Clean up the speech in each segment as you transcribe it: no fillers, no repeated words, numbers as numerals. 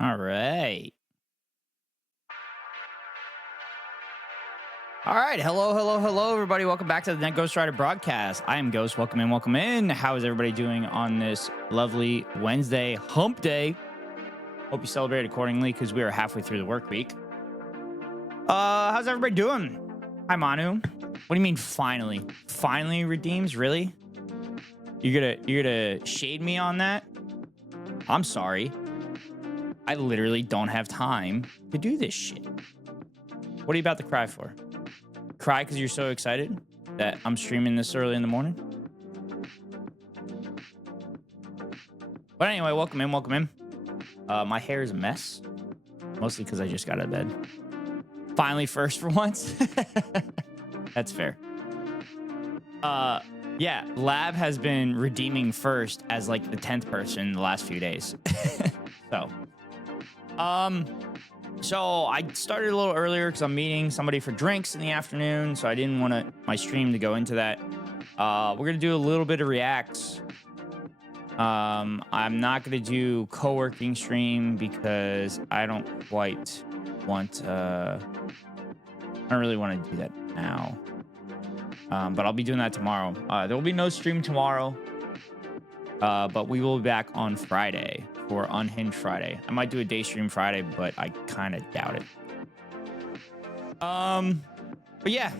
All right. All right. Hello, everybody. Welcome back to the Net Ghost Rider broadcast. I am Ghost. Welcome in, welcome in. How is everybody doing on this lovely Wednesday hump day? Hope you celebrate accordingly because we are halfway through the work week. How's everybody doing? Hi, Manu. What do you mean finally? Finally redeems? Really? You're gonna shade me on that? I'm sorry. I literally don't have time to do this shit. What are you about to cry for? Cry because you're so excited that I'm streaming this early in the morning? But anyway, welcome in, welcome in. My hair is a mess. Mostly because I just got out of bed. Finally first for once. That's fair. Yeah, Lab has been redeeming first as like the 10th person the last few days. So I started a little earlier because I'm meeting somebody for drinks in the afternoon, so I didn't want my stream to go into that. We're gonna do a little bit of reacts. I'm not gonna do co-working stream because I don't quite want I don't really want to do that now. But I'll be doing that tomorrow. There will be no stream tomorrow. But we will be back on Friday for Unhinged Friday. I might do a day stream Friday, but I kind of doubt it. But yeah.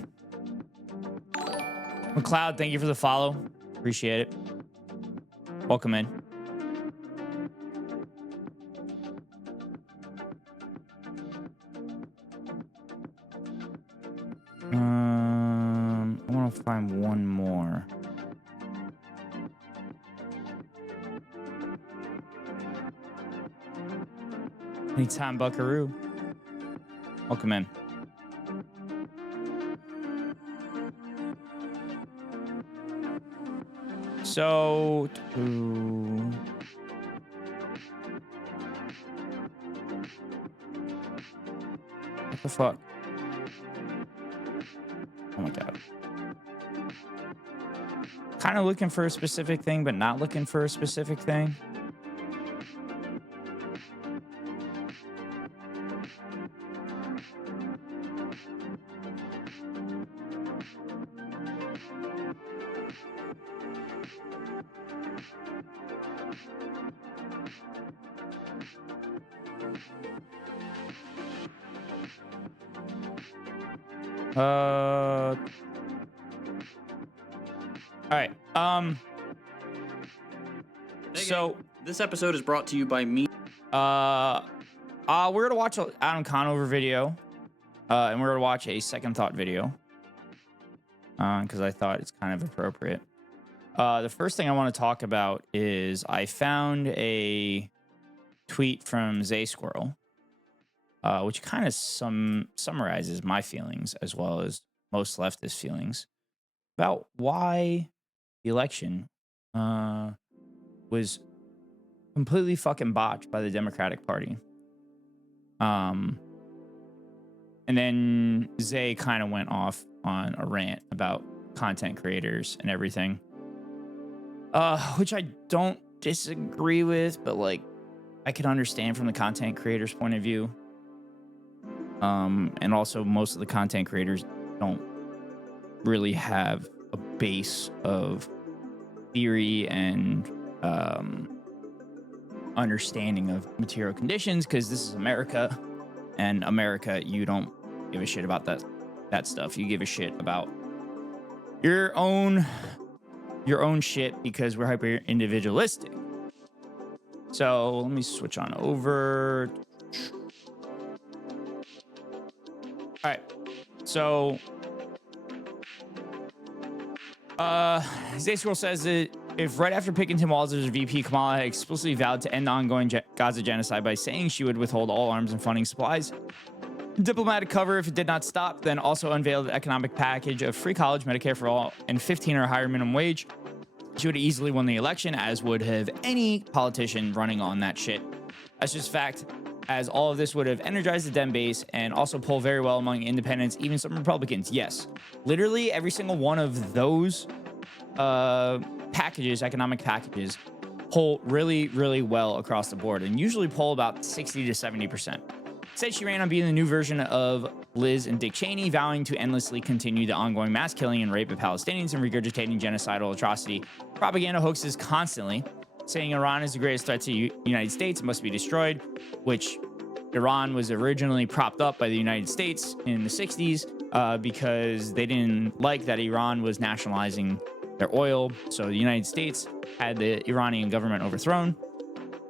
McLeod, thank you for the follow. Appreciate it. Welcome in. I want to find one more. Anytime, Buckaroo. Welcome in. So, what the fuck? Oh my god. Kind of looking for a specific thing, but not looking for a specific thing. All right. So this episode is brought to you by me. We're gonna watch an TheAdamConover video, and we're gonna watch a Second Thought video, because I thought it's kind of appropriate. The first thing I want to talk about is I found a tweet from Zay Squirrel, which kind of summarizes my feelings as well as most leftist feelings about why the election was completely fucking botched by the Democratic Party. And then Zay kind of went off on a rant about content creators and everything, which I don't disagree with, but like I can understand from the content creators' point of view. And also most of the content creators don't really have a base of theory and understanding of material conditions, because this is America, and America, you don't give a shit about that stuff. You give a shit about your own shit because we're hyper individualistic. So let me switch on over. All right, so Zay Scroll says that if right after picking Tim Walz as VP, Kamala had explicitly vowed to end the ongoing Gaza genocide by saying she would withhold all arms and funding supplies, diplomatic cover if it did not stop, then also unveiled an economic package of free college, Medicare for all, and 15 or higher minimum wage, she would have easily won the election, as would have any politician running on that shit. That's just fact, as all of this would have energized the Dem base and also poll very well among independents, even some Republicans. Yes, literally every single one of those packages, economic packages, poll really, really well across the board, and usually poll about 60 to 70%. Said she ran on being the new version of Liz and Dick Cheney, vowing to endlessly continue the ongoing mass killing and rape of Palestinians and regurgitating genocidal atrocity propaganda hoaxes constantly, saying Iran is the greatest threat to the United States and must be destroyed, which Iran was originally propped up by the United States in the 60s because they didn't like that Iran was nationalizing their oil. So the United States had the Iranian government overthrown.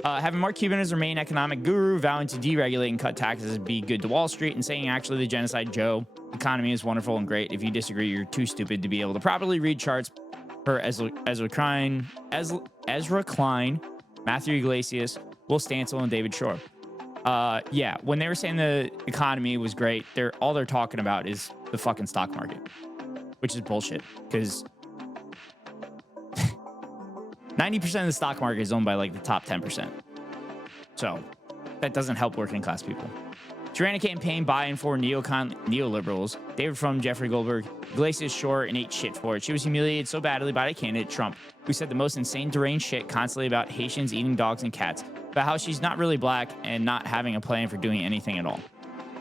Having Mark Cuban as their main economic guru, vowing to deregulate and cut taxes and be good to Wall Street, and saying actually the genocide Joe economy is wonderful and great. If you disagree, you're too stupid to be able to properly read charts. Per Ezra Klein, Matthew Iglesias, Will Stancil, and David Shore. Yeah, when they were saying the economy was great, all they're talking about is the fucking stock market, which is bullshit because 90% of the stock market is owned by like the top 10%. So that doesn't help working class people. She ran a campaign buying for neoliberals. David Frum, Jeffrey Goldberg, Iglesias Shore, and ate shit for it. She was humiliated so badly by a candidate, Trump, who said the most insane, deranged shit constantly about Haitians eating dogs and cats, about how she's not really black and not having a plan for doing anything at all.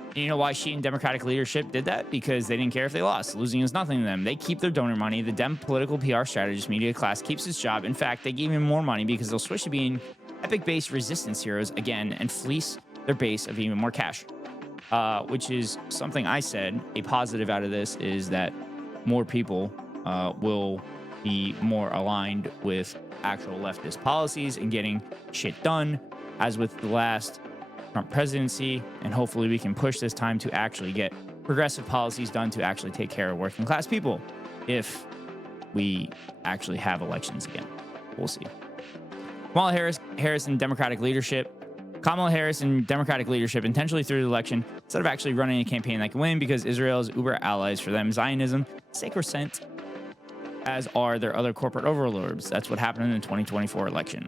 And you know why she and Democratic leadership did that? Because they didn't care if they lost. Losing is nothing to them. They keep their donor money. The Dem political PR strategist media class keeps its job. In fact, they gave him more money because they'll switch to being epic-based resistance heroes again and fleece their base of even more cash. Which is something I said. A positive out of this is that more people will be more aligned with actual leftist policies and getting shit done, as with the last Trump presidency. And hopefully we can push this time to actually get progressive policies done to actually take care of working class people if we actually have elections again. We'll see. Kamala Harris and Democratic leadership intentionally threw the election instead of actually running a campaign that can win, because Israel's uber allies. For them, Zionism sacrosanct, as are their other corporate overlords. That's what happened in the 2024 election.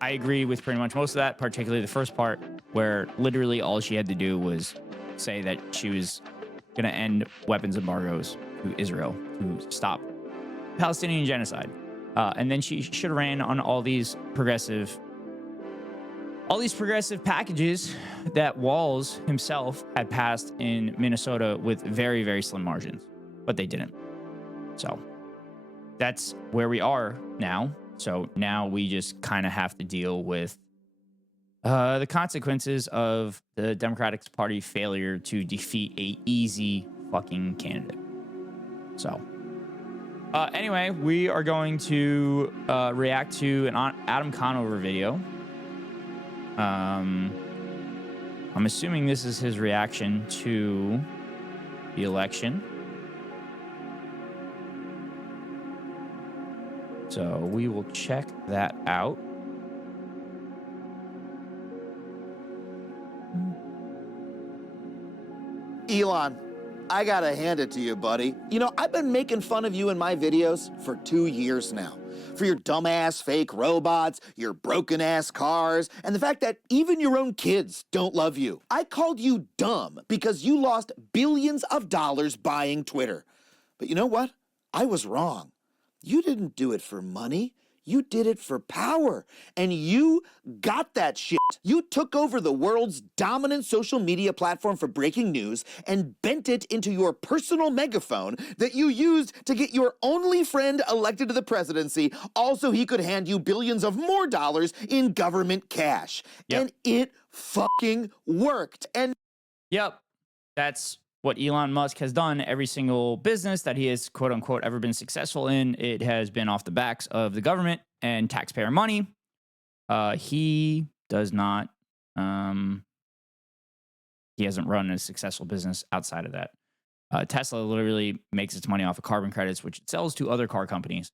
I agree with pretty much most of that, particularly the first part, where literally all she had to do was say that she was going to end weapons embargoes to Israel to stop Palestinian genocide. And then she should have ran on all these progressive packages that Walz himself had passed in Minnesota with very, very slim margins, but they didn't. So that's where we are now. So now we just kind of have to deal with the consequences of the Democratic Party failure to defeat a easy fucking candidate. So anyway, we are going to react to an Adam Conover video. I'm assuming this is his reaction to the election. So we will check that out. Elon, I gotta hand it to you, buddy. You know, I've been making fun of you in my videos for 2 years now. For your dumbass fake robots, your broken-ass cars, and the fact that even your own kids don't love you. I called you dumb because you lost billions of dollars buying Twitter. But you know what? I was wrong. You didn't do it for money. You did it for power. And you got that shit. You took over the world's dominant social media platform for breaking news and bent it into your personal megaphone that you used to get your only friend elected to the presidency. Also, he could hand you billions of more dollars in government cash. Yep. And it fucking worked. And yep, that's what Elon Musk has done. Every single business that he has, quote unquote, ever been successful in, it has been off the backs of the government and taxpayer money. He does not, he hasn't run a successful business outside of that. Tesla literally makes its money off of carbon credits, which it sells to other car companies,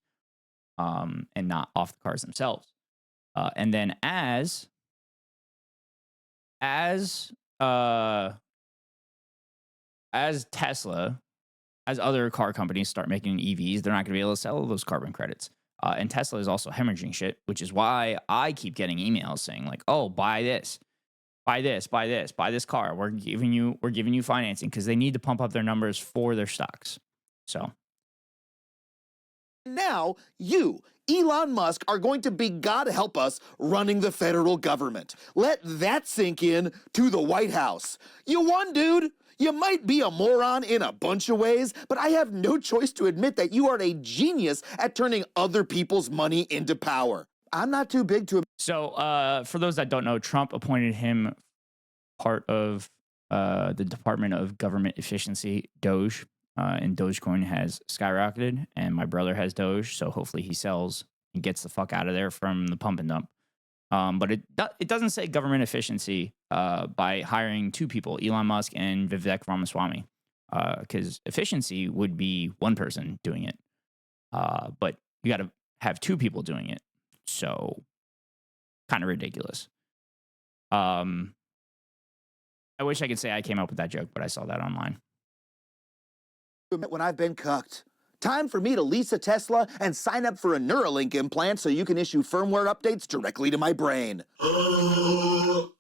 and not off the cars themselves. And then as Tesla, as other car companies start making EVs, they're not going to be able to sell those carbon credits. And Tesla is also hemorrhaging shit, which is why I keep getting emails saying like, "Oh, buy this, buy this, buy this, buy this car. We're giving you financing," because they need to pump up their numbers for their stocks. So now you, Elon Musk, are going to be, God help us, running the federal government. Let that sink in to the White House. You won, dude. You might be a moron in a bunch of ways, but I have no choice to admit that you are a genius at turning other people's money into power. I'm not too big to... So for those that don't know, Trump appointed him part of the Department of Government Efficiency, Doge, and Dogecoin has skyrocketed. And my brother has Doge, so hopefully he sells and gets the fuck out of there from the pump and dump. But it doesn't say government efficiency by hiring two people, Elon Musk and Vivek Ramaswamy, because efficiency would be one person doing it. But you got to have two people doing it. So kind of ridiculous. I wish I could say I came up with that joke, but I saw that online. When I've been cucked. Time for me to lease a Tesla and sign up for a Neuralink implant so you can issue firmware updates directly to my brain. Oh,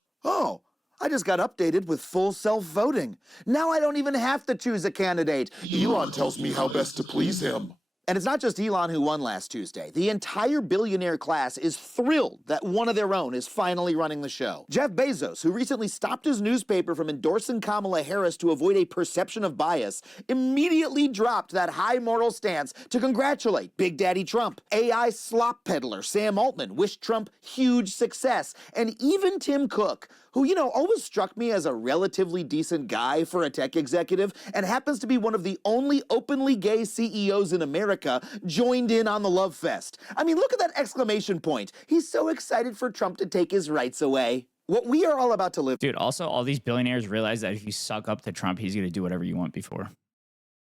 I just got updated with full self-voting. Now I don't even have to choose a candidate. Elon tells me how best to please him. And it's not just Elon who won last Tuesday. The entire billionaire class is thrilled that one of their own is finally running the show. Jeff Bezos, who recently stopped his newspaper from endorsing Kamala Harris to avoid a perception of bias, immediately dropped that high moral stance to congratulate Big Daddy Trump. AI slop peddler Sam Altman wished Trump huge success. And even Tim Cook, who, always struck me as a relatively decent guy for a tech executive and happens to be one of the only openly gay CEOs in America, joined in on the love fest. I mean, look at that exclamation point. He's so excited for Trump to take his rights away. What we are all about to live. Dude, also, all these billionaires realize that if you suck up to Trump, he's going to do whatever you want before.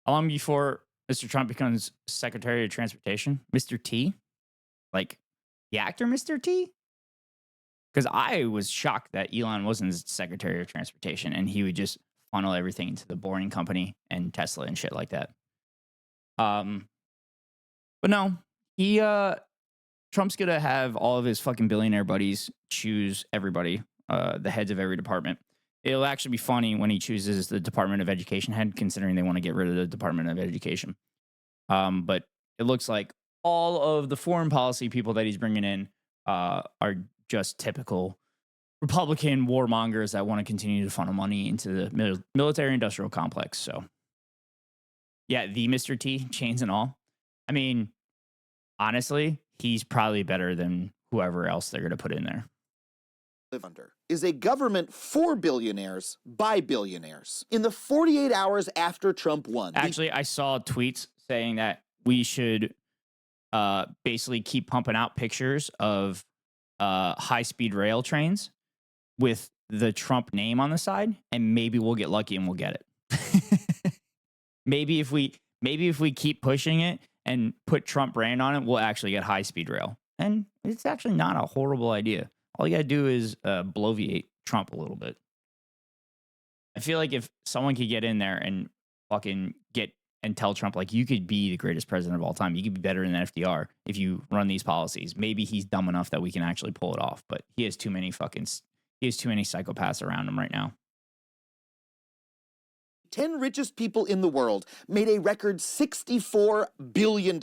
How long before Mr. Trump becomes Secretary of Transportation? Mr. T? Like, the actor Mr. T? Because I was shocked that Elon wasn't Secretary of Transportation and he would just funnel everything into the Boring Company and Tesla and shit like that. But no, Trump's gonna have all of his fucking billionaire buddies choose everybody, the heads of every department. It'll actually be funny when he chooses the Department of Education head, considering they want to get rid of the Department of Education. But it looks like all of the foreign policy people that he's bringing in are just typical Republican warmongers that want to continue to funnel money into the military-industrial complex. So, yeah, the Mr. T, chains and all. I mean, honestly, he's probably better than whoever else they're going to put in there. Live under is a government for billionaires by billionaires. In the 48 hours after Trump won. Actually, I saw tweets saying that we should basically keep pumping out pictures of high-speed rail trains with the Trump name on the side, and maybe we'll get lucky and we'll get it. maybe if we keep pushing it and put Trump brand on it, we'll actually get high-speed rail. And it's actually not a horrible idea. All you gotta do is bloviate Trump a little bit. I feel like if someone could get in there and fucking and tell Trump, like, you could be the greatest president of all time. You could be better than FDR if you run these policies. Maybe he's dumb enough that we can actually pull it off, but he has too many psychopaths around him right now. 10 richest people in the world made a record $64 billion.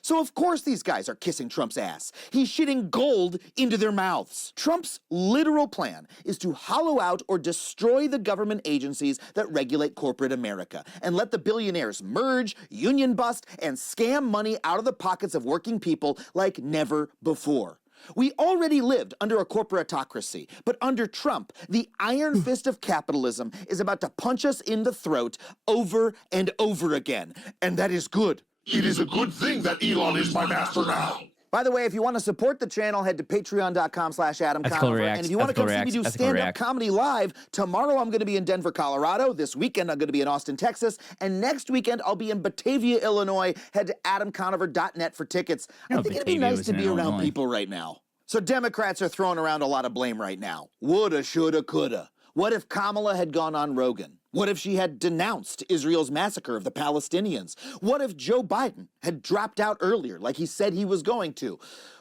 So of course these guys are kissing Trump's ass. He's shitting gold into their mouths. Trump's literal plan is to hollow out or destroy the government agencies that regulate corporate America and let the billionaires merge, union bust, and scam money out of the pockets of working people like never before. We already lived under a corporatocracy, but under Trump, the iron fist of capitalism is about to punch us in the throat over and over again. And that is good. It is a good thing that Elon is my master now. By the way, if you want to support the channel, head to patreon.com/AdamConover. And if you want to come see me do stand-up comedy live, tomorrow I'm going to be in Denver, Colorado. This weekend I'm going to be in Austin, Texas. And next weekend I'll be in Batavia, Illinois. Head to AdamConover.net for tickets. I think it'd be nice to be around people right now. So Democrats are throwing around a lot of blame right now. Woulda, shoulda, coulda. What if Kamala had gone on Rogan? What if she had denounced Israel's massacre of the Palestinians? What if Joe Biden had dropped out earlier like he said he was going to?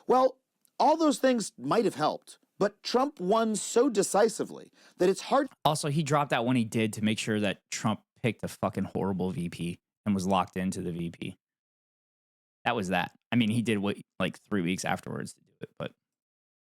Well, all those things might have helped, but Trump won so decisively that it's hard. Also, he dropped out when he did to make sure that Trump picked a fucking horrible VP and was locked into the VP. That was that. I mean, he did what, like 3 weeks afterwards to do it, but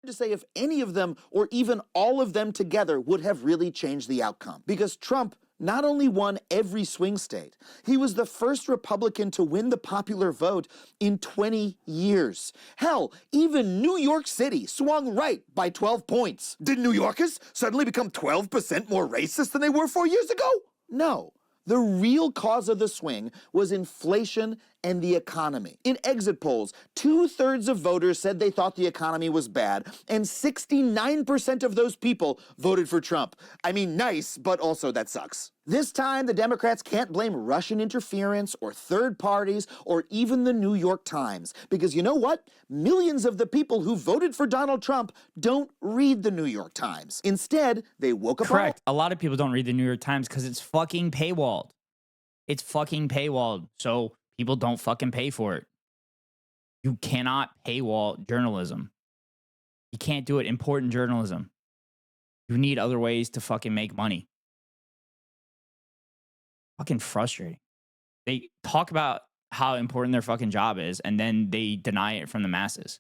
to say if any of them or even all of them together would have really changed the outcome. Because Trump not only won every swing state, he was the first Republican to win the popular vote in 20 years. Hell, even New York City swung right by 12 points. Did New Yorkers suddenly become 12% more racist than they were 4 years ago? No. The real cause of the swing was inflation and the economy. In exit polls, 2/3 of voters said they thought the economy was bad, and 69% of those people voted for Trump. I mean, nice, but also that sucks. This time, the Democrats can't blame Russian interference or third parties or even the New York Times. Because you know what? Millions of the people who voted for Donald Trump don't read the New York Times. Instead, they woke up. Correct. A lot of people don't read the New York Times because it's fucking paywalled. It's fucking paywalled. So people don't fucking pay for it. You cannot paywall journalism. You can't do it. Important journalism. You need other ways to fucking make money. Fucking frustrating. They talk about how important their fucking job is, and then they deny it from the masses.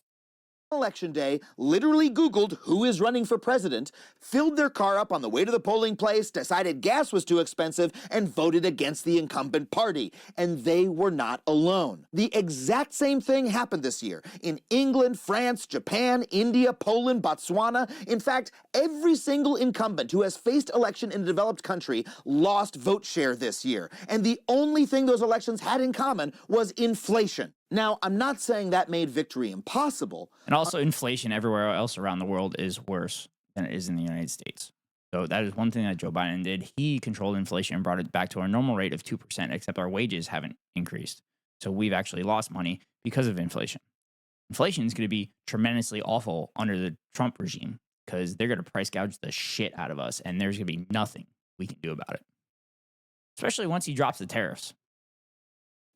Election day, literally Googled who is running for president, filled their car up on the way to the polling place, decided gas was too expensive, and voted against the incumbent party. And they were not alone. The exact same thing happened this year in England, France, Japan, India, Poland, Botswana. In fact, every single incumbent who has faced election in a developed country lost vote share this year. And the only thing those elections had in common was inflation. Now, I'm not saying that made victory impossible. And also, inflation everywhere else around the world is worse than it is in the United States. So that is one thing that Joe Biden did. He controlled inflation and brought it back to our normal rate of 2%, except our wages haven't increased. So we've actually lost money because of inflation. Inflation is going to be tremendously awful under the Trump regime because they're going to price gouge the shit out of us, and there's going to be nothing we can do about it, especially once he drops the tariffs.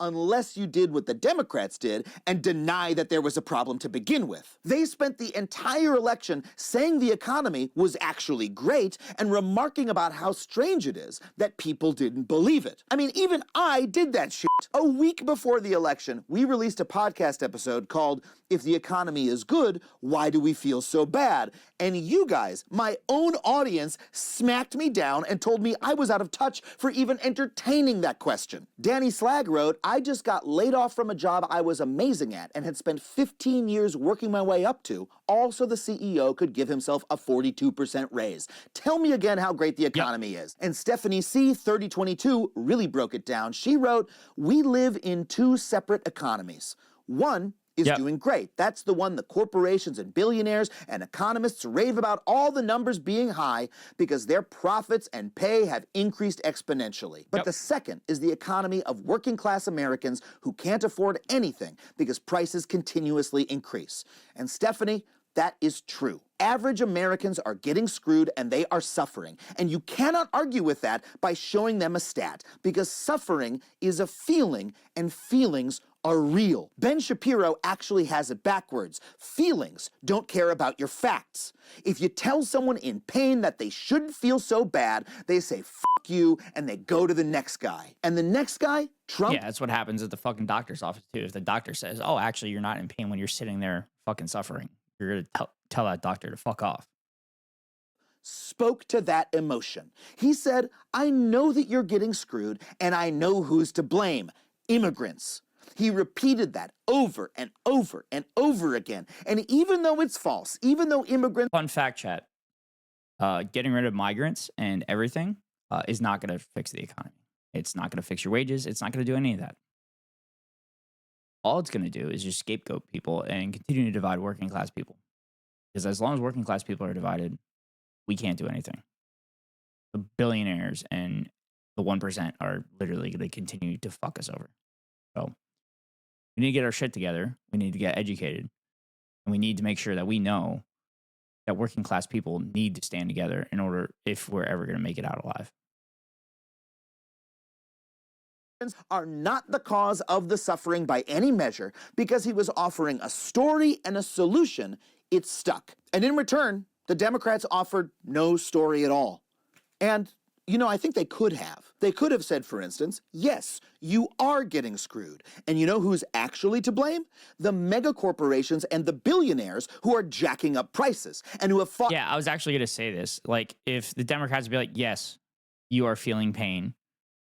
Unless you did what the Democrats did and deny that there was a problem to begin with. They spent the entire election saying the economy was actually great and remarking about how strange it is that people didn't believe it. I mean, even I did that shit. A week before the election, we released a podcast episode called "If the Economy is Good, Why Do We Feel So Bad?" And you guys, my own audience, smacked me down and told me I was out of touch for even entertaining that question. Danny Slag wrote, "I just got laid off from a job I was amazing at and had spent 15 years working my way up to, also the CEO could give himself a 42% raise. Tell me again how great the economy is." And Stephanie C. 3022 really broke it down. She wrote, "We live in two separate economies. One is doing great. That's the one the corporations and billionaires and economists rave about all the numbers being high because their profits and pay have increased exponentially. But the second is the economy of working class Americans who can't afford anything because prices continuously increase." And Stephanie, that is true. Average Americans are getting screwed and they are suffering. And you cannot argue with that by showing them a stat, because suffering is a feeling and feelings are real. Ben Shapiro actually has it backwards. Feelings don't care about your facts. If you tell someone in pain that they shouldn't feel so bad, they say, "Fuck you," and they go to the next guy. And the next guy, Trump. Yeah, that's what happens at the fucking doctor's office too. If the doctor says, "Oh, actually, you're not in pain," when you're sitting there fucking suffering, you're going to tell that doctor to fuck off. Spoke to that emotion. He said, "I know that you're getting screwed, and I know who's to blame. Immigrants." He repeated that over and over and over again. And even though it's false, even though immigrants... Fun fact, chat. Getting rid of migrants and everything is not going to fix the economy. It's not going to fix your wages. It's not going to do any of that. All it's going to do is just scapegoat people and continue to divide working class people. Because as long as working class people are divided, we can't do anything. The billionaires and the 1% are literally going to continue to fuck us over. So we need to get our shit together. We need to get educated. And we need to make sure that we know that working class people need to stand together in order, if we're ever going to make it out alive. Are not the cause of the suffering by any measure, because he was offering a story and a solution. It stuck. And in return, the Democrats offered no story at all. And You know, I think they could have. They could have said, for instance, yes, you are getting screwed. And you know who's actually to blame? The mega corporations and the billionaires who are jacking up prices and who have fought. Yeah, I was actually going to say this. Like, if the Democrats would be like, yes, you are feeling pain,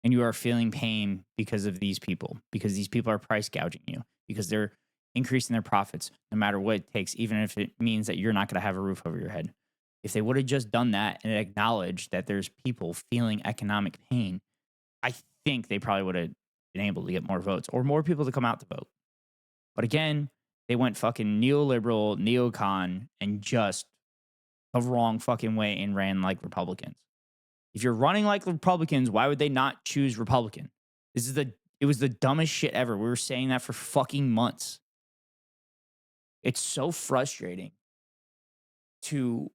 and you are feeling pain because of these people, because these people are price gouging you, because they're increasing their profits no matter what it takes, even if it means that you're not going to have a roof over your head. If they would have just done that and acknowledged that there's people feeling economic pain, I think they probably would have been able to get more votes or more people to come out to vote. But again, they went fucking neoliberal, neocon, and just the wrong fucking way and ran like Republicans. If you're running like Republicans, why would they not choose Republican? It was the dumbest shit ever. We were saying that for fucking months. It's so frustrating to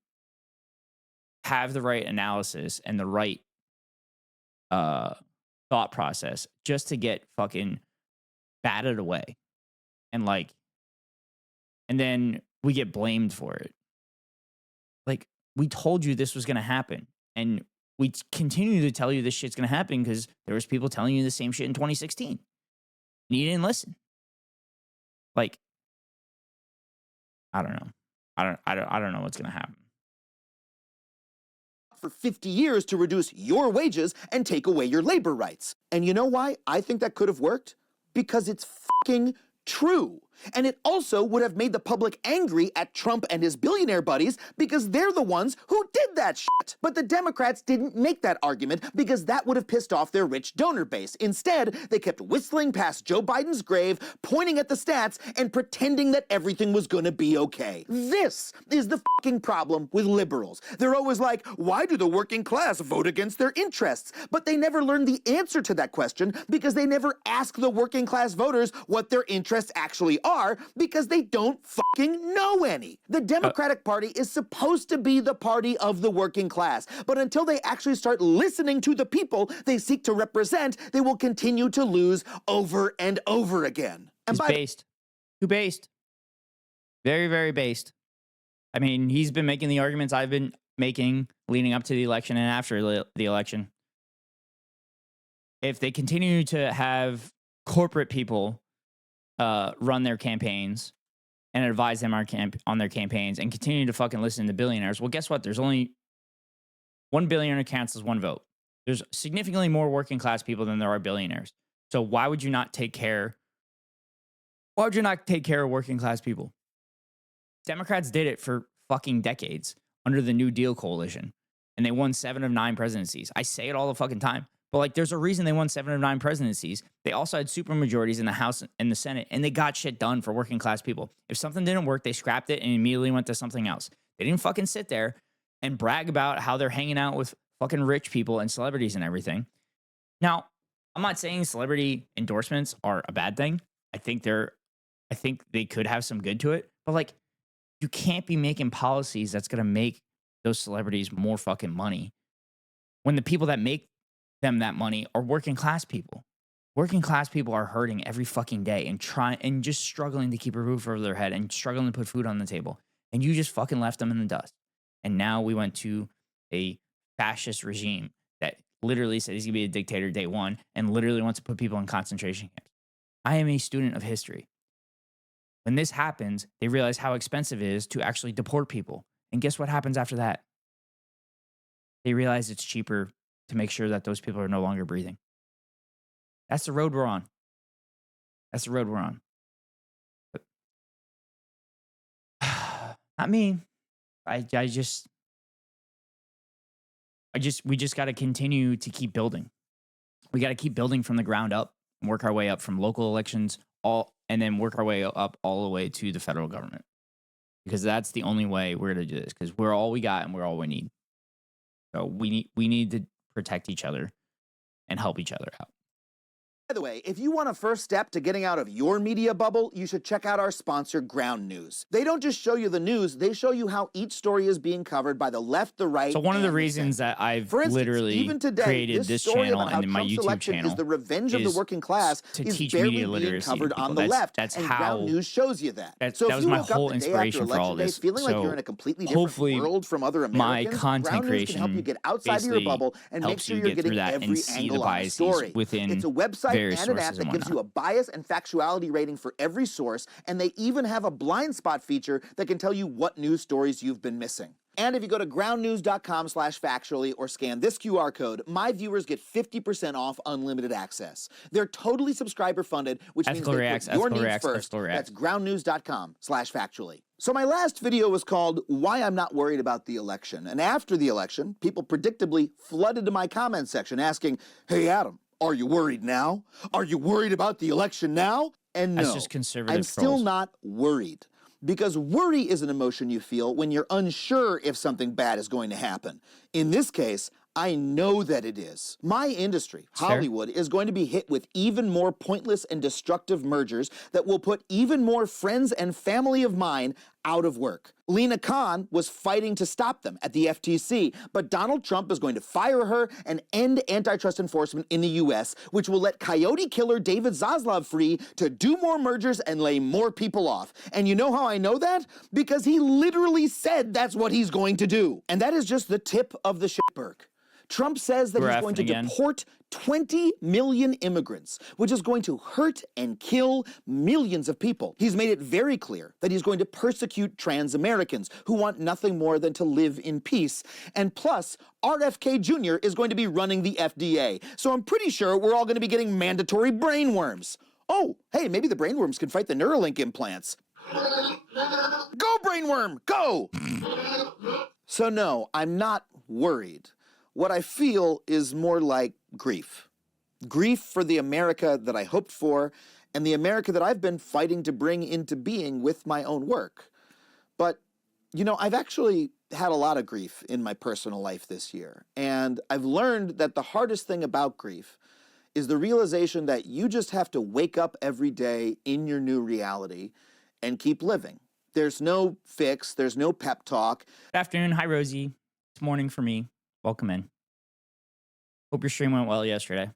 have the right analysis and the right thought process just to get fucking batted away. And then we get blamed for it. Like, we told you this was going to happen. And we continue to tell you this shit's going to happen because there was people telling you the same shit in 2016. And you didn't listen. Like, I don't know. I don't know what's going to happen. For 50 years to reduce your wages and take away your labor rights. And you know why I think that could have worked? Because it's fucking true. And it also would have made the public angry at Trump and his billionaire buddies because they're the ones who did that shit. But the Democrats didn't make that argument because that would have pissed off their rich donor base. Instead, they kept whistling past Joe Biden's grave, pointing at the stats, and pretending that everything was gonna be okay. This is the fucking problem with liberals. They're always like, why do the working class vote against their interests? But they never learn the answer to that question because they never ask the working class voters what their interests actually are because they don't fucking know any. The Democratic Party is supposed to be the party of the working class, but until they actually start listening to the people they seek to represent, they will continue to lose over and over again. And He's based. Too based. Very, very based. I mean, he's been making the arguments I've been making leading up to the election and after the election. If they continue to have corporate people run their campaigns and advise them on their campaigns and continue to fucking listen to billionaires. Well, guess what? There's only one billionaire counts as one vote. There's significantly more working class people than there are billionaires. So why would you not take care? Why would you not take care of working class people? Democrats did it for fucking decades under the New Deal coalition, and they won 7 of 9 presidencies. I say it all the fucking time. But like, there's a reason they won 7 of 9 presidencies. They also had super majorities in the House and the Senate, and they got shit done for working class people. If something didn't work, they scrapped it and immediately went to something else. They didn't fucking sit there and brag about how they're hanging out with fucking rich people and celebrities and everything. Now, I'm not saying celebrity endorsements are a bad thing. I think they could have some good to it, but like, you can't be making policies that's gonna make those celebrities more fucking money when the people that make them that money are working class people. Working class people are hurting every fucking day and just struggling to keep a roof over their head and struggling to put food on the table. And you just fucking left them in the dust. And now we went to a fascist regime that literally said he's gonna be a dictator day one and literally wants to put people in concentration camps. I am a student of history. When this happens, they realize how expensive it is to actually deport people. And guess what happens after that? They realize it's cheaper to make sure that those people are no longer breathing. That's the road we're on. That's the road we're on. But, not me. We just got to continue to keep building. We got to keep building from the ground up and work our way up from local elections and then work our way up all the way to the federal government. Because that's the only way we're going to do this, because we're all we got and we're all we need. So we need to protect each other and help each other out. By the way, if you want a first step to getting out of your media bubble, you should check out our sponsor, Ground News. They don't just show you the news, they show you how each story is being covered by the left, the right, So one of the and reasons center. that I've For instance, literally even today, created this story channel about how and my Trump's YouTube election channel is the revenge of the is working class to is teach barely media being literacy to covered people. on the left. That's and how Ground News shows you that. that So was if you my woke up whole the day after inspiration for all election day this. feeling like So you're in a completely different hopefully world from other my Americans, content Ground News can help you creation get outside of your basically bubble and make helps sure you you're get through getting that and every see the angle on the biases story. within It's a website various and an app sources that and gives you a whatnot. bias and factuality rating for every source, and they even have a blind spot feature that can tell you what news stories you've been missing. And if you go to groundnews.com/factually or scan this QR code, my viewers get 50% off unlimited access. They're totally subscriber funded, which means Ethical they reacts, put your ethical needs reacts, first. ethical reacts. That's groundnews.com/factually. So my last video was called Why I'm Not Worried About the Election. And after the election, people predictably flooded to my comment section asking, "Hey Adam, are you worried now? Are you worried about the election now?" And no, That's just conservative I'm still trolls. not worried. Because worry is an emotion you feel when you're unsure if something bad is going to happen. In this case, I know that it is. My industry, Hollywood, is going to be hit with even more pointless and destructive mergers that will put even more friends and family of mine out of work. Lena Khan was fighting to stop them at the FTC, but Donald Trump is going to fire her and end antitrust enforcement in the US, which will let coyote killer David Zaslav free to do more mergers and lay more people off. And you know how I know that? Because he literally said that's what he's going to do. And that is just the tip of the shitberg. Trump says that We're he's going to effing again. deport 20 million immigrants, which is going to hurt and kill millions of people. He's made it very clear that he's going to persecute trans Americans who want nothing more than to live in peace. And plus, RFK Jr. is going to be running the FDA. So I'm pretty sure we're all going to be getting mandatory brain worms. Oh, hey, maybe the brain worms can fight the Neuralink implants. Go, brainworm, go! So no, I'm not worried. What I feel is more like grief. Grief for the America that I hoped for and the America that I've been fighting to bring into being with my own work. But, you know, I've actually had a lot of grief in my personal life this year. And I've learned that the hardest thing about grief is the realization that you just have to wake up every day in your new reality and keep living. There's no fix, there's no pep talk. Good afternoon. Hi, Rosie. It's morning for me. Welcome in. Hope your stream went well yesterday.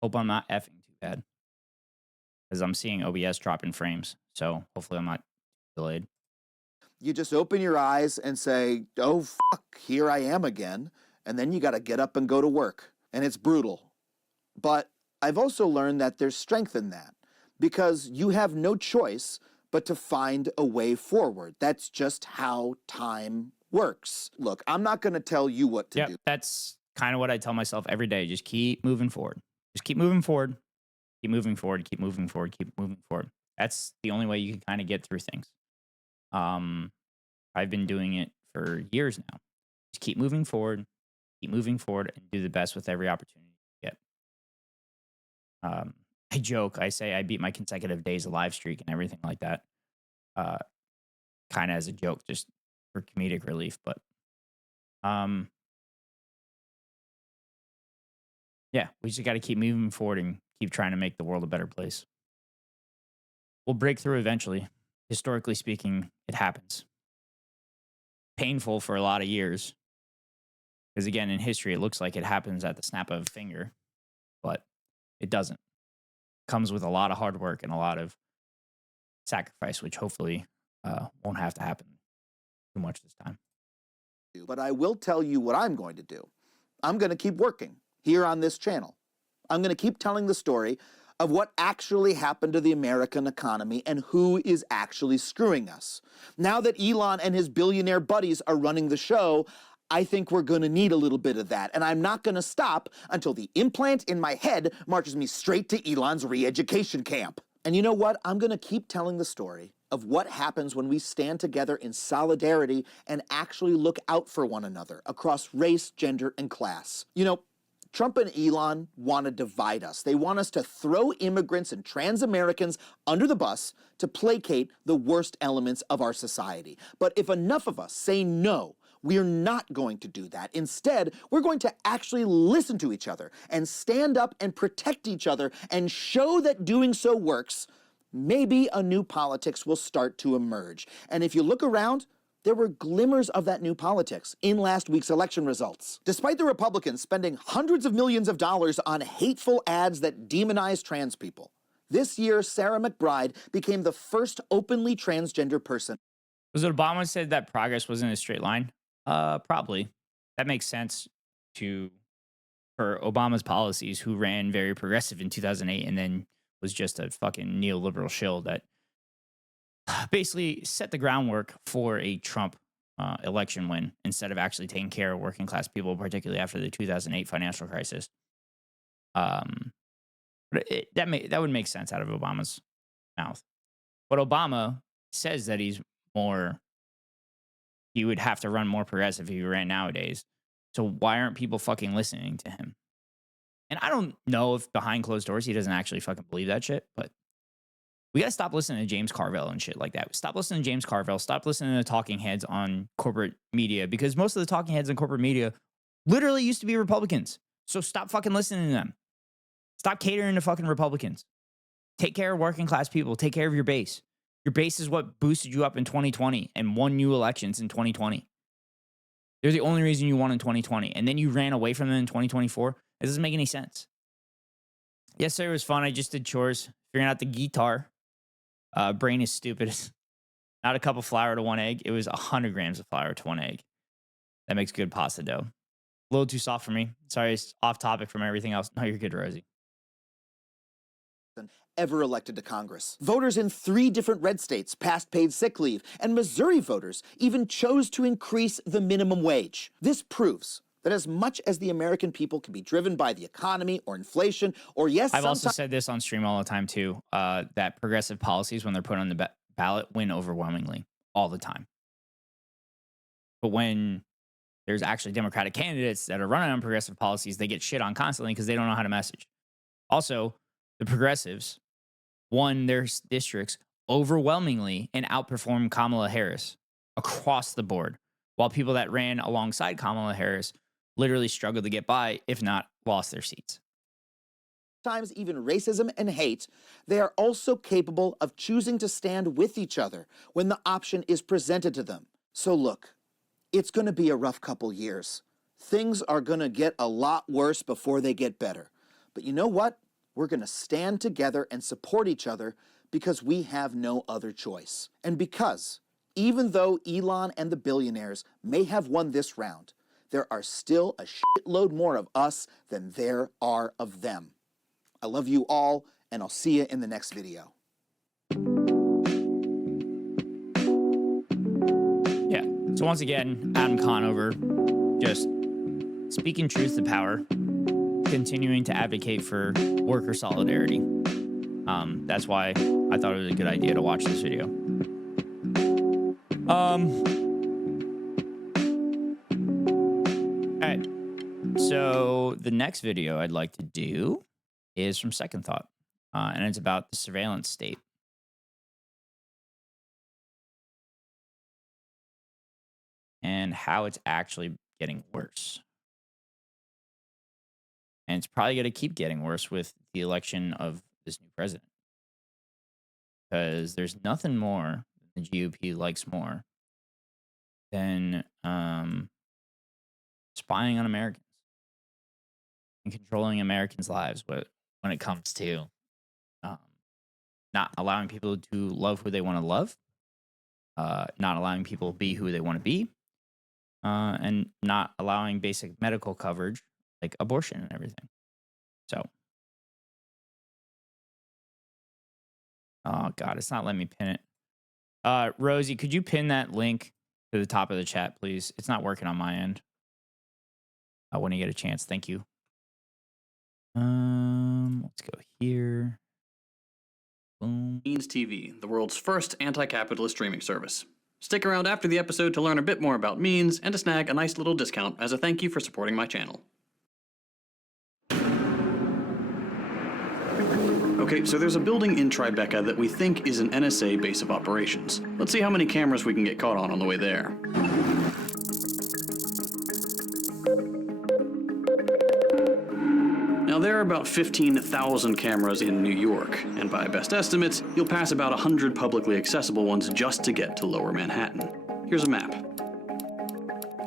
Hope I'm not effing too bad. Because I'm seeing OBS drop in frames. So hopefully I'm not delayed. You just open your eyes and say, oh, fuck, here I am again. And then you got to get up and go to work. And it's brutal. But I've also learned that there's strength in that because you have no choice but to find a way forward. That's just how time works. Look, I'm not going to tell you what to do. That's kind of what I tell myself every day. Just keep moving forward. Just keep moving forward. Keep moving forward. Keep moving forward. Keep moving forward. That's the only way you can kind of get through things. I've been doing it for years now. Just keep moving forward, and do the best with every opportunity you get. I joke. I say I beat my consecutive days of live streak and everything like that. Kind of as a joke, just for comedic relief. But yeah, we just got to keep moving forward and keep trying to make the world a better place. We'll break through eventually. Historically speaking, it happens. Painful for a lot of years. Because again, in history, it looks like it happens at the snap of a finger, but it doesn't. It comes with a lot of hard work and a lot of sacrifice, which hopefully won't have to happen too much this time. But I will tell you what I'm going to do. I'm going to keep working here on this channel. I'm going to keep telling the story of what actually happened to the American economy and who is actually screwing us. Now that Elon and his billionaire buddies are running the show, I think we're going to need a little bit of that, and I'm not going to stop until the implant in my head marches me straight to Elon's re-education camp. And you know what? I'm going to keep telling the story of what happens when we stand together in solidarity and actually look out for one another across race, gender, and class. You know, Trump and Elon want to divide us. They want us to throw immigrants and trans Americans under the bus to placate the worst elements of our society. But if enough of us say no, We're not going to do that. Instead, we're going to actually listen to each other and stand up and protect each other and show that doing so works. Maybe a new politics will start to emerge. And if you look around, there were glimmers of that new politics in last week's election results. Despite the Republicans spending hundreds of millions of dollars on hateful ads that demonize trans people, this year Sarah McBride became the first openly transgender person. Was it Obama said that progress wasn't a straight line? Probably. That makes sense for Obama's policies, who ran very progressive in 2008 and then was just a fucking neoliberal shill that basically set the groundwork for a Trump election win instead of actually taking care of working class people, particularly after the 2008 financial crisis. But that would make sense out of Obama's mouth. But Obama says that he would have to run more progressive if he ran nowadays. So why aren't people fucking listening to him? And I don't know if behind closed doors he doesn't actually fucking believe that shit, but we got to stop listening to James Carville and shit like that. Stop listening to James Carville. Stop listening to the talking heads on corporate media, because most of the talking heads on corporate media literally used to be Republicans. So stop fucking listening to them. Stop catering to fucking Republicans. Take care of working class people. Take care of your base. Your base is what boosted you up in 2020 and won you elections in 2020. They're the only reason you won in 2020. And then you ran away from them in 2024. It doesn't make any sense. Yesterday was fun. I just did chores, figuring out the guitar. Brain is stupid. Not a cup of flour to one egg. It was 100 grams of flour to one egg. That makes good pasta dough. A little too soft for me. Sorry, it's off topic from everything else. No, you're good, Rosie. Ever elected to Congress. Voters in 3 different red states passed paid sick leave, and Missouri voters even chose to increase the minimum wage. This proves that as much as the American people can be driven by the economy or inflation, or yes, I've also said this on stream all the time too, that progressive policies, when they're put on the ballot, win overwhelmingly all the time. But when there's actually Democratic candidates that are running on progressive policies, they get shit on constantly because they don't know how to message. Also, the progressives won their districts overwhelmingly and outperformed Kamala Harris across the board, while people that ran alongside Kamala Harris literally struggled to get by, if not lost their seats. Sometimes even racism and hate, they are also capable of choosing to stand with each other when the option is presented to them. So look, it's going to be a rough couple years. Things are going to get a lot worse before they get better. But you know what? We're going to stand together and support each other because we have no other choice. And because, even though Elon and the billionaires may have won this round, there are still a shitload more of us than there are of them. I love you all, and I'll see you in the next video. Yeah. So once again, Adam Conover, just speaking truth to power, continuing to advocate for worker solidarity. That's why I thought it was a good idea to watch this video. All right. So the next video I'd like to do is from Second Thought, and it's about the surveillance state. And how it's actually getting worse. And it's probably going to keep getting worse with the election of this new president. Because there's nothing more the GOP likes more than spying on Americans and controlling Americans' lives when it comes to not allowing people to love who they want to love, not allowing people to be who they want to be, and not allowing basic medical coverage like abortion and everything. So, oh God, it's not letting me pin it. Rosie, could you pin that link to the top of the chat, please? It's not working on my end. When you get a chance, thank you. Let's go here. Boom. Means TV, the world's first anti-capitalist streaming service. Stick around after the episode to learn a bit more about Means and to snag a nice little discount as a thank you for supporting my channel. Okay, so there's a building in Tribeca that we think is an NSA base of operations. Let's see how many cameras we can get caught on the way there. Now, there are about 15,000 cameras in New York, and by best estimates, you'll pass about 100 publicly accessible ones just to get to Lower Manhattan. Here's a map.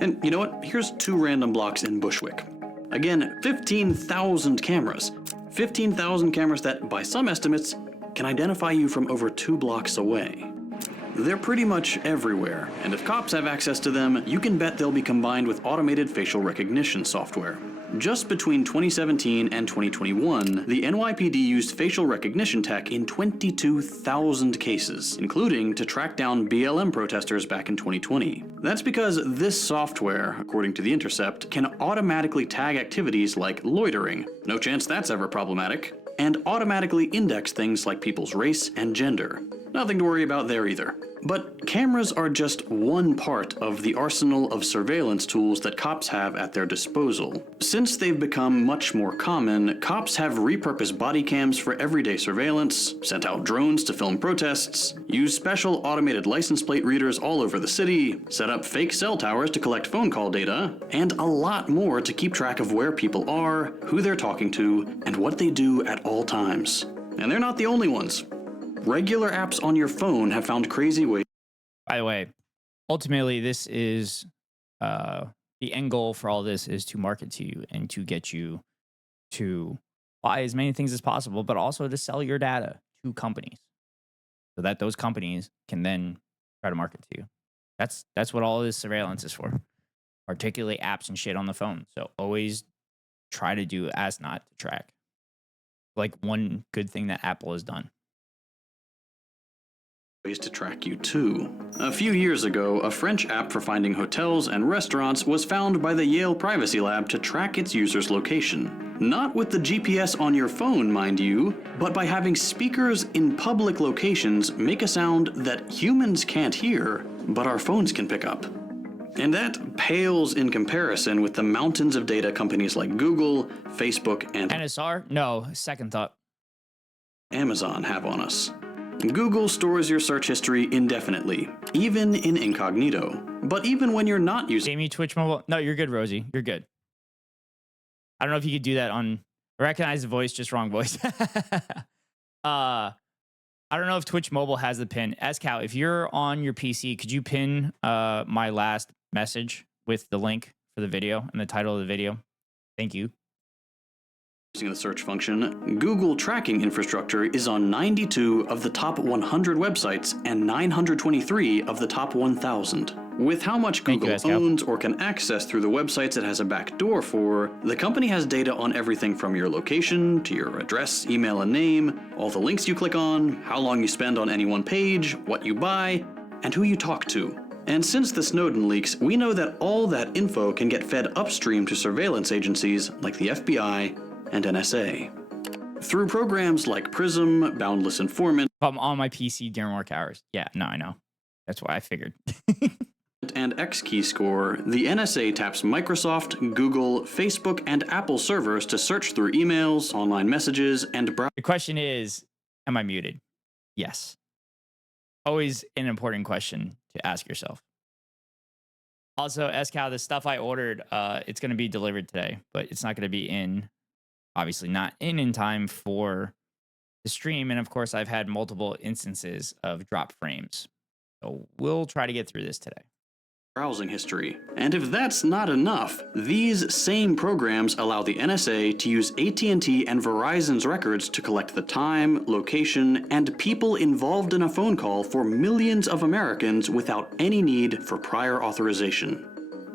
And you know what? Here's 2 random blocks in Bushwick. Again, 15,000 cameras. 15,000 cameras that, by some estimates, can identify you from over 2 blocks away. They're pretty much everywhere, and if cops have access to them, you can bet they'll be combined with automated facial recognition software. Just between 2017 and 2021, the NYPD used facial recognition tech in 22,000 cases, including to track down BLM protesters back in 2020. That's because this software, according to The Intercept, can automatically tag activities like loitering, no chance that's ever problematic, and automatically index things like people's race and gender. Nothing to worry about there either. But cameras are just one part of the arsenal of surveillance tools that cops have at their disposal. Since they've become much more common, cops have repurposed body cams for everyday surveillance, sent out drones to film protests, used special automated license plate readers all over the city, set up fake cell towers to collect phone call data, and a lot more to keep track of where people are, who they're talking to, and what they do at all times. And they're not the only ones. Regular apps on your phone have found crazy ways. By the way, ultimately, this is the end goal for all this is to market to you and to get you to buy as many things as possible, but also to sell your data to companies so that those companies can then try to market to you. That's what all this surveillance is for. Particularly apps and shit on the phone. So always try to do as not to track. Like one good thing that Apple has done. Ways to track you too. A few years ago, a French app for finding hotels and restaurants was found by the Yale Privacy Lab to track its users' location. Not with the GPS on your phone, mind you, but by having speakers in public locations make a sound that humans can't hear, but our phones can pick up. And that pales in comparison with the mountains of data companies like Google, Facebook, and NSR? No, second thought. Amazon have on us. Google stores your search history indefinitely, even in incognito. But even when you're not using Jamie, Twitch Mobile. No, you're good, Rosie. You're good. I don't know if you could do that on recognize the voice, just wrong voice. I don't know if Twitch Mobile has the pin. SCal, if you're on your PC, could you pin my last message with the link for the video and the title of the video? Thank you. using the search function, Google tracking infrastructure is on 92 of the top 100 websites and 923 of the top 1,000. With how much Google owns or can access through the websites it has a back door for, the company has data on everything from your location to your address, email, and name, all the links you click on, how long you spend on any one page, what you buy, and who you talk to. And since the Snowden leaks, we know that all that info can get fed upstream to surveillance agencies like the FBI and NSA. Through programs like Prism, Boundless Informant, I'm on my PC during work hours. Yeah, no, I know. That's why I figured. and XKeyscore, the NSA taps Microsoft, Google, Facebook, and Apple servers to search through emails, online messages, and browse. The question is, am I muted? Yes. Always an important question to ask yourself. Also, SCal, the stuff I ordered, it's going to be delivered today, but it's not going to be in, obviously not in time for the stream. And of course, I've had multiple instances of drop frames. So we'll try to get through this today. Browsing history. And if that's not enough, these same programs allow the NSA to use AT&T and Verizon's records to collect the time, location, and people involved in a phone call for millions of Americans without any need for prior authorization.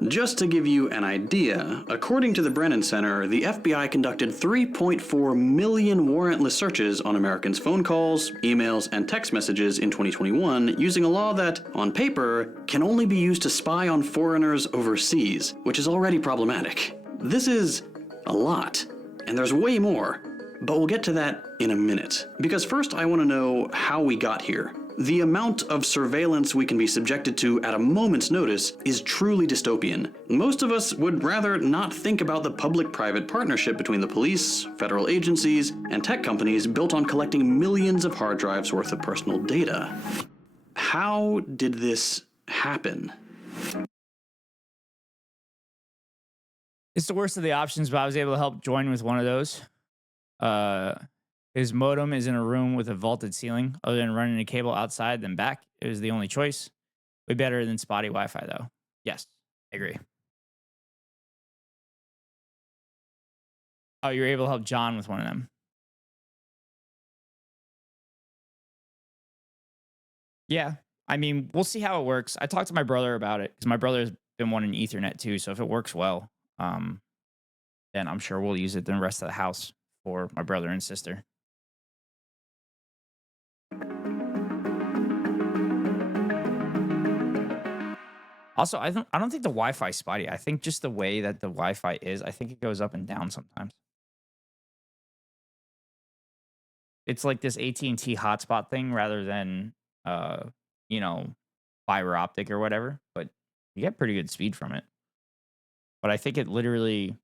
Just to give you an idea, according to the Brennan Center, the FBI conducted 3.4 million warrantless searches on Americans' phone calls, emails, and text messages in 2021 using a law that, on paper, can only be used to spy on foreigners overseas, which is already problematic. This is a lot, and there's way more, but we'll get to that in a minute. Because first I want to know how we got here. The amount of surveillance we can be subjected to at a moment's notice is truly dystopian. Most of us would rather not think about the public-private partnership between the police, federal agencies, and tech companies built on collecting millions of hard drives worth of personal data. How did this happen? It's the worst of the options, but I was able to help join with one of those. His modem is in a room with a vaulted ceiling. Other than running a cable outside then back, it was the only choice. Way better than spotty Wi-Fi, though. Yes, I agree. Oh, you were able to help John with one of them. Yeah, I mean, we'll see how it works. I talked to my brother about it because my brother's been wanting Ethernet too. So if it works well, then I'm sure we'll use it the rest of the house for my brother and sister. Also, I don't think the Wi-Fi is spotty. I think just the way that the Wi-Fi is, I think it goes up and down sometimes. It's like this AT&T hotspot thing rather than you know, fiber optic or whatever, but you get pretty good speed from it. But I think it literally,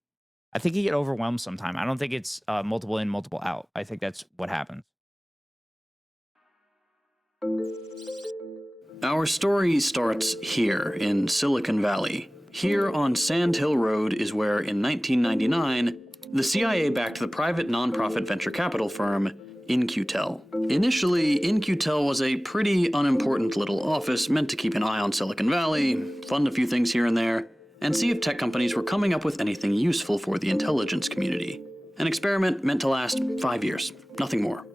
I think you get overwhelmed sometime. I don't think it's multiple in, multiple out. I think that's what happens. Our story starts here in Silicon Valley. Here on Sand Hill Road is where, in 1999, the CIA backed the private nonprofit venture capital firm In-Q-Tel. Initially, In-Q-Tel was a pretty unimportant little office meant to keep an eye on Silicon Valley, fund a few things here and there, and see if tech companies were coming up with anything useful for the intelligence community. An experiment meant to last 5 years, nothing more.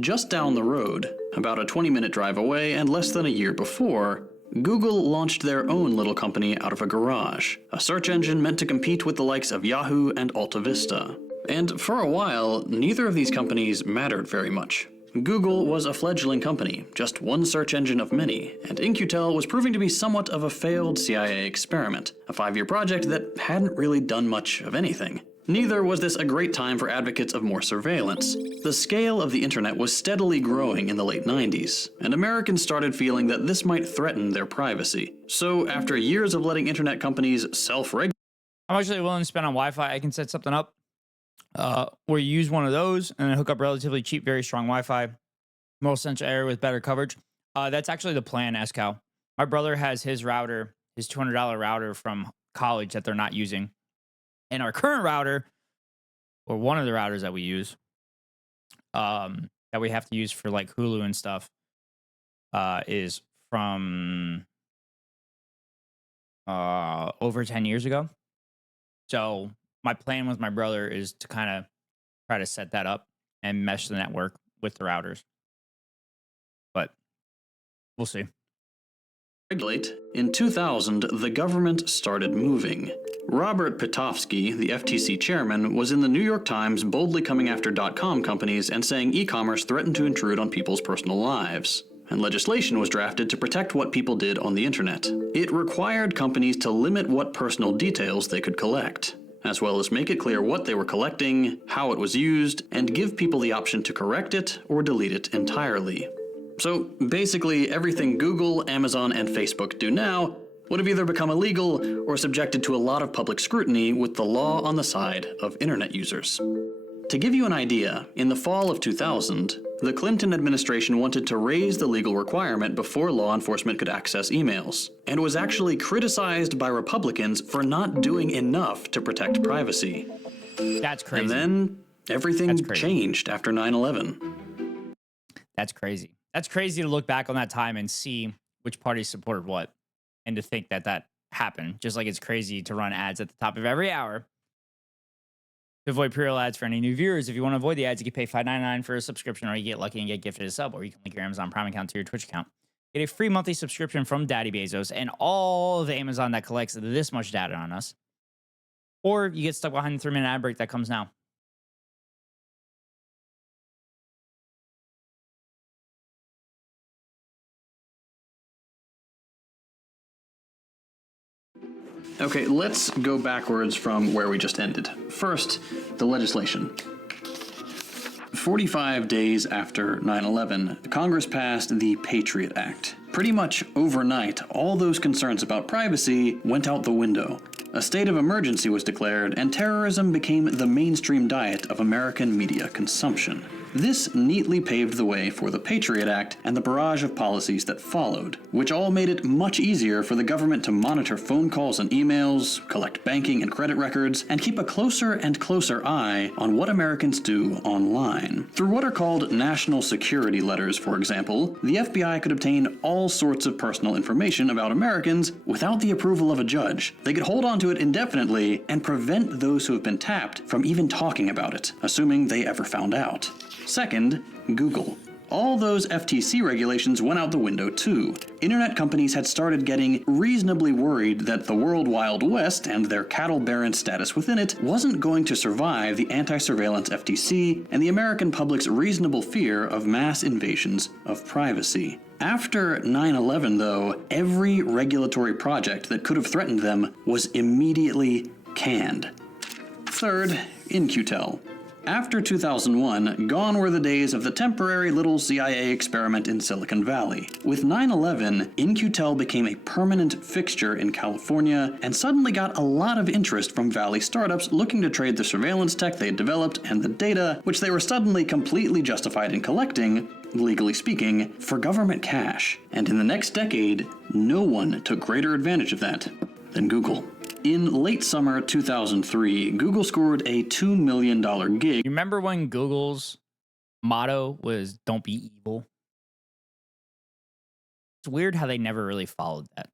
Just down the road, about a 20-minute drive away and less than a year before, Google launched their own little company out of a garage, a search engine meant to compete with the likes of Yahoo and AltaVista. And for a while, neither of these companies mattered very much. Google was a fledgling company, just one search engine of many, and In-Q-Tel was proving to be somewhat of a failed CIA experiment, a 5-year project that hadn't really done much of anything. Neither was this a great time for advocates of more surveillance. The scale of the internet was steadily growing in the late 90s, and Americans started feeling that this might threaten their privacy. So after years of letting internet companies self-regulate, I'm actually willing to spend on Wi-Fi. I can set something up where you use one of those and then hook up relatively cheap, very strong Wi-Fi, most central area with better coverage. That's actually the plan, SCal. My brother has his router, his $200 router from college that they're not using. And our current router, or one of the routers that we use, that we have to use for like Hulu and stuff, is from over 10 years ago. So my plan with my brother is to kind of try to set that up and mesh the network with the routers. But we'll see. In 2000, the government started moving. Robert Pitofsky, the FTC chairman, was in the New York Times boldly coming after .com companies and saying e-commerce threatened to intrude on people's personal lives. And legislation was drafted to protect what people did on the internet. It required companies to limit what personal details they could collect, as well as make it clear what they were collecting, how it was used, and give people the option to correct it or delete it entirely. So basically, everything Google, Amazon, and Facebook do now would have either become illegal or subjected to a lot of public scrutiny with the law on the side of internet users. To give you an idea, in the fall of 2000, the Clinton administration wanted to raise the legal requirement before law enforcement could access emails, and was actually criticized by Republicans for not doing enough to protect privacy. That's crazy. And then everything changed after 9/11. That's crazy. That's crazy to look back on that time and see which party supported what, and to think that that happened. Just like it's crazy to run ads at the top of every hour. To avoid pre-roll ads for any new viewers, if you want to avoid the ads, you can pay $5.99 for a subscription, or you get lucky and get gifted a sub, or you can link your Amazon Prime account to your Twitch account. Get a free monthly subscription from Daddy Bezos and all of the Amazon that collects this much data on us. Or you get stuck behind the 3-minute ad break that comes now. Okay, let's go backwards from where we just ended. First, the legislation. 45 days after 9/11, Congress passed the Patriot Act. Pretty much overnight, all those concerns about privacy went out the window. A state of emergency was declared, and terrorism became the mainstream diet of American media consumption. This neatly paved the way for the Patriot Act and the barrage of policies that followed, which all made it much easier for the government to monitor phone calls and emails, collect banking and credit records, and keep a closer and closer eye on what Americans do online. Through what are called national security letters, for example, the FBI could obtain all sorts of personal information about Americans without the approval of a judge. They could hold on to it indefinitely and prevent those who have been tapped from even talking about it, assuming they ever found out. Second, Google. All those FTC regulations went out the window too. Internet companies had started getting reasonably worried that the World Wild West and their cattle baron status within it wasn't going to survive the anti-surveillance FTC and the American public's reasonable fear of mass invasions of privacy. After 9/11, though, every regulatory project that could have threatened them was immediately canned. Third, In-Q-Tel. After 2001, gone were the days of the temporary little CIA experiment in Silicon Valley. With 9/11, In-Q-Tel became a permanent fixture in California and suddenly got a lot of interest from Valley startups looking to trade the surveillance tech they had developed and the data, which they were suddenly completely justified in collecting, legally speaking, for government cash. And in the next decade, no one took greater advantage of that than Google. In late summer 2003, Google scored a $2 million gig. You remember when Google's motto was "Don't be evil"? It's weird how they never really followed that.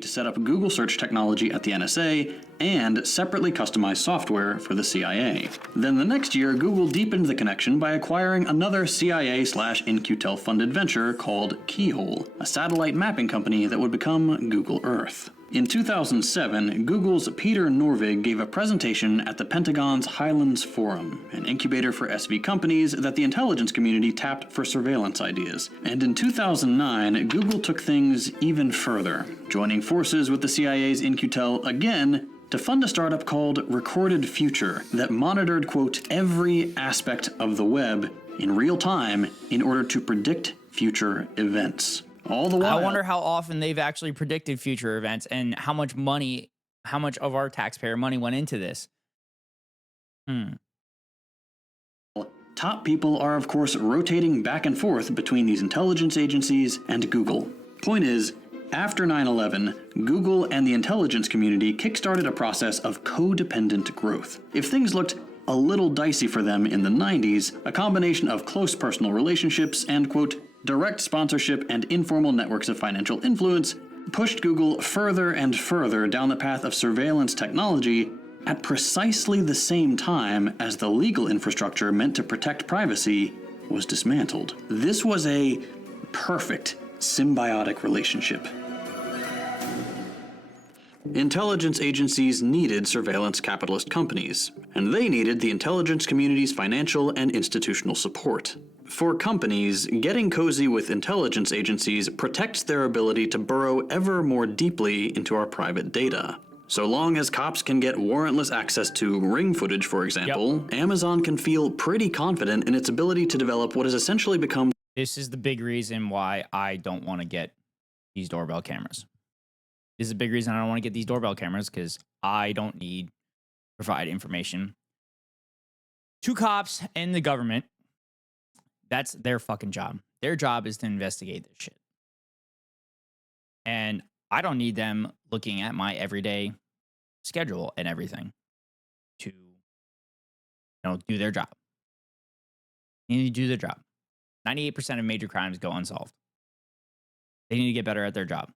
To set up Google search technology at the NSA and separately customized software for the CIA. Then the next year, Google deepened the connection by acquiring another CIA/In-Q-Tel funded venture called Keyhole, a satellite mapping company that would become Google Earth. In 2007, Google's Peter Norvig gave a presentation at the Pentagon's Highlands Forum, an incubator for SV companies that the intelligence community tapped for surveillance ideas. And in 2009, Google took things even further, joining forces with the CIA's In-Q-Tel again to fund a startup called Recorded Future that monitored, quote, every aspect of the web in real time in order to predict future events. All the while, I wonder how often they've actually predicted future events and how much of our taxpayer money went into this. Top people are, of course, rotating back and forth between these intelligence agencies and Google. Point is, after 9/11, Google and the intelligence community kickstarted a process of codependent growth. If things looked a little dicey for them in the 90s, a combination of close personal relationships and, quote, direct sponsorship and informal networks of financial influence pushed Google further and further down the path of surveillance technology at precisely the same time as the legal infrastructure meant to protect privacy was dismantled. This was a perfect symbiotic relationship. Intelligence agencies needed surveillance capitalist companies, and they needed the intelligence community's financial and institutional support. For companies, getting cozy with intelligence agencies protects their ability to burrow ever more deeply into our private data. So long as cops can get warrantless access to Ring footage, for example, Amazon can feel pretty confident in its ability to develop what has essentially become. This is the big reason why I don't want to get these doorbell cameras. This is a big reason I don't want to get these doorbell cameras, because I don't need to provide information to cops and the government. That's their fucking job. Their job is to investigate this shit. And I don't need them looking at my everyday schedule and everything to, do their job. They need to do their job. 98% of major crimes go unsolved. They need to get better at their job.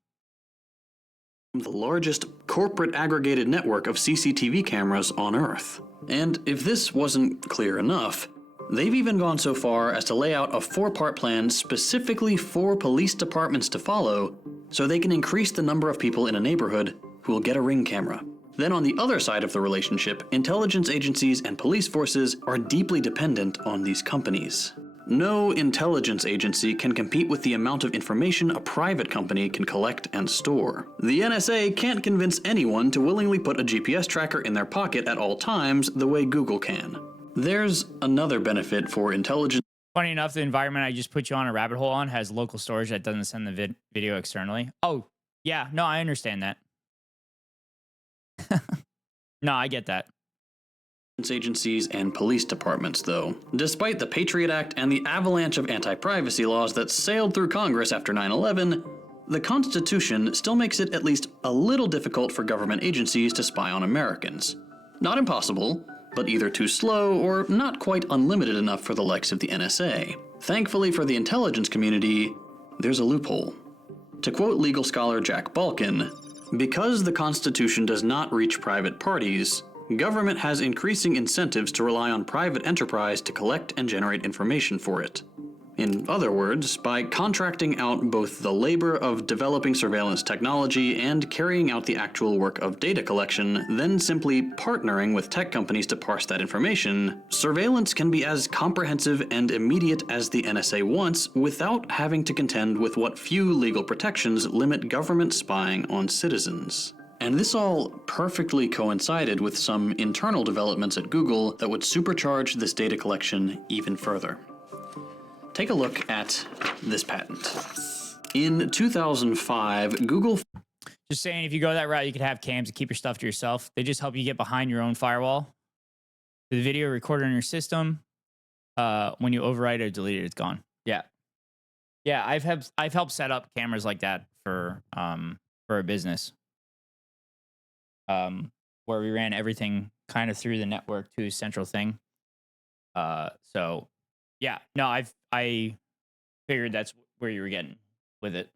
The largest corporate aggregated network of CCTV cameras on Earth. And if this wasn't clear enough, they've even gone so far as to lay out a 4-part plan specifically for police departments to follow so they can increase the number of people in a neighborhood who will get a Ring camera. Then on the other side of the relationship, intelligence agencies and police forces are deeply dependent on these companies. No intelligence agency can compete with the amount of information a private company can collect and store. The NSA can't convince anyone to willingly put a GPS tracker in their pocket at all times the way Google can. There's another benefit for intelligence. Funny enough, the environment I just put you on a rabbit hole on has local storage that doesn't send the video externally. Oh, yeah. No, I understand that. No, I get that. agencies and police departments, though. Despite the Patriot Act and the avalanche of anti-privacy laws that sailed through Congress after 9/11, the Constitution still makes it at least a little difficult for government agencies to spy on Americans. Not impossible, but either too slow or not quite unlimited enough for the likes of the NSA. Thankfully for the intelligence community, there's a loophole. To quote legal scholar Jack Balkin, "Because the Constitution does not reach private parties, government has increasing incentives to rely on private enterprise to collect and generate information for it." In other words, by contracting out both the labor of developing surveillance technology and carrying out the actual work of data collection, then simply partnering with tech companies to parse that information, surveillance can be as comprehensive and immediate as the NSA wants without having to contend with what few legal protections limit government spying on citizens. And this all perfectly coincided with some internal developments at Google that would supercharge this data collection even further. Take a look at this patent. In 2005, Google... Just saying, if you go that route, you could have cams and keep your stuff to yourself. They just help you get behind your own firewall. The video recorded on your system, when you overwrite or delete it, it's gone. Yeah. Yeah, I've helped set up cameras like that for a business. Where we ran everything kind of through the network to a central thing. So yeah, no, I figured that's where you were getting with it.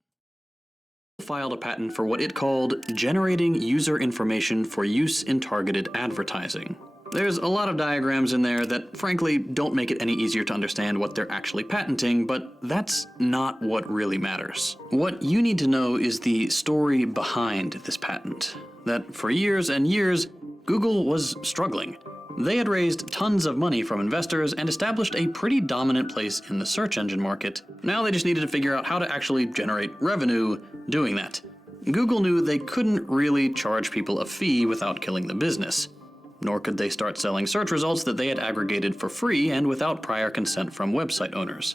Filed a patent for what it called generating user information for use in targeted advertising. There's a lot of diagrams in there that frankly don't make it any easier to understand what they're actually patenting, but that's not what really matters. What you need to know is the story behind this patent. That for years and years, Google was struggling. They had raised tons of money from investors and established a pretty dominant place in the search engine market. Now they just needed to figure out how to actually generate revenue doing that. Google knew they couldn't really charge people a fee without killing the business. Nor could they start selling search results that they had aggregated for free and without prior consent from website owners.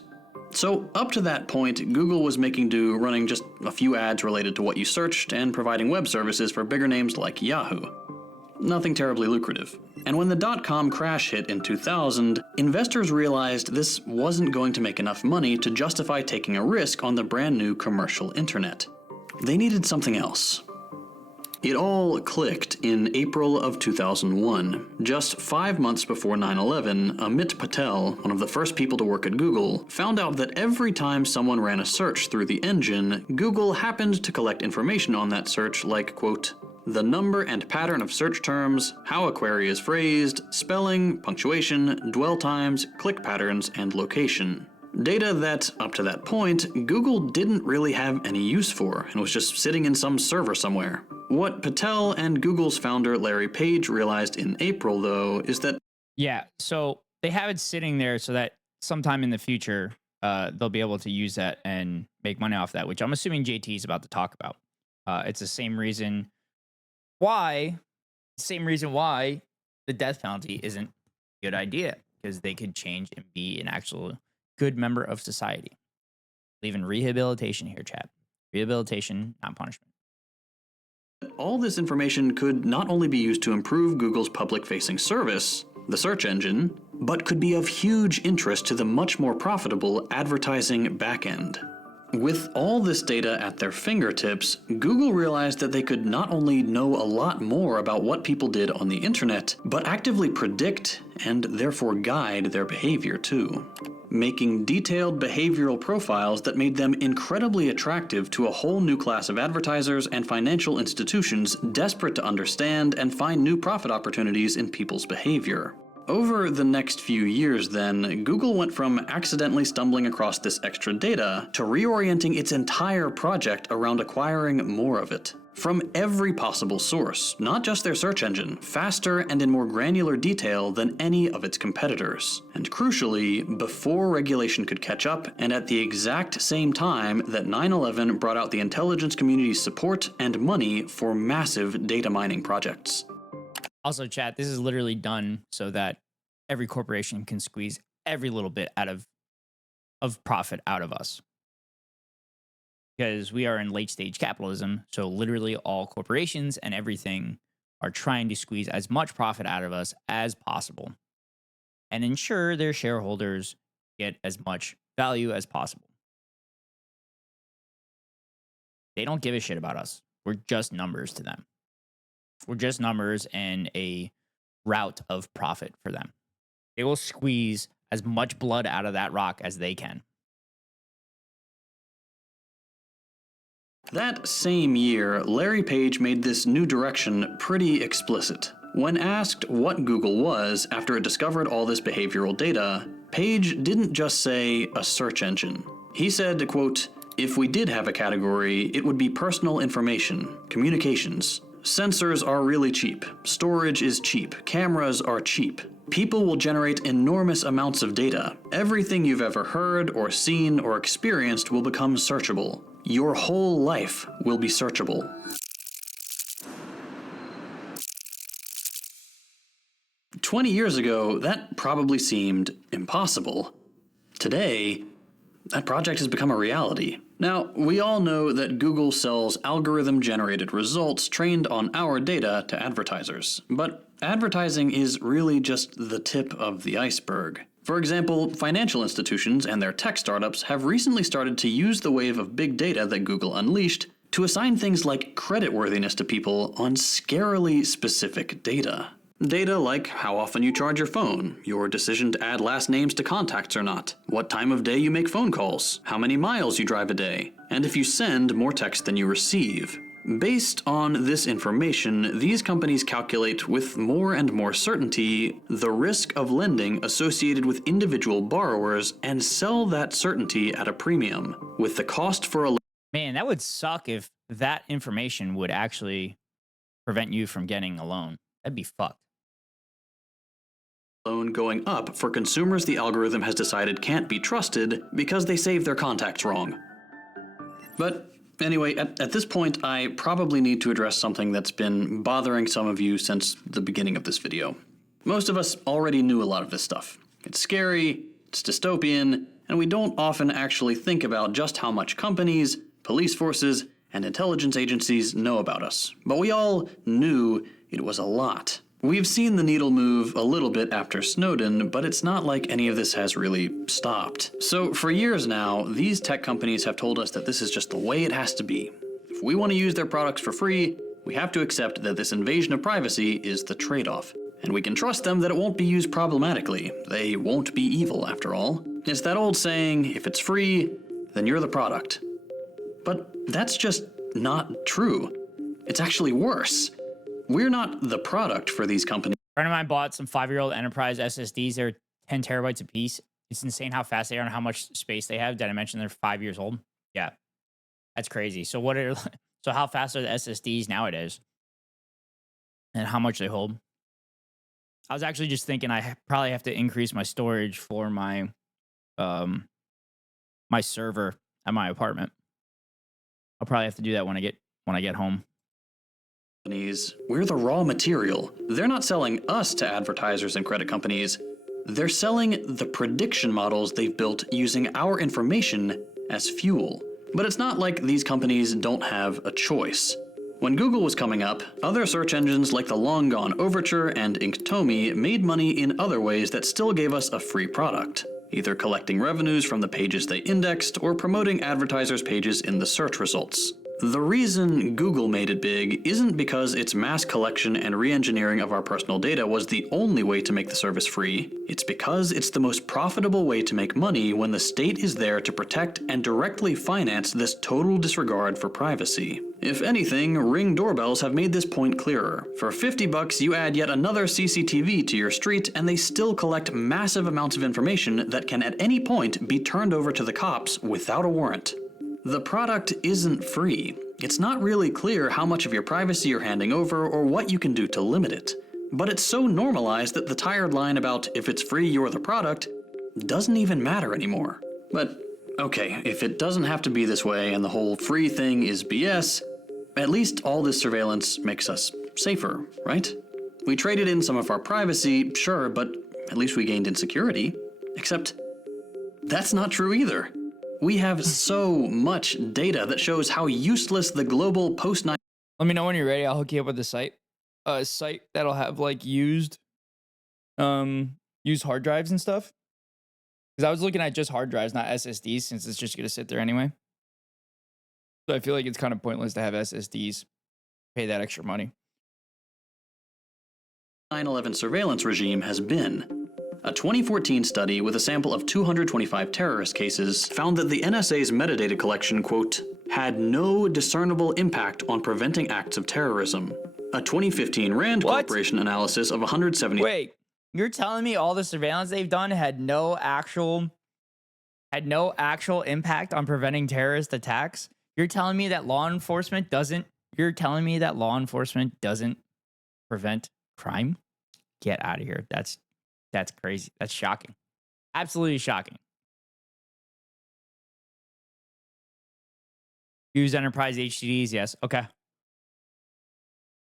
So up to that point, Google was making do running just a few ads related to what you searched and providing web services for bigger names like Yahoo. Nothing terribly lucrative. And when the dot-com crash hit in 2000, investors realized this wasn't going to make enough money to justify taking a risk on the brand new commercial internet. They needed something else. It all clicked in April of 2001. Just 5 months before 9/11, Amit Patel, one of the first people to work at Google, found out that every time someone ran a search through the engine, Google happened to collect information on that search like, quote, the number and pattern of search terms, how a query is phrased, spelling, punctuation, dwell times, click patterns, and location. Data that, up to that point, Google didn't really have any use for and was just sitting in some server somewhere. What Patel and Google's founder Larry Page realized in April, though, is that... Yeah, so they have it sitting there so that sometime in the future, they'll be able to use that and make money off that, which I'm assuming JT is about to talk about. It's the same reason why the death penalty isn't a good idea, because they could change and be an actual good member of society. Believe in rehabilitation here, chat. Rehabilitation, not punishment. all this information could not only be used to improve Google's public-facing service, the search engine, but could be of huge interest to the much more profitable advertising backend. With all this data at their fingertips, Google realized that they could not only know a lot more about what people did on the internet, but actively predict and therefore guide their behavior too, making detailed behavioral profiles that made them incredibly attractive to a whole new class of advertisers and financial institutions desperate to understand and find new profit opportunities in people's behavior. Over the next few years then, Google went from accidentally stumbling across this extra data to reorienting its entire project around acquiring more of it. From every possible source, not just their search engine, faster and in more granular detail than any of its competitors. And crucially, before regulation could catch up, and at the exact same time that 9/11 brought out the intelligence community's support and money for massive data mining projects. Also, chat, this is literally done so that every corporation can squeeze every little bit out of profit out of us. Because we are in late stage capitalism, so literally all corporations and everything are trying to squeeze as much profit out of us as possible and ensure their shareholders get as much value as possible. They don't give a shit about us. We're just numbers to them. We're just numbers and a route of profit for them. They will squeeze as much blood out of that rock as they can. That same year, Larry Page made this new direction pretty explicit. When asked what Google was after it discovered all this behavioral data, Page didn't just say a search engine. He said, quote, "If we did have a category, it would be personal information, communications. Sensors are really cheap. Storage is cheap. Cameras are cheap. People will generate enormous amounts of data. Everything you've ever heard or seen or experienced will become searchable. Your whole life will be searchable." "20 years ago, that probably seemed impossible. Today, that project has become a reality. Now, we all know that Google sells algorithm-generated results trained on our data to advertisers, but advertising is really just the tip of the iceberg. For example, financial institutions and their tech startups have recently started to use the wave of big data that Google unleashed to assign things like creditworthiness to people on scarily specific data. Data like how often you charge your phone, your decision to add last names to contacts or not, what time of day you make phone calls, how many miles you drive a day, and if you send more text than you receive. Based on this information, these companies calculate with more and more certainty the risk of lending associated with individual borrowers and sell that certainty at a premium, with the cost for a Man, that would suck if that information would actually prevent you from getting a loan. That'd be fucked. loan going up for consumers the algorithm has decided can't be trusted because they saved their contacts wrong. But anyway, at this point, I probably need to address something that's been bothering some of you since the beginning of this video. Most of us already knew a lot of this stuff. It's scary, it's dystopian, and we don't often actually think about just how much companies, police forces, and intelligence agencies know about us. But we all knew it was a lot. We've seen the needle move a little bit after Snowden, but it's not like any of this has really stopped. So for years now, these tech companies have told us that this is just the way it has to be. If we want to use their products for free, we have to accept that this invasion of privacy is the trade-off. And we can trust them that it won't be used problematically. They won't be evil, after all. It's that old saying, if it's free, then you're the product. But that's just not true. It's actually worse. We're not the product for these companies. A friend of mine bought some 5-year-old enterprise SSDs. They're 10 terabytes a piece. It's insane how fast they are and how much space they have. Did I mention they're 5 years old? Yeah. That's crazy. So how fast are the SSDs nowadays? And how much they hold? I was actually just thinking I probably have to increase my storage for my my server at my apartment. I'll probably have to do that when I get home. We're the raw material. They're not selling us to advertisers and credit companies. They're selling the prediction models they've built using our information as fuel. But it's not like these companies don't have a choice. When Google was coming up, other search engines like the long-gone Overture and Inktomi made money in other ways that still gave us a free product, either collecting revenues from the pages they indexed or promoting advertisers' pages in the search results. The reason Google made it big isn't because its mass collection and re-engineering of our personal data was the only way to make the service free. It's because it's the most profitable way to make money when the state is there to protect and directly finance this total disregard for privacy. If anything, Ring doorbells have made this point clearer. For $50, you add yet another CCTV to your street, and they still collect massive amounts of information that can at any point be turned over to the cops without a warrant. The product isn't free. It's not really clear how much of your privacy you're handing over or what you can do to limit it. But it's so normalized that the tired line about if it's free, you're the product doesn't even matter anymore. But okay, if it doesn't have to be this way and the whole free thing is BS, at least all this surveillance makes us safer, right? We traded in some of our privacy, sure, but at least we gained in security. Except that's not true either. We have so much data that shows how useless the global post-9. Let me know when you're ready. I'll hook you up with the site. a site that'll have like used hard drives and stuff. Because I was looking at just hard drives, not SSDs, since it's just gonna sit there anyway. So I feel like it's kind of pointless to have SSDs. Pay that extra money. 9/11 surveillance regime has been. A 2014 study with a sample of 225 terrorist cases found that the NSA's metadata collection, quote, had no discernible impact on preventing acts of terrorism. A 2015 Rand Corporation analysis of 170. Wait, you're telling me all the surveillance they've done had no actual impact on preventing terrorist attacks? You're telling me that law enforcement doesn't prevent crime? Get out of here. That's crazy. That's shocking. Absolutely shocking. Use enterprise HDDs, yes. Okay.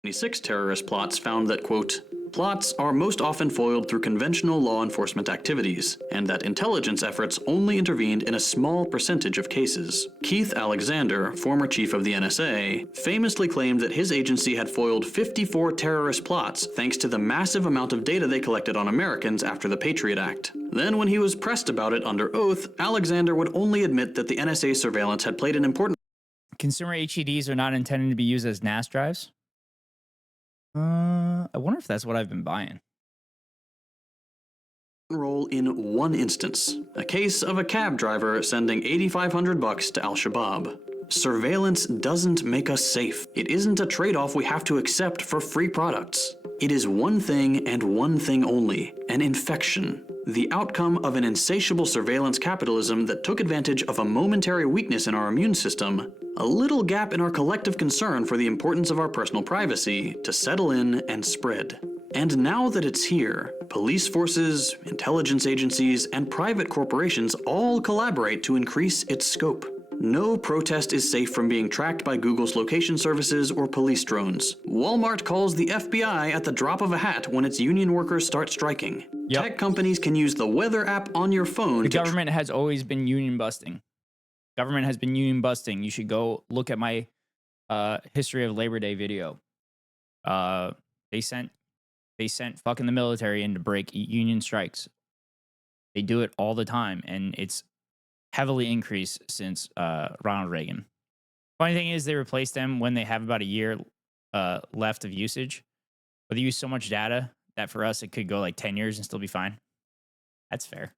26 terrorist plots found that, quote, plots are most often foiled through conventional law enforcement activities, and that intelligence efforts only intervened in a small percentage of cases. Keith Alexander, former chief of the NSA, famously claimed that his agency had foiled 54 terrorist plots thanks to the massive amount of data they collected on Americans after the Patriot Act. Then, when he was pressed about it under oath, Alexander would only admit that the NSA surveillance had played an important Consumer HDDs are not intended to be used as NAS drives. I wonder if that's what I've been buying. role in one instance, a case of a cab driver sending $8,500 to Al-Shabaab. Surveillance doesn't make us safe. It isn't a trade-off we have to accept for free products. It is one thing and one thing only, an infection. The outcome of an insatiable surveillance capitalism that took advantage of a momentary weakness in our immune system, a little gap in our collective concern for the importance of our personal privacy, to settle in and spread. And now that it's here, police forces, intelligence agencies, and private corporations all collaborate to increase its scope. No protest is safe from being tracked by Google's location services or police drones. Walmart calls the FBI at the drop of a hat when its union workers start striking. Yep. Tech companies can use the weather app on your phone. The government has always been union busting. Government has been union busting. You should go look at my history of Labor Day video. They sent fucking the military in to break union strikes. They do it all the time, and it's heavily increased since Ronald Reagan. Funny thing is, they replaced them when they have about a year left of usage. But they use so much data that for us, it could go like 10 years and still be fine. That's fair.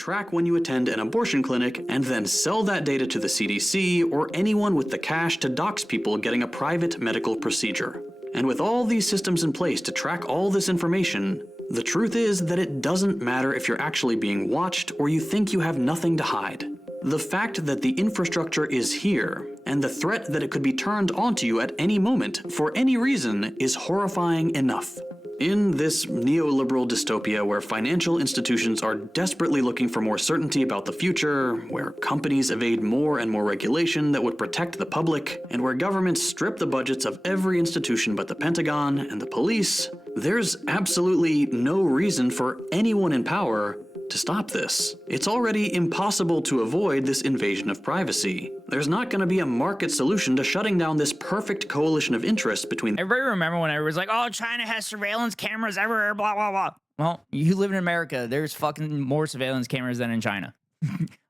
Track when you attend an abortion clinic and then sell that data to the CDC or anyone with the cash to dox people getting a private medical procedure. And with all these systems in place to track all this information, the truth is that it doesn't matter if you're actually being watched or you think you have nothing to hide. The fact that the infrastructure is here, and the threat that it could be turned onto you at any moment, for any reason, is horrifying enough. In this neoliberal dystopia where financial institutions are desperately looking for more certainty about the future, where companies evade more and more regulation that would protect the public, and where governments strip the budgets of every institution but the Pentagon and the police, there's absolutely no reason for anyone in power to stop this. It's already impossible to avoid this invasion of privacy. There's not going to be a market solution to shutting down this perfect coalition of interests between... Everybody remember when everyone's like, oh, China has surveillance cameras everywhere, blah, blah, blah. Well, you live in America. There's fucking more surveillance cameras than in China.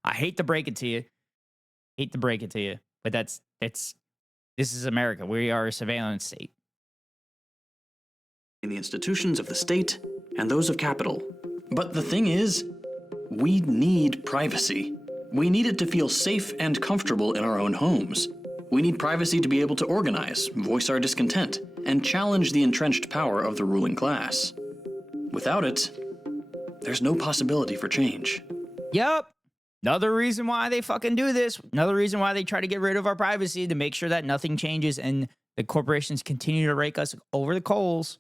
I hate to break it to you. But this is America. We are a surveillance state. ...in the institutions of the state and those of capital. But the thing is, we need privacy. We need it to feel safe and comfortable in our own homes. We need privacy to be able to organize, voice our discontent, and challenge the entrenched power of the ruling class. Without it, there's no possibility for change. Yep. Another reason why they fucking do this. Another reason why they try to get rid of our privacy, to make sure that nothing changes and the corporations continue to rake us over the coals.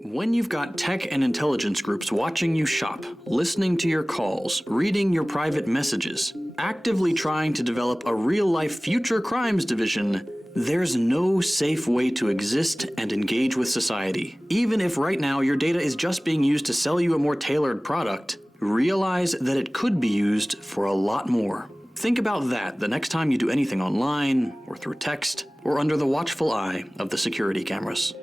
When you've got tech and intelligence groups watching you shop, listening to your calls, reading your private messages, actively trying to develop a real-life future crimes division, there's no safe way to exist and engage with society. Even if right now your data is just being used to sell you a more tailored product, realize that it could be used for a lot more. Think about that the next time you do anything online, or through text, or under the watchful eye of the security cameras.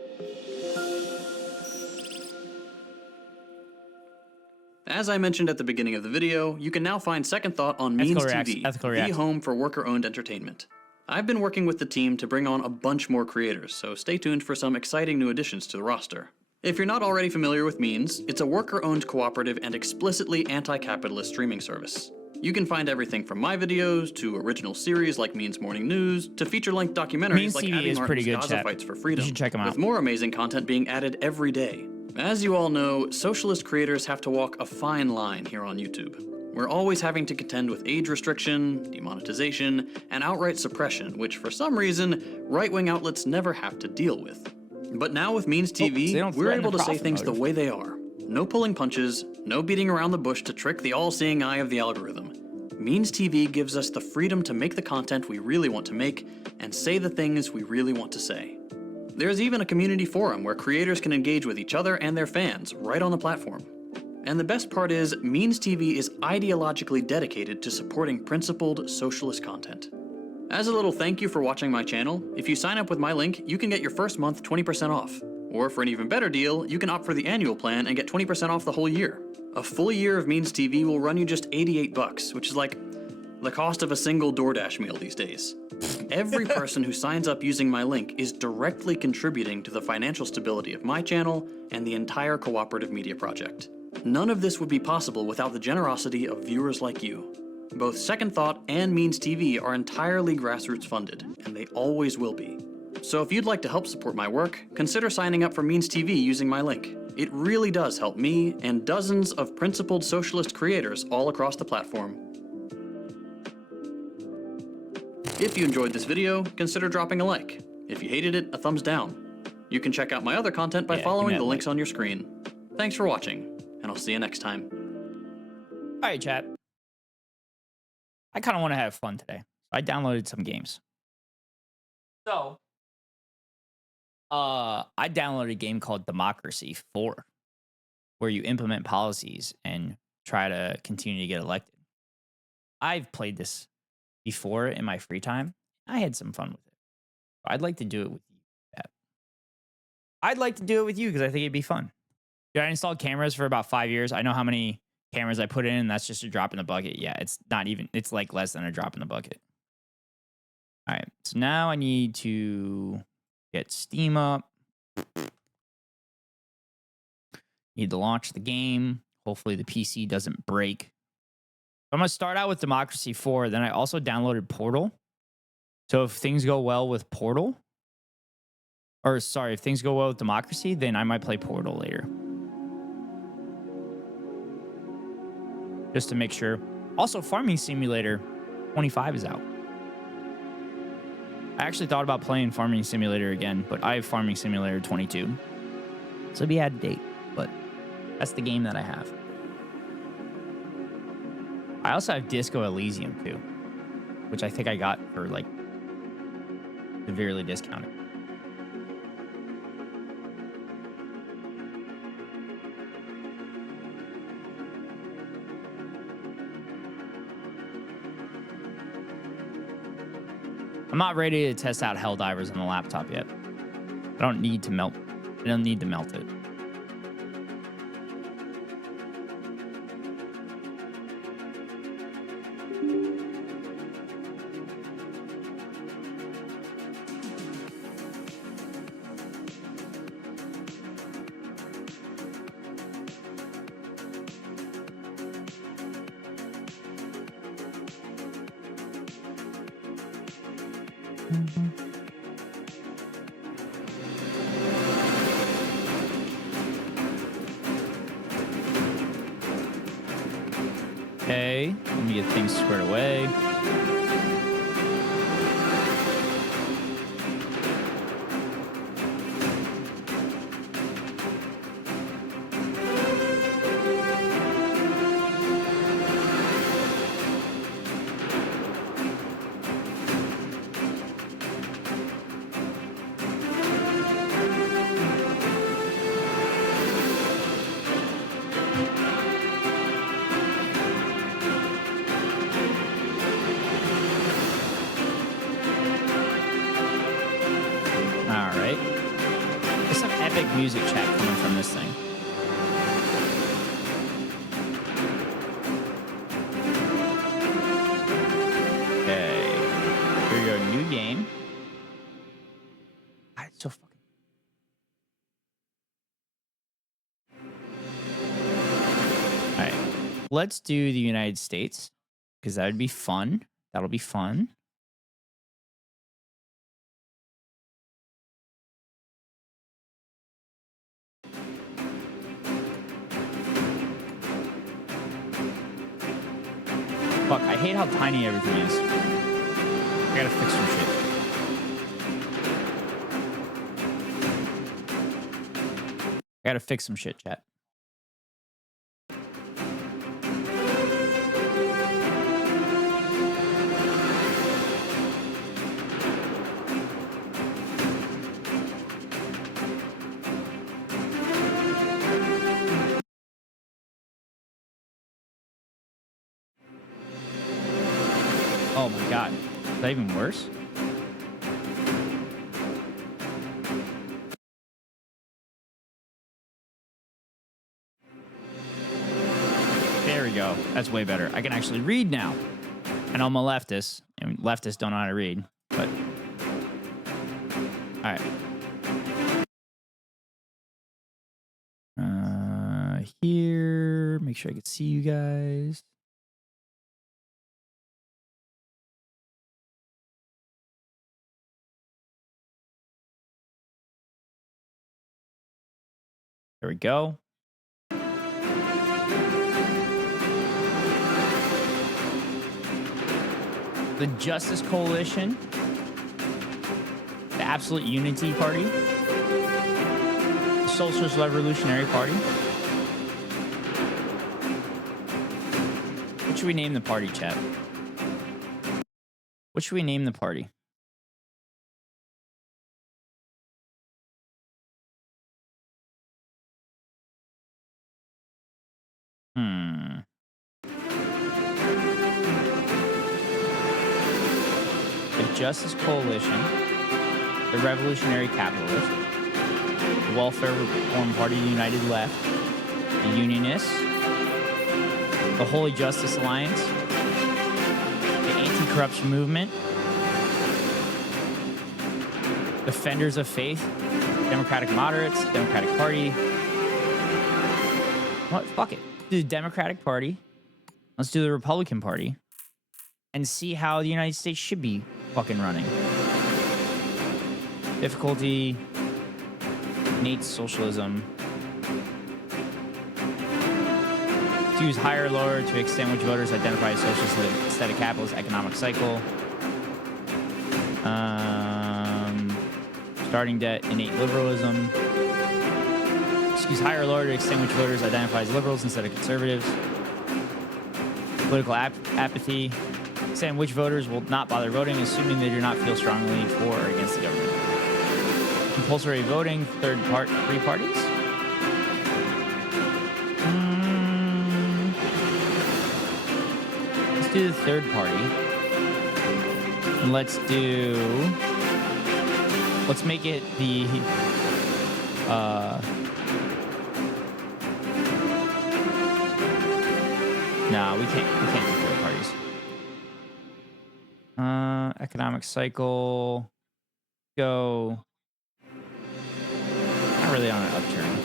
As I mentioned at the beginning of the video, you can now find Second Thought on Ethical Means reacts, TV, ethical the reacts. home for worker-owned entertainment. I've been working with the team to bring on a bunch more creators, so stay tuned for some exciting new additions to the roster. If you're not already familiar with Means, it's a worker-owned cooperative and explicitly anti-capitalist streaming service. You can find everything from my videos, to original series like Means Morning News, to feature-length documentaries Means like TV Abby is pretty Martin's good, Gaza chat. Fights for You Freedom, should check 'em out. with more amazing content being added every day. As you all know, socialist creators have to walk a fine line here on YouTube. We're always having to contend with age restriction, demonetization, and outright suppression, which for some reason, right-wing outlets never have to deal with. But now with Means they TV, don't we're threaten able a to say profit things the motive. way they are. No pulling punches, no beating around the bush to trick the all-seeing eye of the algorithm. Means TV gives us the freedom to make the content we really want to make and say the things we really want to say. There's even a community forum where creators can engage with each other and their fans right on the platform. And the best part is, Means TV is ideologically dedicated to supporting principled socialist content. As a little thank you for watching my channel, if you sign up with my link, you can get your first month 20% off. Or for an even better deal, you can opt for the annual plan and get 20% off the whole year. A full year of Means TV will run you just $88, which is like the cost of a single DoorDash meal these days. Every person who signs up using my link is directly contributing to the financial stability of my channel and the entire cooperative media project. None of this would be possible without the generosity of viewers like you. Both Second Thought and Means TV are entirely grassroots funded, and they always will be. So if you'd like to help support my work, consider signing up for Means TV using my link. It really does help me and dozens of principled socialist creators all across the platform. If you enjoyed this video, consider dropping a like. If you hated it, a thumbs down. You can check out my other content by Yeah, following give me the that links on your screen. Thanks for watching, and I'll see you next time. All right, chat. I kind of want to have fun today. I downloaded some games. So, I downloaded a game called Democracy 4, where you implement policies and try to continue to get elected. I've played this before in my free time. I had some fun with it. I'd like to do it with you, chat. I'd like to do it with you because I think it'd be fun. Dude, I installed cameras for about 5 years. I know how many cameras I put in, and that's just a drop in the bucket. Yeah, it's not even, it's like less than a drop in the bucket. All right, so now I need to get Steam up. Need to launch the game. Hopefully the PC doesn't break. I'm going to start out with Democracy 4. Then I also downloaded Portal. So if things go well with Portal, or sorry, if things go well with Democracy, then I might play Portal later. Just to make sure. Also, Farming Simulator 25 is out. I actually thought about playing Farming Simulator again, but I have Farming Simulator 22. So it'll be out of date, but that's the game that I have. I also have Disco Elysium too, which I think I got for like severely discounted. I'm not ready to test out Helldivers on the laptop yet. I don't need to melt. I don't need to melt it. Okay, let me get things squared away. Music chat coming from this thing. Let's do the United States because that would be fun. That'll be fun. Fuck, I hate how tiny everything is. I gotta fix some shit. I gotta fix some shit, chat. Oh my god. Is that even worse? There we go. That's way better. I can actually read now. I know I'm a leftist, and leftists don't know how to read, but... Alright. Here. Make sure I can see you guys. There we go. The Justice Coalition, the Absolute Unity Party, the Socialist Revolutionary Party. What should we name the party, chat? What should we name the party? The Justice Coalition, the Revolutionary Capitalist, the Welfare Reform Party, the United Left, the Unionists, the Holy Justice Alliance, the Anti-Corruption Movement, Defenders of Faith, Democratic Moderates, Democratic Party. What? Fuck it. Do the Democratic Party. Let's do the Republican Party. And see how the United States should be fucking running. Difficulty. Nate's socialism. To use higher or lower to extent which voters identify as socialist instead of capitalist economic cycle. Starting debt, innate liberalism. Use higher or lower to extent which voters identify as liberals instead of conservatives. Political apathy. Saying which voters will not bother voting, assuming they do not feel strongly for or against the government. Compulsory voting, three parties. Let's do the third party. And let's make it the no, we can't do third parties. Economic cycle. Go. Not really on an upturn.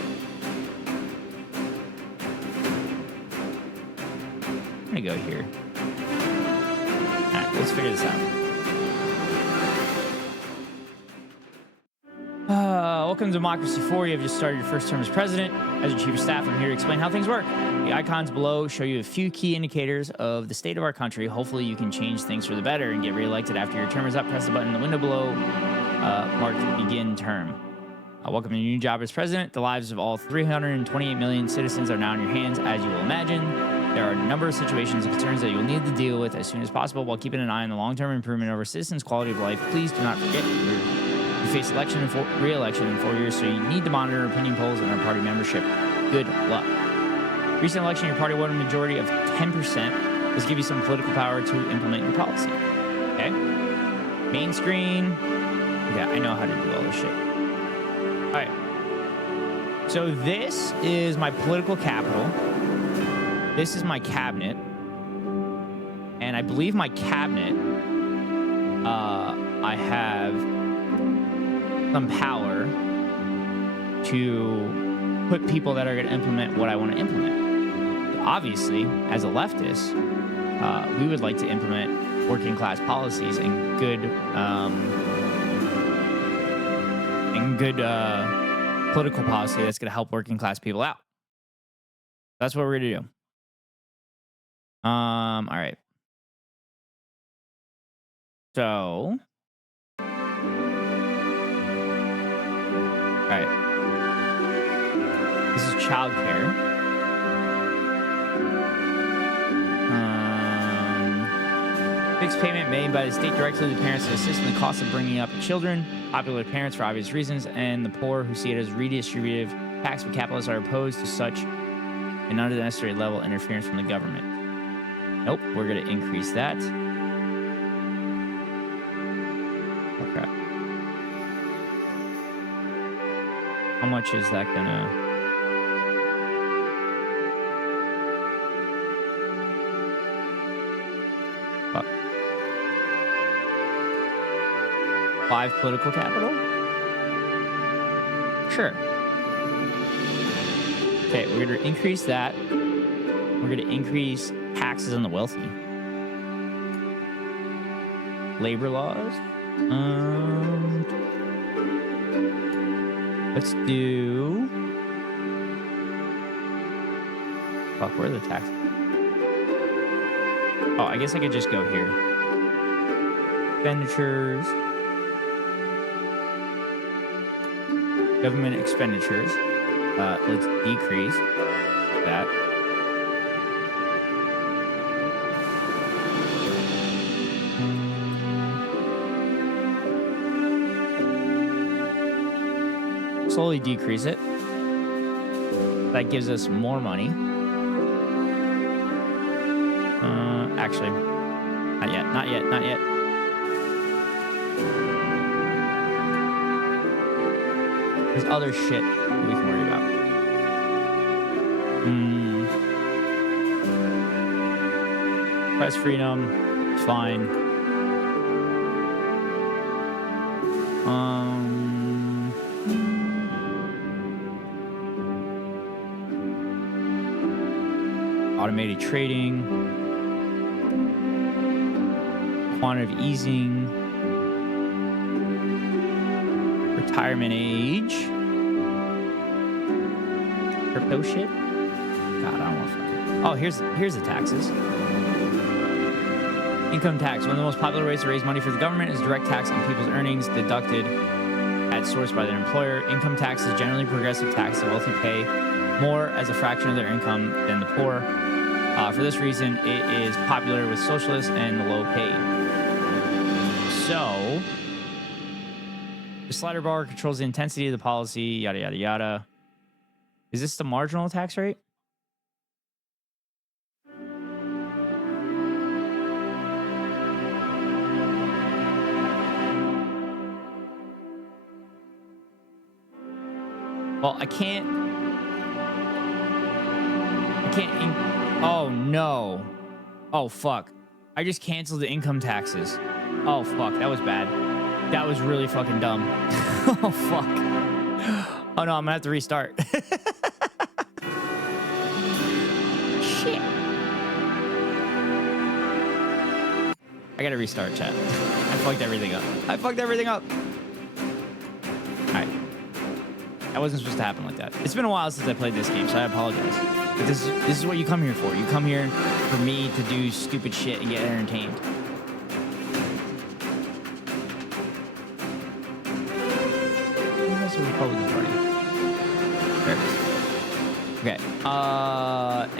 I'm gonna go here. Alright, let's figure this out. Welcome to Democracy 4. You have just started your first term as president. As your chief of staff, I'm here to explain how things work. The icons below show you a few key indicators of the state of our country. Hopefully you can change things for the better and get reelected after your term is up. Press the button in the window below, marked begin term. Welcome to your new job as president. The lives of all 328 million citizens are now in your hands, as you will imagine. There are a number of situations and concerns that you'll need to deal with as soon as possible while keeping an eye on the long-term improvement of our citizens' quality of life. Please do not forget you face election and re-election in 4 years, so you need to monitor opinion polls and our party membership. Good luck. Recent election, your party won a majority of 10%. Let's give you some political power to implement your policy. Okay? Main screen. Yeah, I know how to do all this shit. All right. So this is my political capital. This is my cabinet. And I believe my cabinet, I have some power to put people that are going to implement what I want to implement. obviously, as a leftist, we would like to implement working class policies and good political policy that's going to help working class people out. That's what we're going to do. All right. So, all right. This is childcare. Fixed payment made by the state directly to parents to assist in the cost of bringing up children. Popular parents for obvious reasons, and the poor who see it as redistributive. Tax capitalists are opposed to such an unnecessary level of interference from the government. Nope, we're going to increase that. Oh, crap. How much is that going to... Fuck. 5 political capital? Sure. Okay, we're going to increase that. We're going to increase taxes on the wealthy. Labor laws. Let's do... Fuck, where are the taxes? Oh, I guess I could just go here. Expenditures. Government expenditures. Let's decrease that. Slowly decrease it. That gives us more money. Actually, not yet, not yet, not yet. There's other shit that we can worry about. Press freedom, fine. Automated trading, quantitative easing, retirement age, crypto shit. God, I don't want to fucking... Oh, here's the taxes. Income tax. One of the most popular ways to raise money for the government is direct tax on people's earnings deducted at source by their employer. Income tax is generally progressive tax. The wealthy pay more as a fraction of their income than the poor. For this reason, it is popular with socialists and the low paid. So, the slider bar controls the intensity of the policy, yada, yada, yada. Is this the marginal tax rate? Well, I can't... Oh, no. Oh, fuck. I just canceled the income taxes. Oh, fuck. That was bad. That was really fucking dumb. Oh, fuck. Oh, no. I'm gonna have to restart. Shit. I gotta restart, chat. I fucked everything up. Alright. That wasn't supposed to happen like that. It's been a while since I played this game, so I apologize. But this is what you come here for. You come here for me to do stupid shit and get entertained. That's the Republican Party. There it is. Okay.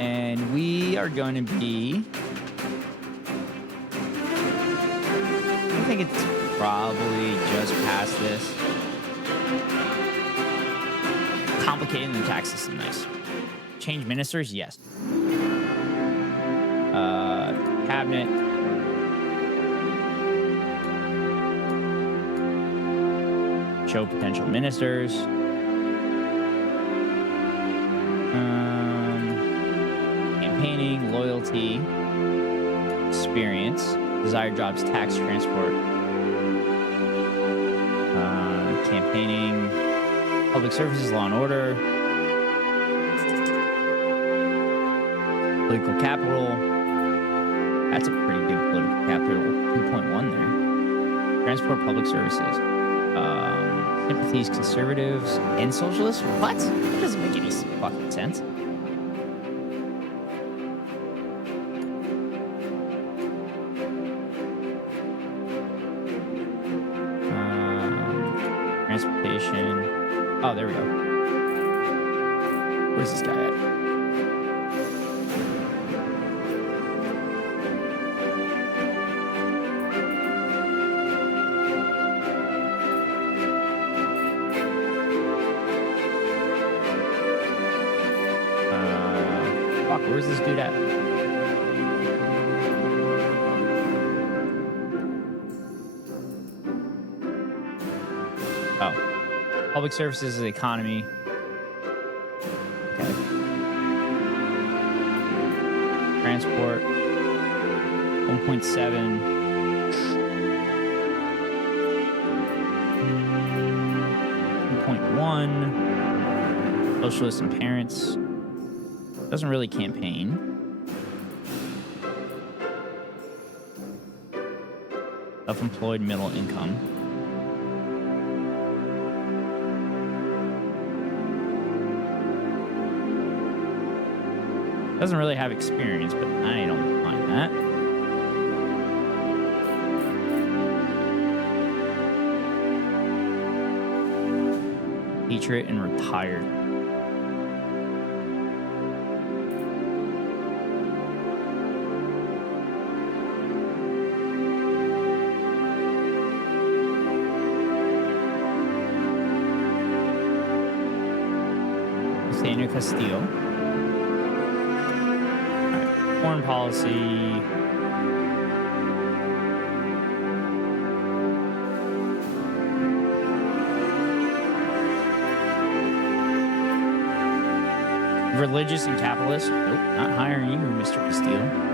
And we are going to be... I think it's probably just past this. Complicating the tax system, nice. Change ministers, yes. Cabinet. Show potential ministers. Campaigning, loyalty, experience, desired jobs, tax, transport. Campaigning, public services, law and order. Political capital. That's a pretty good political capital. 2.1 there. Transport, public services. Sympathies, conservatives, and socialists. What? That doesn't make any fucking sense. Transportation. Oh, there we go. Where's this guy at? Fuck, where's this dude at? Oh. Public services is the economy. Okay. Transport. 1.7. 2.1. Socialists and parents. Doesn't really campaign. Self-employed, middle income. Doesn't really have experience, but I don't mind that. Teacher and retired. Daniel Castillo. Right. Foreign policy. Religious and capitalist. Nope, not hiring you, Mr. Castillo.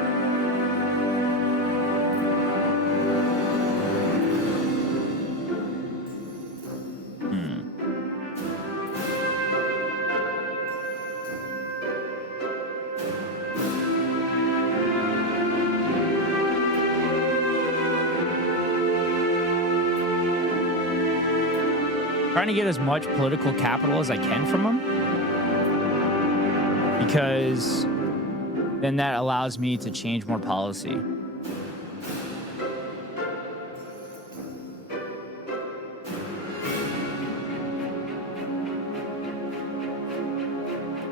Trying to get as much political capital as I can from them, because then that allows me to change more policy.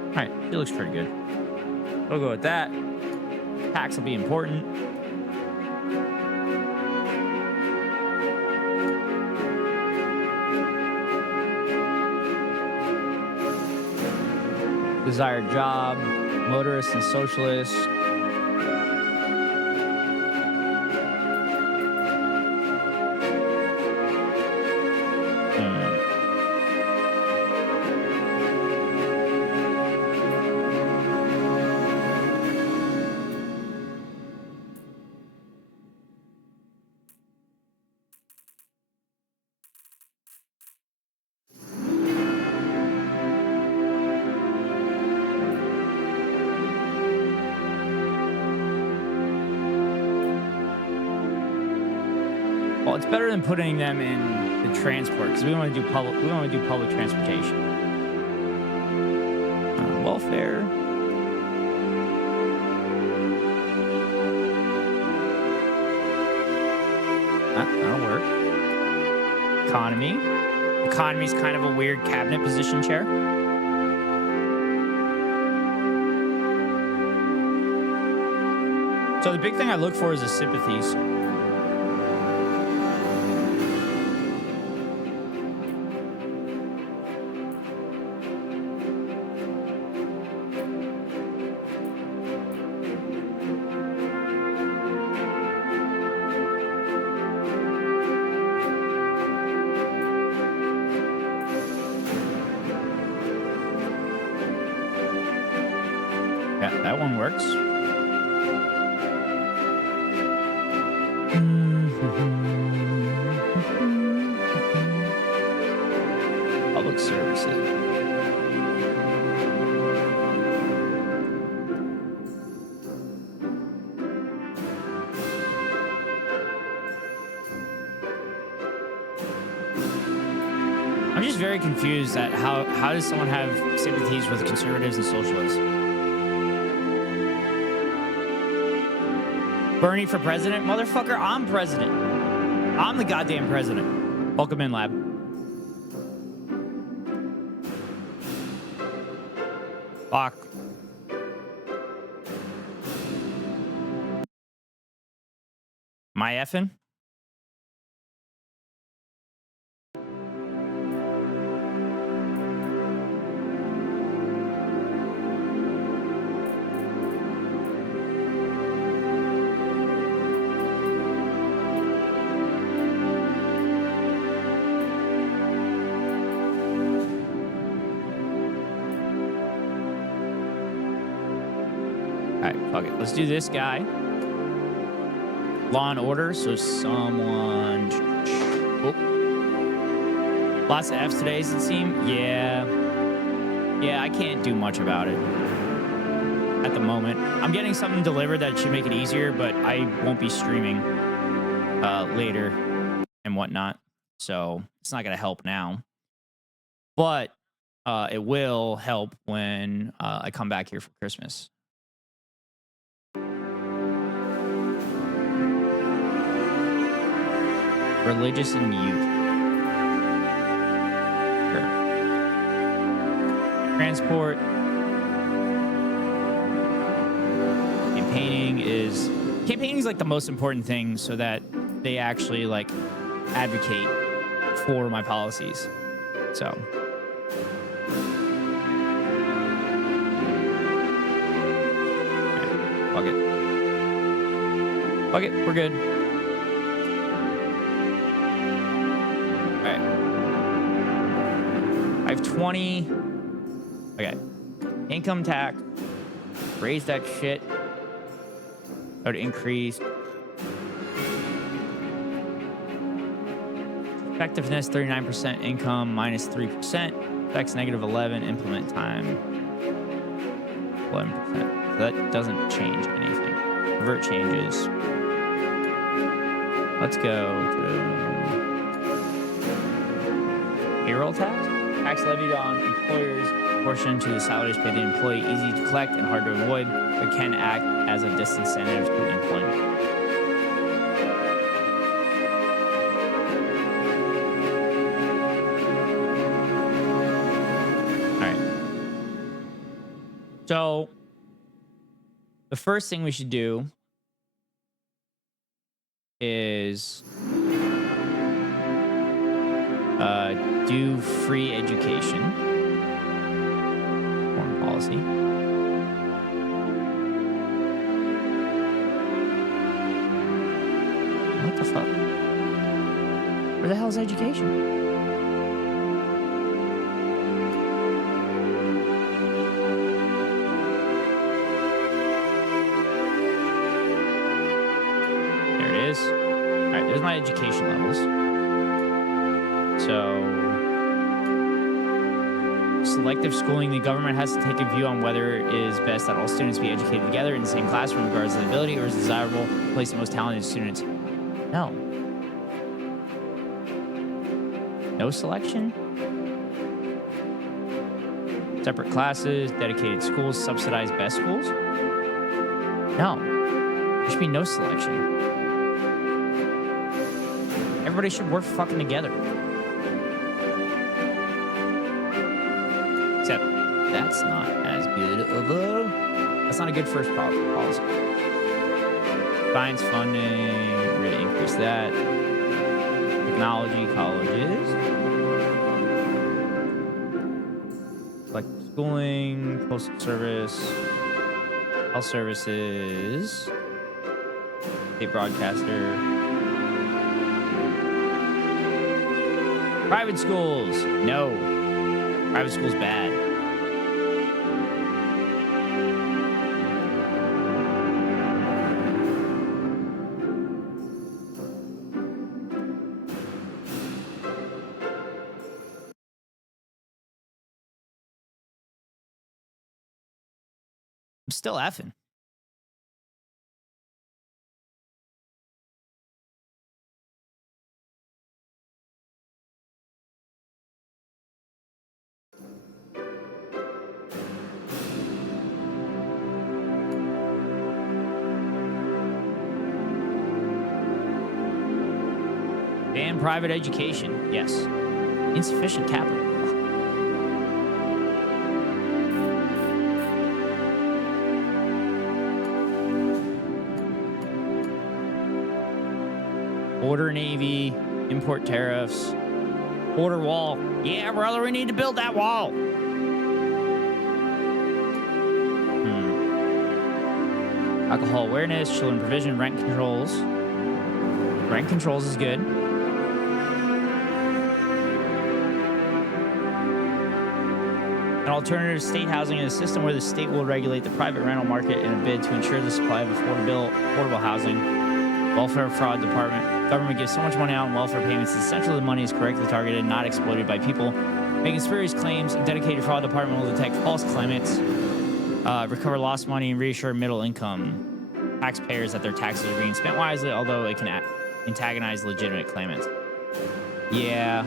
All right, she looks pretty good. We'll go with that. Tax will be important. Desired job, motorist and socialist. Well, it's better than putting them in the transport, because we want to do public. We want to do public transportation. Welfare. That'll work. Economy. Economy's kind of a weird cabinet position chair. So the big thing I look for is the sympathies. Yeah, that one works. Public services. I'm just very confused at how does someone have sympathies with conservatives and socialists? Bernie for president? Motherfucker, I'm president. I'm the goddamn president. Welcome in, lab. Fuck. Am I effing? Alright, fuck it. Let's do this guy. Law and order, so someone... Oh. Lots of Fs today, does it seem? Yeah. Yeah, I can't do much about it at the moment. I'm getting something delivered that should make it easier, but I won't be streaming later and whatnot. So it's not going to help now. But it will help when I come back here for Christmas. Religious and youth. Sure. Transport. Campaigning is like the most important thing so that they actually like advocate for my policies. So. Okay. Fuck it. Fuck it. We're good. I have 20. Okay. Income tax. Raise that shit. That would increase. Effectiveness 39%. Income minus 3%. Effects negative 11. Implement time 11%. So that doesn't change anything. Revert changes. Let's go to payroll tax. Tax levied on employers proportion to the salaries paid to the employee, easy to collect and hard to avoid, but can act as a disincentive to employment. All right. So the first thing we should do is do free education. Foreign policy. What the fuck? Where the hell is education? There it is. All right, there's my education levels. So, selective schooling, the government has to take a view on whether it is best that all students be educated together in the same classroom regardless of ability, or is it desirable to place the most talented students. No. No selection? Separate classes, dedicated schools, subsidized best schools? No. There should be no selection. Everybody should work fucking together. Except that's not as good of a... That's not a good first policy. Science funding, we're going to increase that. Technology colleges. Selective schooling, postal service, health services, state broadcaster. Private schools, no. Private school's bad. I'm still effing. Ban private education. Yes. Insufficient capital. Border Navy, import tariffs, border wall. Yeah, brother, we need to build that wall. Alcohol awareness, children provision, rent controls. Rent controls is good. An alternative state housing is a system where the state will regulate the private rental market in a bid to ensure the supply of affordable housing. Welfare fraud department. Government gives so much money out in welfare payments. Essentially, the money is correctly targeted, not exploited by people making spurious claims. A dedicated fraud department will detect false claimants, recover lost money, and reassure middle income taxpayers that their taxes are being spent wisely, although it can antagonize legitimate claimants. Yeah.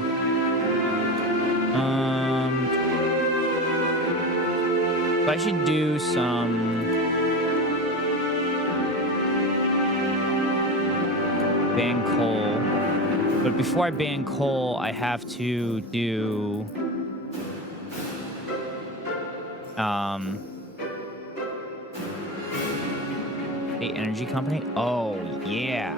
So I should do some ban coal, but before I ban coal, I have to do state energy company. Oh yeah,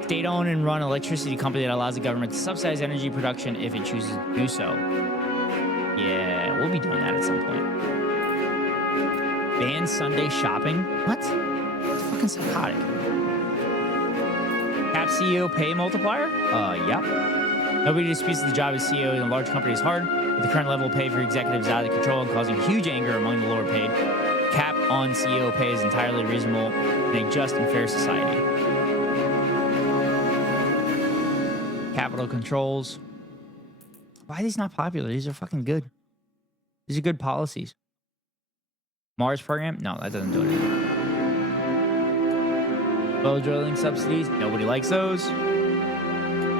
state-owned and run electricity company that allows the government to subsidize energy production if it chooses to do so. Yeah, we'll be doing that at some point. Ban Sunday shopping. What? It's fucking psychotic. Cap CEO pay multiplier? Yep. Nobody disputes the job as CEO in a large company is hard, but the current level of pay for executives is out of control and causing huge anger among the lower paid. Cap on CEO pay is entirely reasonable in a just and fair society. Capital controls. Why are these not popular? These are fucking good. These are good policies. Mars program? No, that doesn't do anything. Oil drilling subsidies? Nobody likes those.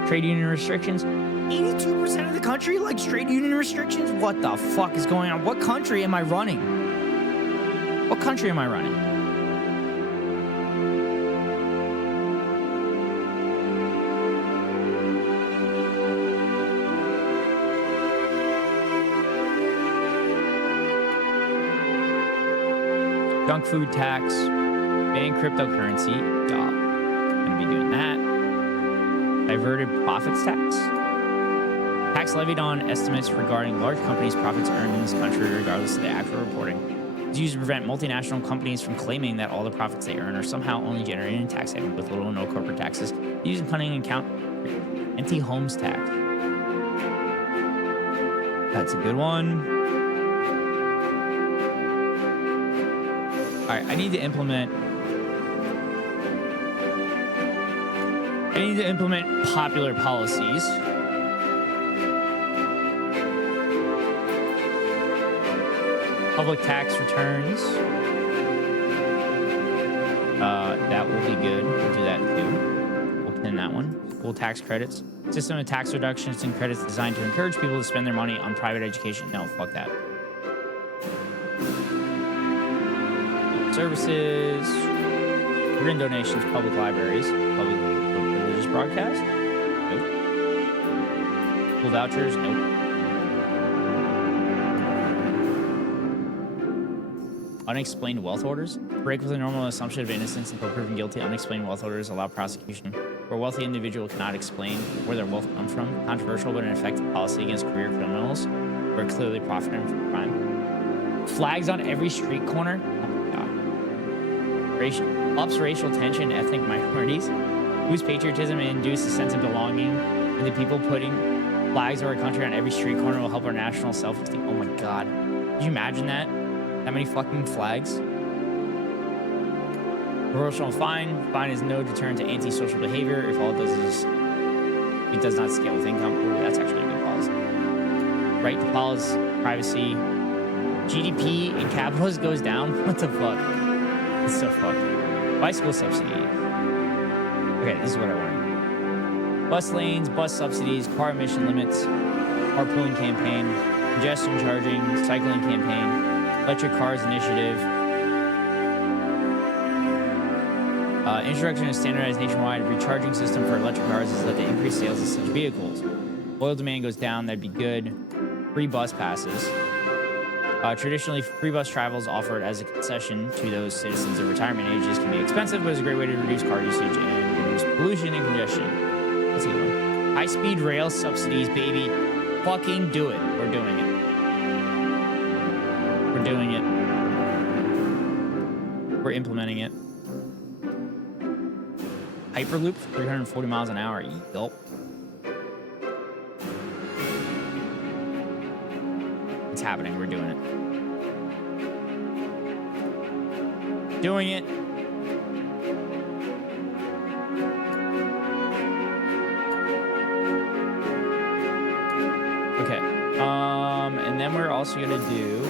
Trade union restrictions? 82% of the country likes trade union restrictions? What the fuck is going on? What country am I running? What country am I running? Junk food tax, ban cryptocurrency. Gonna be doing that. Diverted profits tax. Tax levied on estimates regarding large companies' profits earned in this country, regardless of the actual reporting. It's used to prevent multinational companies from claiming that all the profits they earn are somehow only generated in tax haven with little or no corporate taxes. Using cunning account anti-homes tax. That's a good one. All right, I need to implement popular policies. Public tax returns. That will be good. We'll do that too. We'll pin that one. School tax credits. System of tax reductions and credits designed to encourage people to spend their money on private education. No, fuck that. Services, green donations, public libraries, public religious broadcast. Nope. School vouchers. Nope. Unexplained wealth orders. Break with the normal assumption of innocence until proven guilty. Unexplained wealth orders allow prosecution where a wealthy individual cannot explain where their wealth comes from. Controversial but an effective policy against career criminals who are clearly profiting from crime. Flags on every street corner. Ups racial tension in ethnic minorities, whose patriotism and induce a sense of belonging, and the people putting flags of our country on every street corner will help our national self-esteem. Oh my god. Could you imagine that? That many fucking flags? Proportional fine. Fine is no deterrent to antisocial behavior if all it does is it does not scale with income. Ooh, that's actually a good policy. Right to privacy. GDP in capitals goes down. What the fuck? It's so fucked. Bicycle subsidy. Okay, this is what I wanted. Bus lanes, bus subsidies, car emission limits, carpooling campaign, congestion charging, cycling campaign, electric cars initiative. Introduction of standardized nationwide recharging system for electric cars has led to increased sales of such vehicles. Oil demand goes down, that'd be good. Free bus passes. Traditionally, free bus travel is offered as a concession to those citizens of retirement ages. Can be expensive, but it's a great way to reduce car usage and reduce pollution and congestion. That's a good one. High-speed rail subsidies, baby. Fucking do it. We're doing it. We're doing it. We're implementing it. Hyperloop, 340 miles an hour. Yup. It's happening. We're doing it. Doing it. Okay. And then we're also gonna do.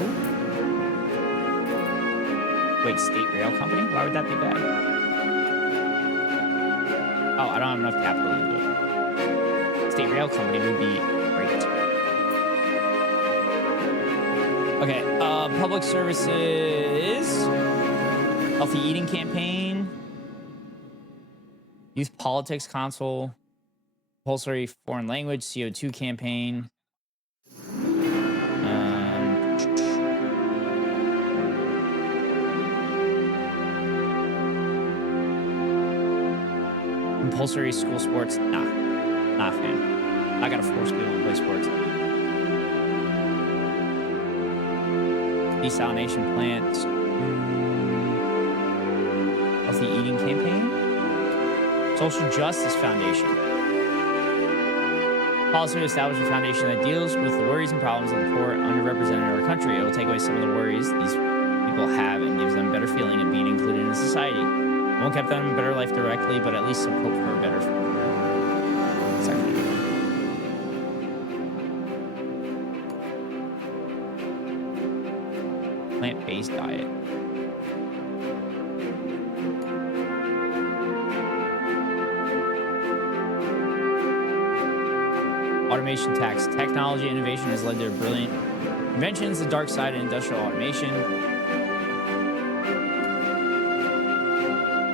Wait, state rail company? Why would that be bad? Oh, I don't have enough capital to do it. State rail company would be great. Okay, public services, healthy eating campaign, youth politics console, compulsory foreign language, CO2 campaign. Compulsory school sports, nah, not a fan. I gotta force people to play sports. Desalination plants. Healthy eating campaign. Social Justice Foundation. Policy to establish a foundation that deals with the worries and problems of the poor and underrepresented in our country. It will take away some of the worries these people have and gives them a better feeling of being included in society. It won't give them a better life directly, but at least some hope for a better future. Plant-based diet. Automation tax. Technology innovation has led to brilliant inventions, the dark side of industrial automation.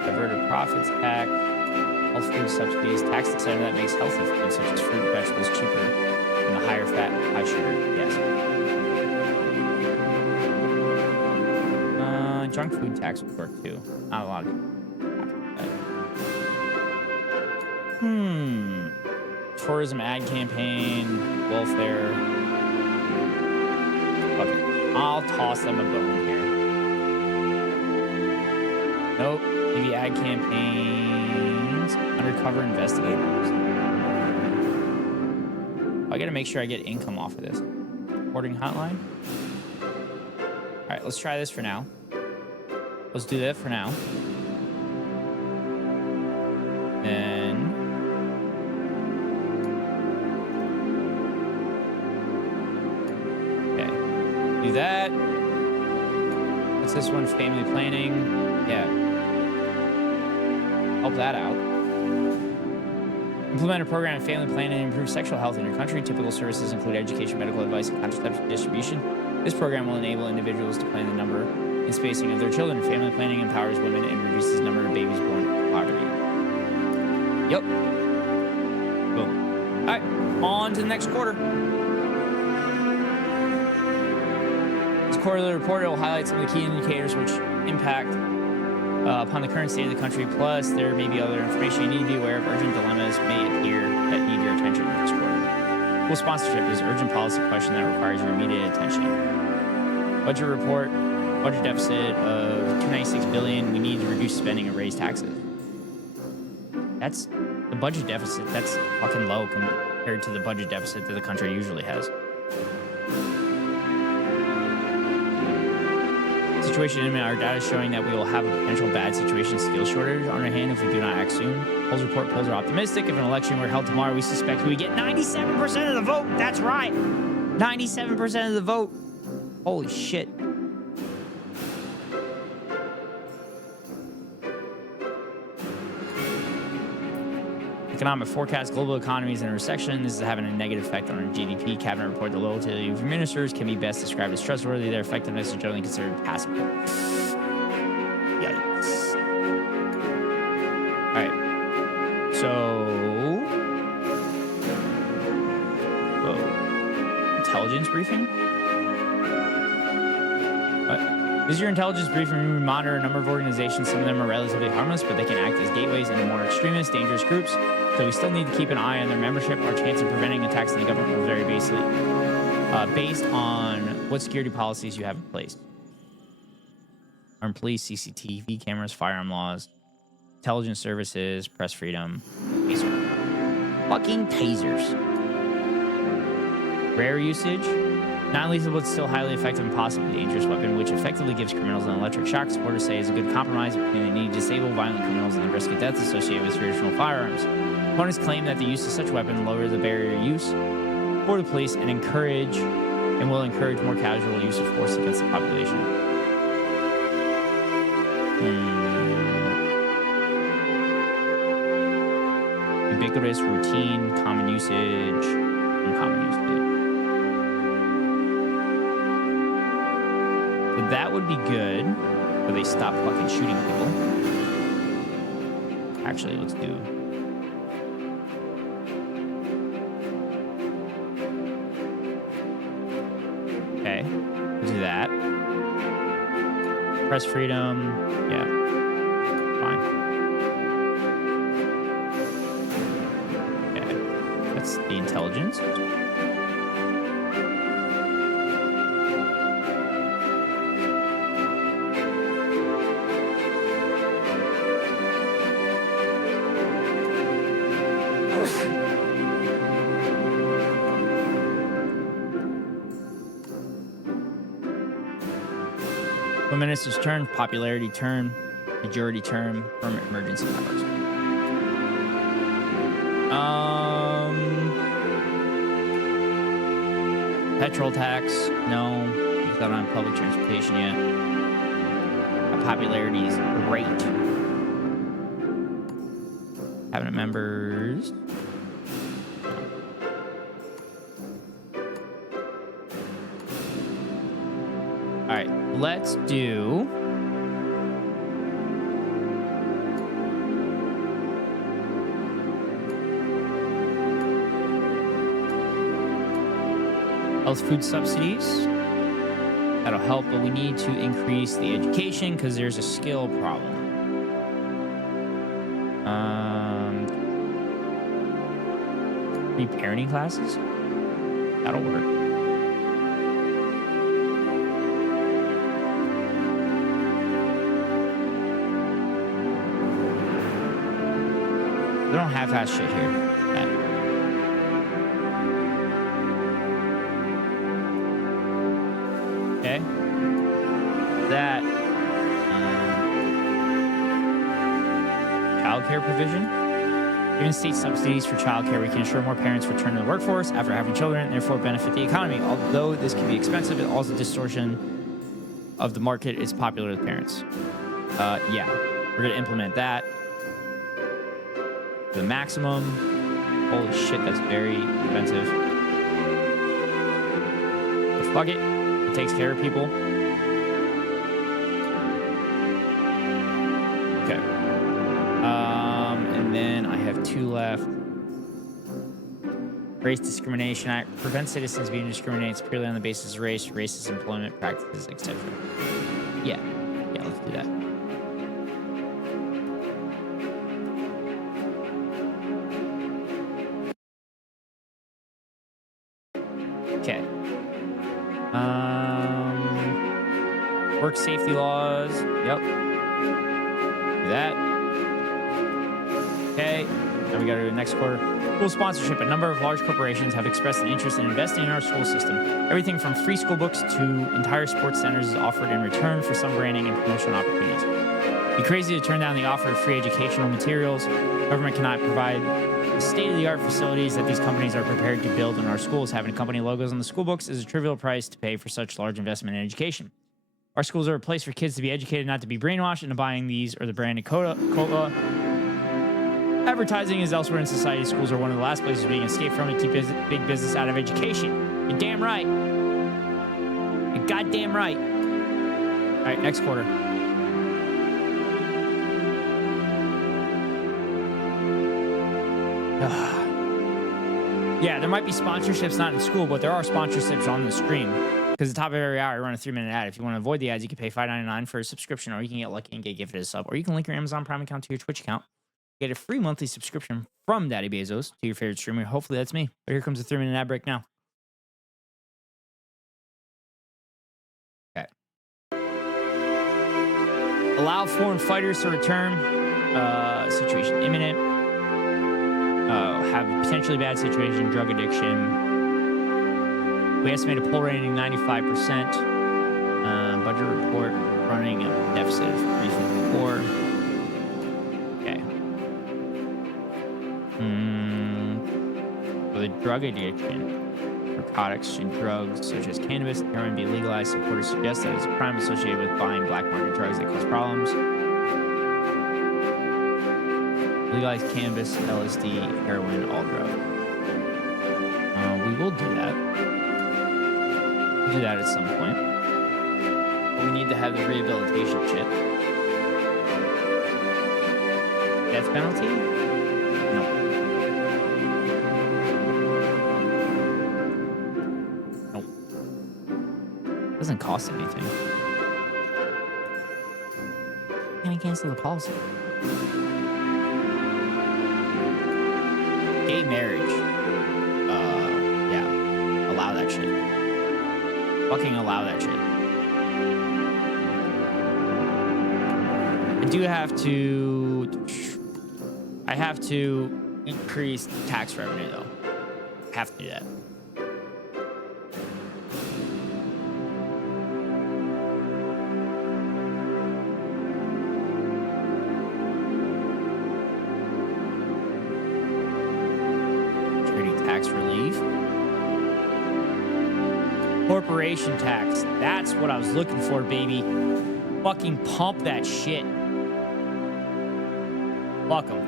Diverted profits tax. Health food subsidies. Tax incentive that makes healthy food such as fruit and vegetables cheaper than the higher fat, high sugar. Yes. Junk food tax would work too. Not a lot of people. Tourism ad campaign, welfare. Okay, I'll toss them a bone here. Nope. Maybe ad campaigns, undercover investigators. I gotta make sure I get income off of this. Reporting hotline. All right, let's try this for now. Let's do that for now. Then okay, do that. What's this one? Family planning. Yeah, help that out. Implement a program of family planning and improve sexual health in your country. Typical services include education, medical advice, and contraceptive distribution. This program will enable individuals to plan the number and spacing of their children. Family planning empowers women and reduces the number of babies born in poverty. Yep. Boom. All right, on to the next quarter. This quarterly report will highlight some of the key indicators which impact upon the current state of the country. Plus, there may be other information you need to be aware of. Urgent dilemmas may appear that need your attention this quarter. Full sponsorship is an urgent policy question that requires your immediate attention. Budget report. Budget deficit of $296 billion. We need to reduce spending and raise taxes. That's the budget deficit. That's fucking low compared to the budget deficit that the country usually has. Situation in our data is showing that we will have a potential bad situation, skill shortage on our hand if we do not act soon. Polls are optimistic. If an election were held tomorrow, we suspect we would get 97% of the vote. That's right. 97% of the vote. Holy shit. Economic forecast, global economy is in a recession. This is having a negative effect on our GDP. Cabinet report, the loyalty of ministers can be best described as trustworthy. Their effectiveness is generally considered passable. Yikes. intelligence briefing? What? This is your intelligence briefing. We monitor a number of organizations. Some of them are relatively harmless, but they can act as gateways into more extremist, dangerous groups. So we still need to keep an eye on their membership. Our chance of preventing attacks on the government will vary based on what security policies you have in place. Armed police, CCTV cameras, firearm laws, intelligence services, press freedom, taser. Fucking tasers. Rare usage. Non-lethal, but still highly effective and possibly dangerous weapon, which effectively gives criminals an electric shock. Supporters say is a good compromise between the need to disable violent criminals and the risk of death associated with traditional firearms. Opponents claim that the use of such a weapon lowers the barrier to use for the police and will encourage more casual use of force against the population. Ubiquitous, routine, common usage, uncommon usage. So that would be good, but they stop fucking shooting people. Actually, let's do. Okay, we'll do that. Press freedom, yeah, fine. Okay, that's the intelligence. Minister's turn, popularity turn, majority term, permanent emergency powers. Petrol tax, no. He's not on public transportation yet. Our popularity is great. Cabinet members. All right, let's do. Health food subsidies. That'll help, but we need to increase the education because there's a skill problem. Free parenting classes? That'll work. They don't half-ass shit here. Okay. That. Childcare provision. Given state subsidies for childcare, we can ensure more parents return to the workforce after having children and therefore benefit the economy. Although this can be expensive, it also distortion of the market is popular with parents. Yeah, we're going to implement that. The maximum. Holy shit, that's very expensive. But fuck it. It takes care of people. Okay. And then I have two left. Race Discrimination Act prevents citizens being discriminated purely on the basis of race, racist employment practices, etc. Yeah, let's do that. Okay. Work safety laws. Yep. Do that. Okay. Now we got to do the next quarter. School sponsorship. A number of large corporations have expressed an interest in investing in our school system. Everything from free school books to entire sports centers is offered in return for some branding and promotional opportunities. It'd be crazy to turn down the offer of free educational materials. Government cannot provide the state-of-the-art facilities that these companies are prepared to build in our schools. Having company logos on the school books is a trivial price to pay for such large investment in education. Our schools are a place for kids to be educated, not to be brainwashed into buying these or the branded cola. Advertising is elsewhere in society. Schools are one of the last places we can escape from to keep big business out of education. You're damn right. You're goddamn right. All right, next quarter. Yeah, there might be sponsorships not in school, but there are sponsorships on the screen. Because at the top of every hour, I run a 3-minute ad. If you want to avoid the ads, you can pay $5.99 for a subscription, or you can get lucky and get gifted a sub, or you can link your Amazon Prime account to your Twitch account. Get a free monthly subscription from Daddy Bezos to your favorite streamer. Hopefully that's me. But here comes the 3-minute ad break now. Okay. Allow foreign fighters to return. Situation imminent. Have a potentially bad situation, drug addiction. We estimate a poll rating 95%. Budget report running a deficit of 354. Okay. For the drug addiction, narcotics and drugs such as cannabis and heroin be legalized. Supporters suggest that it's a crime associated with buying black market drugs that cause problems. Legalize cannabis, LSD, heroin, all drugs. We will do that. We'll do that at some point. But we need to have the rehabilitation shit. Death penalty? No. Nope. Doesn't cost anything. Can I cancel the policy? Gay marriage. Yeah. Allow that shit. Fucking allow that shit. I have to increase tax revenue though. I have to do that. Tax relief. Corporation tax. That's what I was looking for, baby. Fucking pump that shit. Fuck 'em.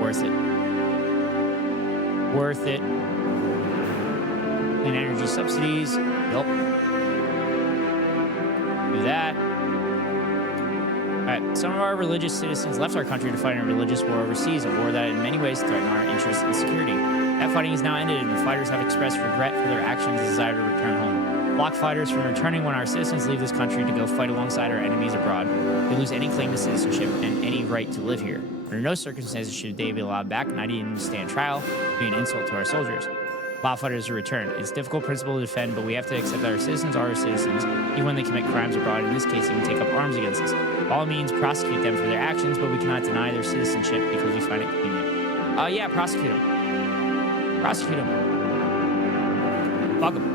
Worth it. Worth it. Clean energy subsidies. Nope. Do that. All right, some of our religious citizens left our country to fight in a religious war overseas, a war that in many ways threatened our interests and security. That fighting is now ended, and the fighters have expressed regret for their actions and desire to return home. Block fighters from returning when our citizens leave this country to go fight alongside our enemies abroad. They lose any claim to citizenship and any right to live here. Under no circumstances should they be allowed back, not even to stand trial, be an insult to our soldiers. Allow fighters to return. It's a difficult principle to defend, but we have to accept that our citizens are our citizens, even when they commit crimes abroad. In this case, even take up arms against us. By all means, prosecute them for their actions, but we cannot deny their citizenship because we find it convenient. Yeah, prosecute them. Prosecute them. Fuck them.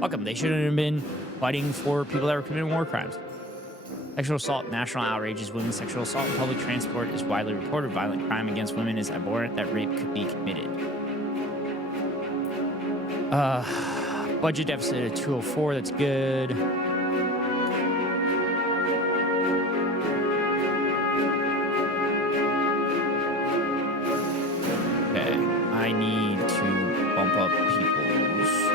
Fuck them. They shouldn't have been fighting for people that were committing war crimes. Sexual assault, national outrage is women's sexual assault in public transport is widely reported. Violent crime against women is abhorrent that rape could be committed. Budget deficit of 204, that's good. Okay, I need to bump up people's...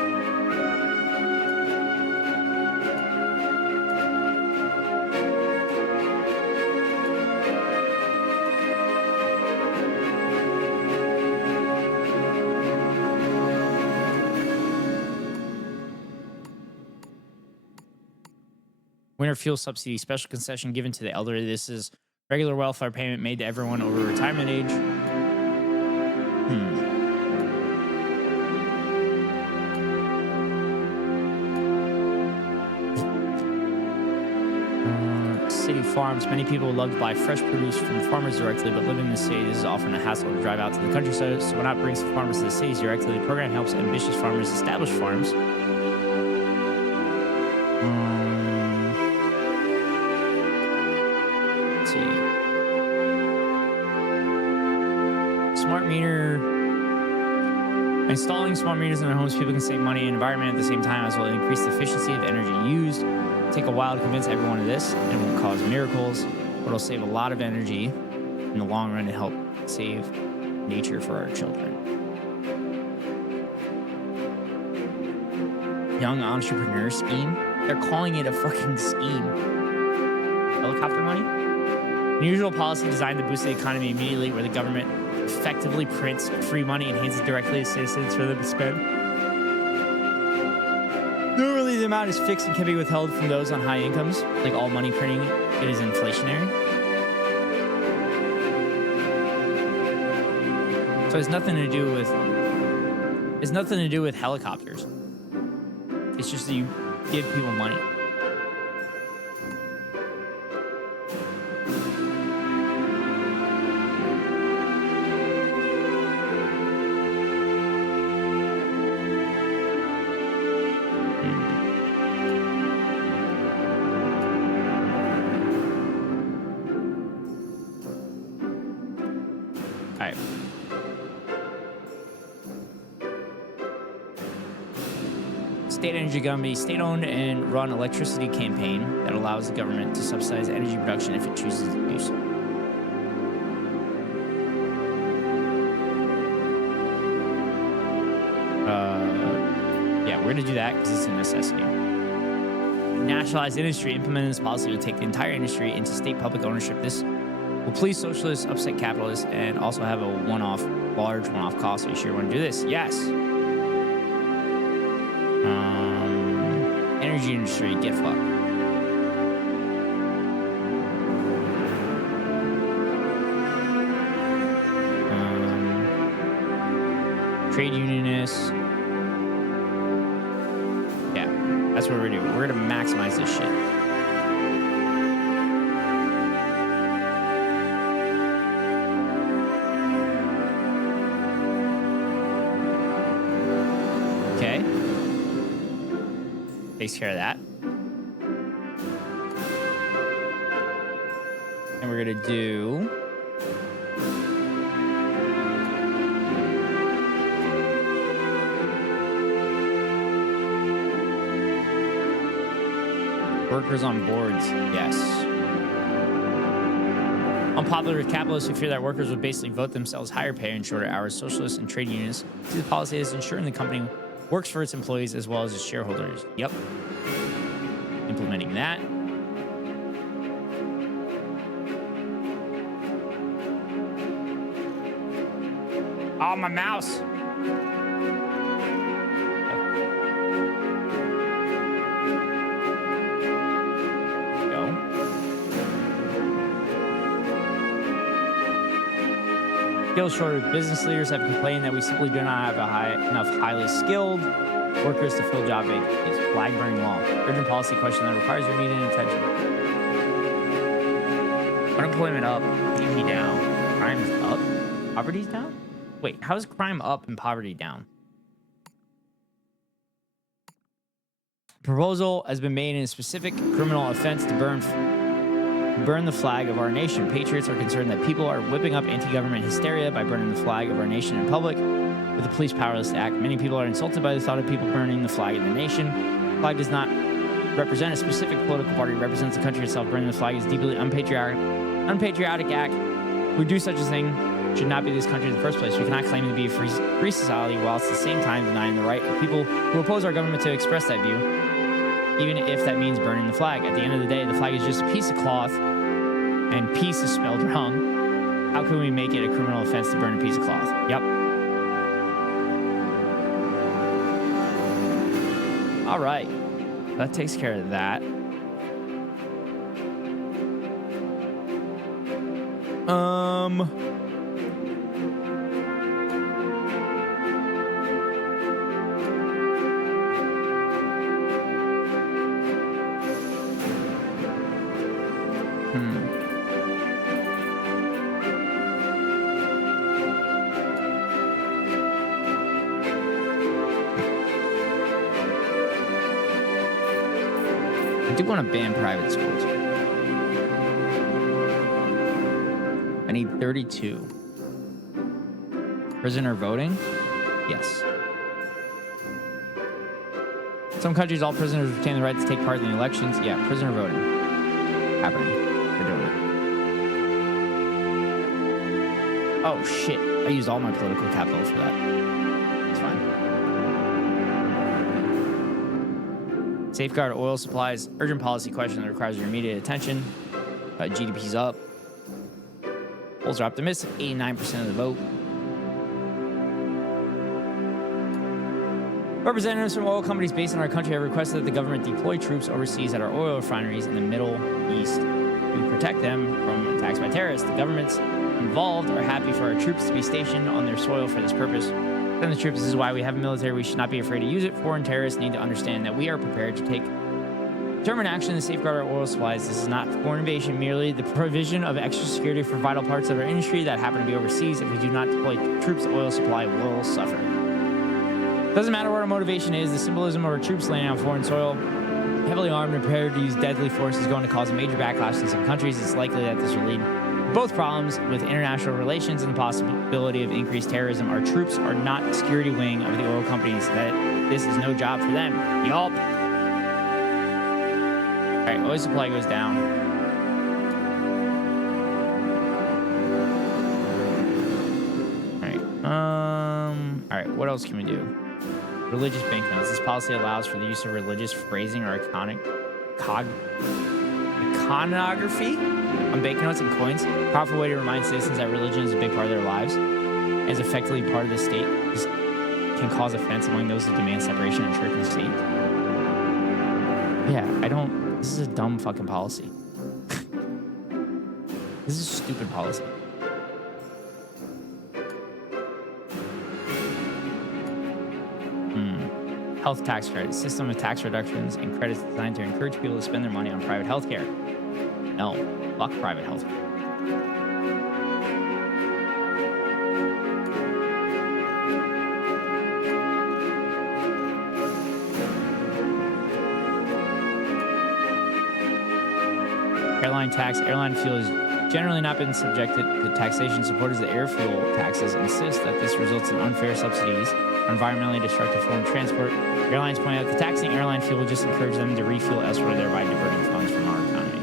Winter fuel subsidy, special concession given to the elderly. This is regular welfare payment made to everyone over retirement age. City farms. Many people love to buy fresh produce from farmers directly, but living in the city, this is often a hassle to drive out to the countryside. So why not bring some farmers to the cities directly? The program helps ambitious farmers establish farms. Smart meter. By installing smart meters in their homes, people can save money and environment at the same time, as well as increase the efficiency of energy used. It'll take a while to convince everyone of this, and it won't cause miracles, but it'll save a lot of energy in the long run to help save nature for our children. young entrepreneur scheme. They're calling it a fucking scheme. Helicopter money? Unusual policy designed to boost the economy immediately, where the government effectively prints free money and hands it directly to citizens for them to spend. Normally, the amount is fixed and can be withheld from those on high incomes. Like all money printing, it is inflationary. So it's nothing to do with helicopters. It's just that you give people money. All right. State energy company, state-owned and run electricity campaign that allows the government to subsidize energy production if it chooses to do so. Yeah, we're gonna do that because it's a necessity. Nationalized industry implementing this policy will take the entire industry into state public ownership. This will please socialists, upset capitalists, and also have a large one-off cost. Are you sure you want to do this? Yes. Energy industry, get fucked. Trade unionists. Yeah, that's what we're doing. We're gonna maximize this shit. Okay. Takes care of that. And we're gonna do workers on boards. Yes. Unpopular with capitalists who fear that workers would basically vote themselves higher pay and shorter hours. Socialists and trade unions see the policy as ensuring the company works for its employees as well as its shareholders. Yep. Implementing that. Oh, my mouse. Go. Skill shortage. Business leaders have complained that we simply do not have enough highly skilled workers to fill job vacancies. Flag burning law. Urgent policy question that requires your immediate attention. Unemployment up, GDP down, crime's up, poverty's down? Wait, how is crime up and poverty down? Proposal has been made in a specific criminal offense to burn the flag of our nation. Patriots are concerned that people are whipping up anti-government hysteria by burning the flag of our nation in public with the police powerless to act. Many people are insulted by the thought of people burning the flag of the nation. The flag does not represent a specific political party. It represents the country itself. Burning the flag is deeply unpatriotic act. Who do such a thing should not be this country in the first place. We cannot claim to be a free society while at the same time denying the right of people who oppose our government to express that view, even if that means burning the flag. At the end of the day, the flag is just a piece of cloth, and peace is spelled wrong. How can we make it a criminal offense to burn a piece of cloth? Yep. All right. That takes care of that. I do want to ban private schools. I need 32. Prisoner voting? Yes. Some countries, all prisoners retain the right to take part in the elections. Yeah, prisoner voting. Happening. We're doing it. Oh, shit. I used all my political capital for that. It's fine. Safeguard oil supplies. Urgent policy question that requires your immediate attention. GDP's up. Polls are optimistic. 89% of the vote. Representatives from oil companies based in our country have requested that the government deploy troops overseas at our oil refineries in the Middle East to protect them from attacks by terrorists. The governments involved are happy for our troops to be stationed on their soil for this purpose. Send the troops. This is why we have a military. We should not be afraid to use it. Foreign terrorists need to understand that we are prepared to take determined action to safeguard our oil supplies. This is not foreign invasion, merely the provision of extra security for vital parts of our industry that happen to be overseas. If we do not deploy troops, the oil supply will suffer. Doesn't matter what our motivation is, the symbolism of our troops landing on foreign soil, heavily armed and prepared to use deadly force, is going to cause a major backlash in some countries. It's likely that this will lead to both problems with international relations and the possibility of increased terrorism. Our troops are not the security wing of the oil companies. This is no job for them. Yup. All right, oil supply goes down. All right, what else can we do? Religious banknotes. This policy allows for the use of religious phrasing or iconography on banknotes and coins. A powerful way to remind citizens that religion is a big part of their lives and is effectively part of the state. This can cause offense among those who demand separation of church and state. Yeah, this is a dumb fucking policy. This is a stupid policy. Health tax credit. System of tax reductions and credits designed to encourage people to spend their money on private health care. No, fuck private health care. Airline tax. Airline fuel has generally not been subjected to taxation. Supporters of the air fuel taxes insist that this results in unfair subsidies on environmentally destructive foreign transport. Airlines point out that taxing airline fuel will just encourage them to refuel elsewhere, thereby diverting funds from our economy.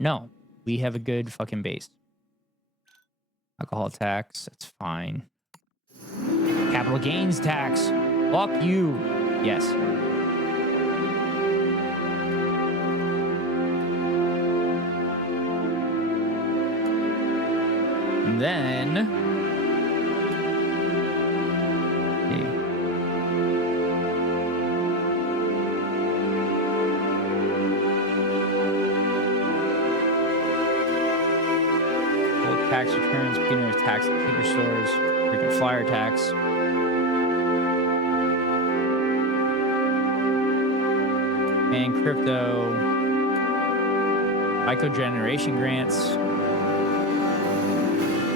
No, we have a good fucking base. Alcohol tax, that's fine. Capital gains tax, fuck you. Yes. And then tax returns, beginning of tax at paper stores, frequent flyer tax. And crypto, microgeneration grants.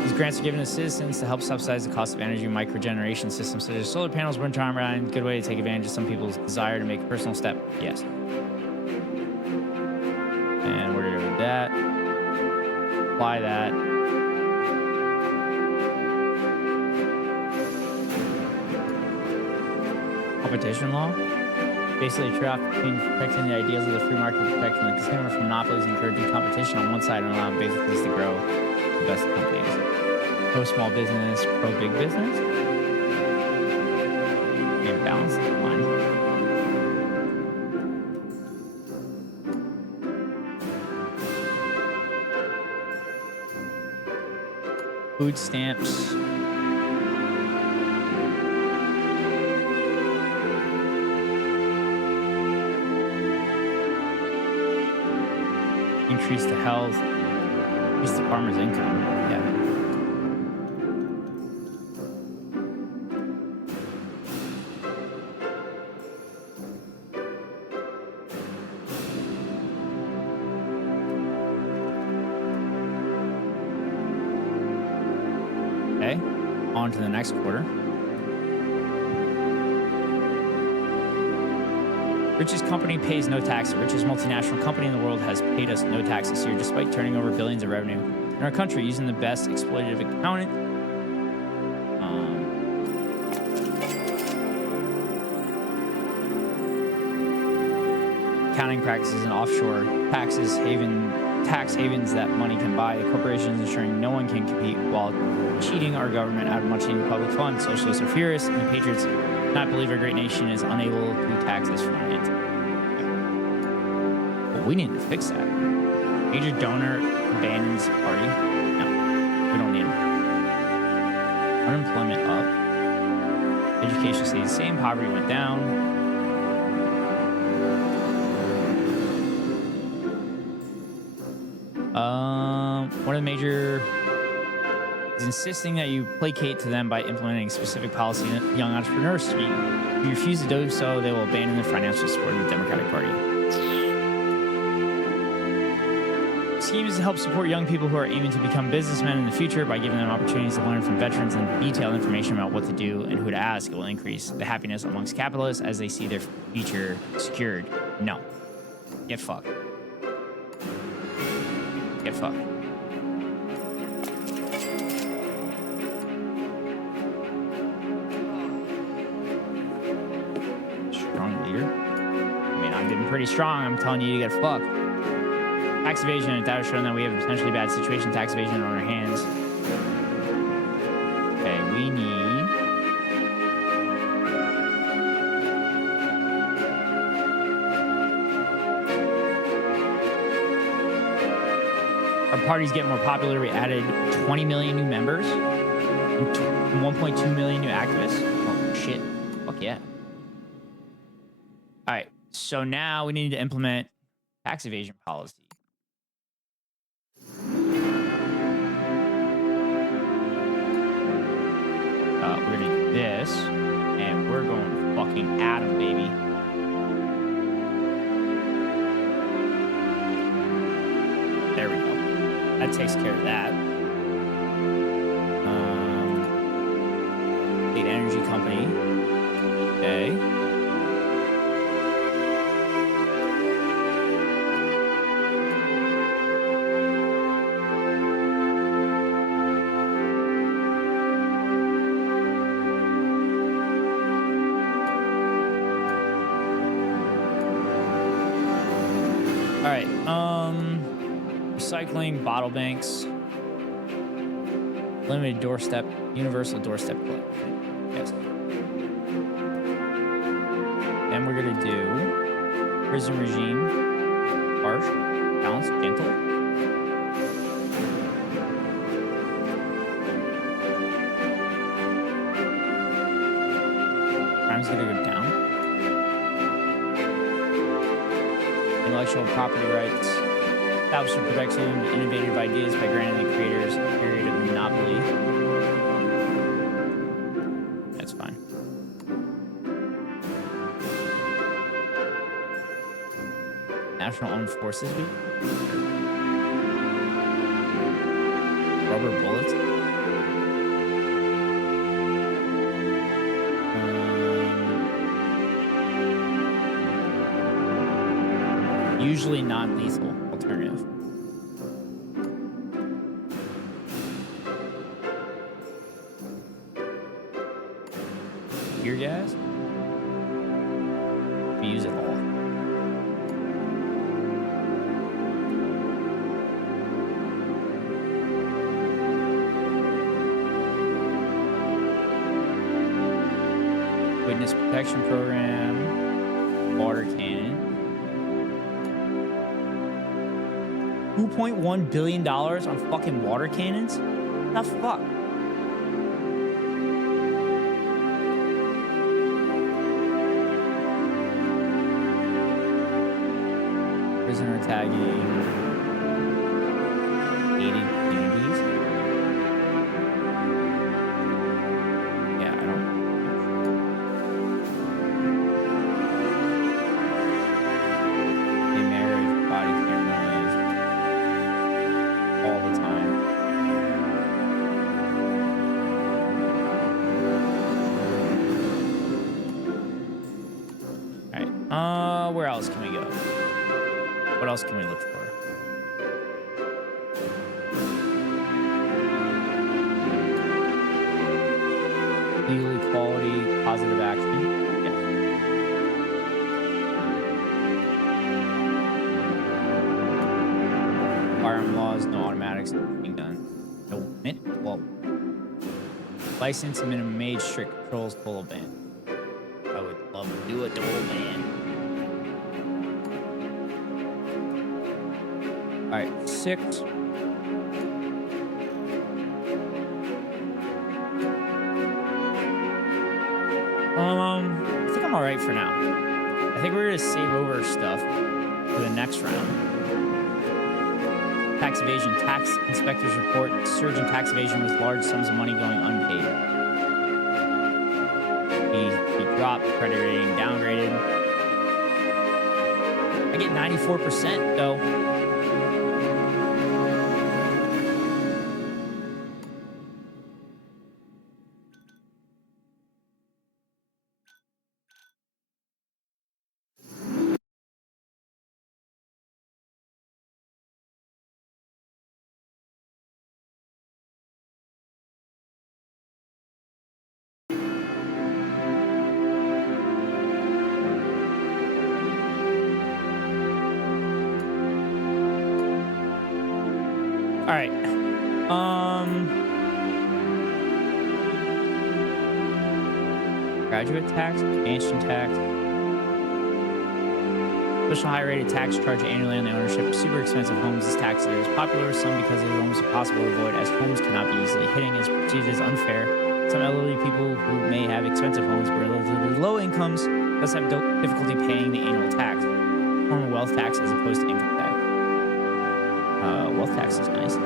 These grants are given to citizens to help subsidize the cost of energy. Microgeneration systems such as solar panels, wind turbines, good way to take advantage of some people's desire to make a personal step. Yes. And we're gonna do that. Apply that. Competition law. Basically a trade-off between protecting the ideals of the free market and protecting the consumer from monopolies, encouraging competition on one side and allowing businesses to grow the best companies. Pro small business, pro big business. Yeah, balance the line. Food stamps. Increase the health, increase the farmer's income. Yeah. Okay, on to the next quarter. Richest company pays no tax. The richest multinational company in the world has paid us no tax this year, despite turning over billions of revenue in our country using the best exploitative accountant. Accounting practices and offshore tax havens that money can buy. The corporations ensuring no one can compete while cheating our government out of much needed public funds. Socialists are furious, and the patriots Not believe our great nation is unable to tax this from it. Well, we need to fix that. Major donor abandons party. No, we don't need them. Unemployment up. Education stays the same. Poverty went down. One of the major is insisting that you placate to them by implementing specific policy in the Young Entrepreneurs Scheme. If you refuse to do so, they will abandon the financial support of the Democratic Party. The scheme is to help support young people who are aiming to become businessmen in the future by giving them opportunities to learn from veterans and detailed information about what to do and who to ask. It will increase the happiness amongst capitalists as they see their future secured. No. Get fucked. Get fucked. Strong leader. I mean, I've been pretty strong. I'm telling you to get fucked. Tax evasion and data has shown that we have a potentially bad situation. Tax evasion on our hands. Okay, we need. Our parties get more popular. We added 20 million new members and 1.2 million new activists. Oh, shit. Fuck yeah. All right. So now we need to implement tax evasion policy. We're going to do this, and we're going fucking Adam, baby. There we go. That takes care of that. State energy company. Okay. All right. Recycling, bottle banks, limited doorstep, universal doorstep collection. Yes. Then we're gonna do prison regime, harsh, balanced, gentle. Crime's gonna go down. Intellectual property rights. Establish the protection of innovative ideas by granting the creators a period of monopoly. That's fine. National Armed Forces Week. Rubber bullets. Usually non-lethal alternative. Tear gas? We use it all. Witness protection program. Water cannon. $2.1 billion on fucking water cannons? The fuck? Prisoner tagging. Aiding communities. Yeah, I don't. Gay marriage, body cameras. All the time. Alright. Where else can we go? What else can we look for? Legal equality, positive action. Yeah. Firearm laws, no automatics being done. No well. License, minimum age, strict controls, total ban. Do it, old man. All right, 6. I think I'm all right for now. I think we're gonna save over stuff for the next round. Tax evasion. Tax inspectors report surge in tax evasion with large sums of money going unpaid. He dropped, credit rating downgraded. I get 94% though. All right. Graduate tax, mansion tax, special high-rated tax charged annually on the ownership of super expensive homes. This tax is popular with some because it is almost impossible to avoid, as homes cannot be easily hitting is perceived as unfair. Some elderly people who may have expensive homes but relatively low incomes thus have difficulty paying the annual tax, form of wealth tax as opposed to income tax. Wealth tax is nice.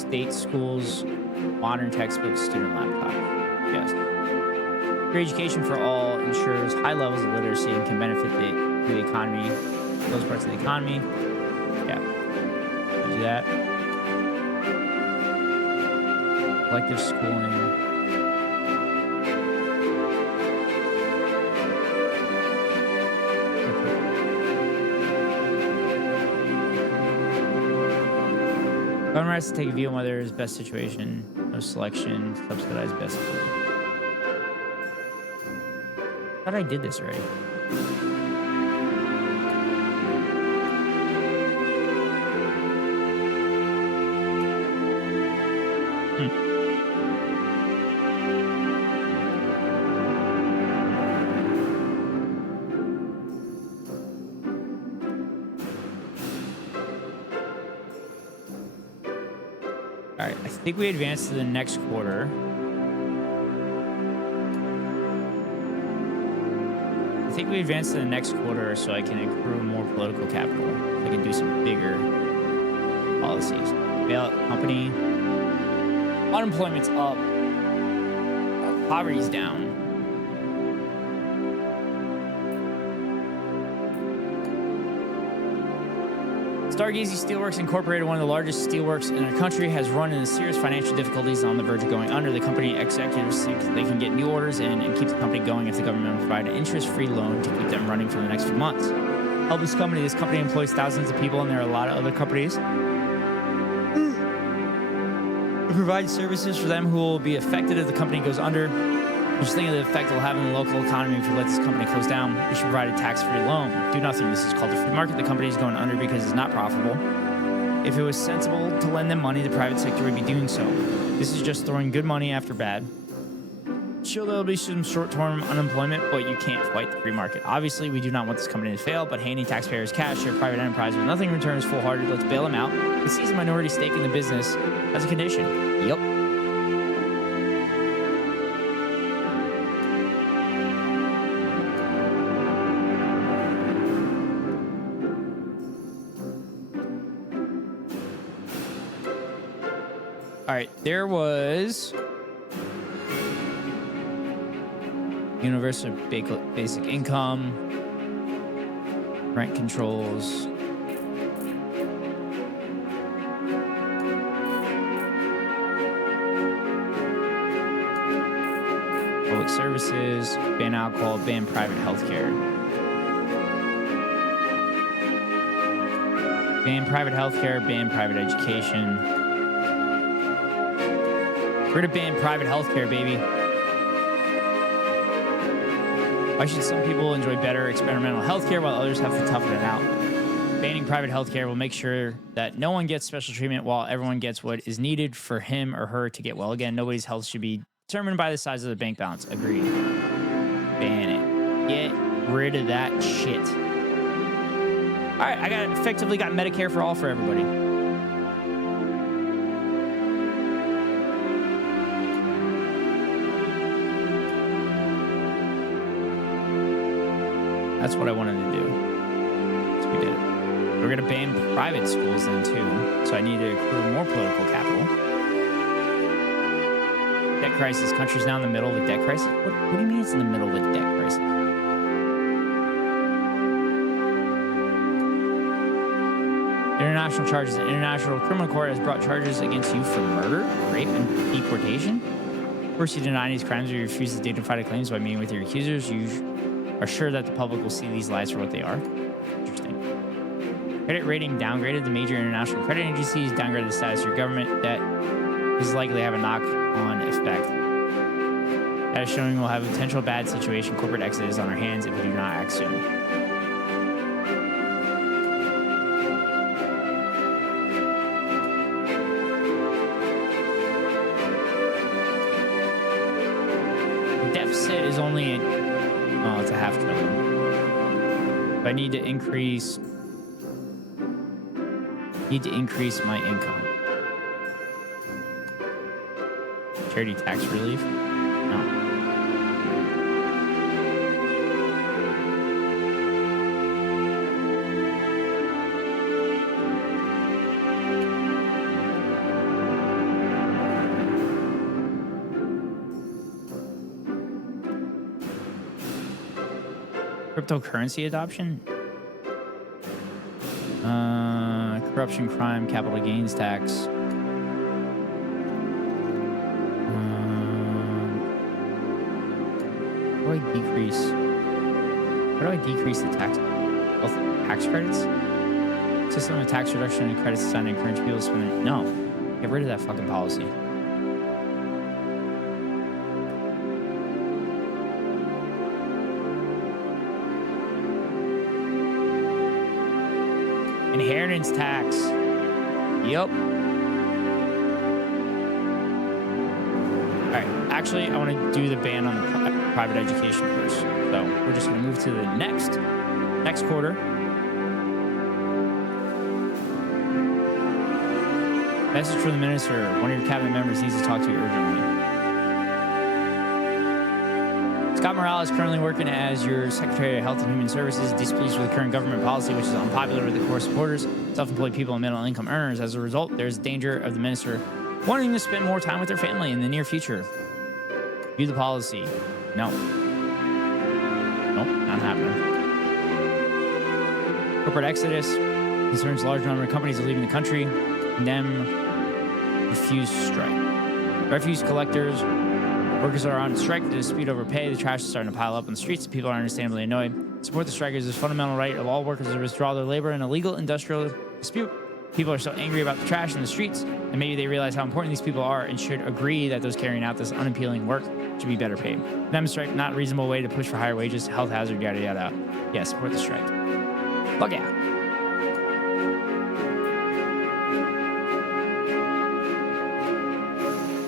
State schools, modern textbooks, student laptops. Yes. Free education for all ensures high levels of literacy and can benefit the economy, those parts of the economy. Yeah. We'll do that. Elective schooling. Government has to take a view on whether it's best situation, no selection, subsidized best food. I thought I did this already. All right, I think we advanced to the next quarter. I think we advanced to the next quarter so I can accrue more political capital. I can do some bigger policies. Bailout company. Unemployment's up. Poverty's down. Stargazy Steelworks Incorporated, one of the largest steelworks in our country, has run into serious financial difficulties on the verge of going under. The company executives think they can get new orders in and keep the company going if the government will provide an interest-free loan to keep them running for the next few months. Help this company. This company employs thousands of people, and there are a lot of other companies who provide services for them who will be affected if the company goes under. Just think of the effect it will have on the local economy if we let this company close down. We should provide a tax-free loan. Do nothing. This is called the free market. The company is going under because it's not profitable. If it was sensible to lend them money, the private sector would be doing so. This is just throwing good money after bad. Sure, there'll be some short-term unemployment, but you can't fight the free market. Obviously, we do not want this company to fail, but handing taxpayers cash to a private enterprise with nothing in return is foolhardy. Let's bail them out. It sees a minority stake in the business as a condition. Yep. All right, there was universal basic income, rent controls, public services, ban alcohol, ban private healthcare. Ban private healthcare, ban private education. We're gonna ban private healthcare, baby. Why should some people enjoy better experimental healthcare while others have to toughen it out? Banning private healthcare will make sure that no one gets special treatment while everyone gets what is needed for him or her to get well again. Nobody's health should be determined by the size of the bank balance. Agreed. Ban it. Get rid of that shit. All right, I effectively got Medicare for all for everybody. That's what I wanted to do. So we did it. We're going to ban private schools then too. So I need to accrue more political capital. Debt crisis. Country's now in the middle of a debt crisis. What do you mean it's in the middle of a debt crisis? International charges. The International Criminal Court has brought charges against you for murder, rape, and deportation. Of course, you deny these crimes or you refuse to dignify the claims by meeting with your accusers. You are sure that the public will see these lies for what they are. Interesting. Credit rating downgraded. The major international credit agencies downgraded the status of your government. That is likely to have a knock-on effect. That is showing we'll have a potential bad situation. Corporate exodus on our hands if we do not act soon. The deficit is only it's a $500 billion. But I need to increase my income. Charity tax relief? No. Cryptocurrency adoption? Corruption, crime, capital gains tax. How do I decrease the tax credits? System of tax reduction and credits designed to encourage people to spend it. No. Get rid of that fucking policy. Inheritance tax. Yep. All right. Actually, I want to do the ban on the private education first. So we're just going to move to the next quarter. Message from the minister. One of your cabinet members needs to talk to you urgently. Scott Morales is currently working as your Secretary of Health and Human Services, displeased with the current government policy, which is unpopular with the core supporters, self-employed people, and middle-income earners. As a result, there's danger of the minister wanting to spend more time with their family in the near future. View the policy. No. Nope, not happening. Corporate exodus concerns a large number of companies are leaving the country. Condemn. Refuse strike. Refuse collectors. Workers are on strike to dispute over pay. The trash is starting to pile up on the streets. People are understandably annoyed. Support the strikers is a fundamental right of all workers to withdraw their labor in a legal industrial dispute. People are so angry about the trash in the streets, and maybe they realize how important these people are and should agree that those carrying out this unappealing work should be better paid. Them strike, not a reasonable way to push for higher wages, health hazard, yada yada. Yeah, support the strike. Fuck yeah.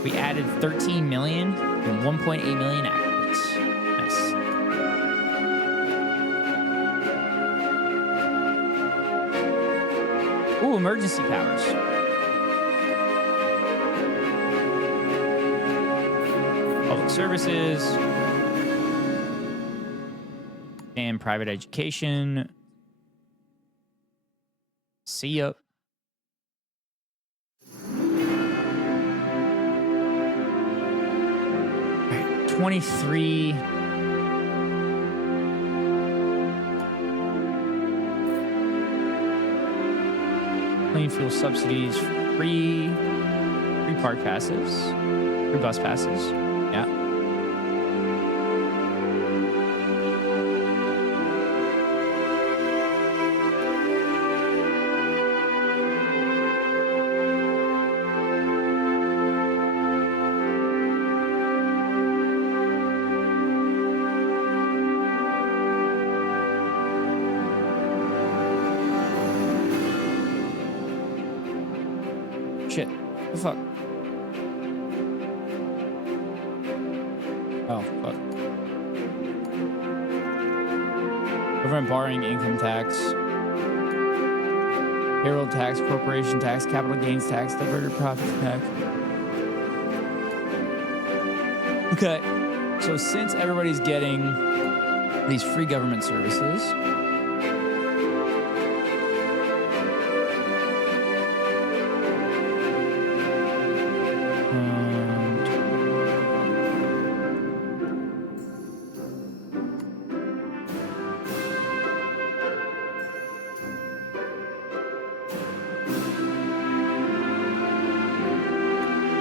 We added 13 million and 1.8 million activists. Nice. Ooh, emergency powers. Public services. And private education. See ya. 23. Clean fuel subsidies, free park passes, free bus passes. Yeah. Shit. The fuck? Oh, fuck. Government borrowing, income tax, payroll tax, corporation tax, capital gains tax, diverted profits tax. Okay, so since everybody's getting these free government services,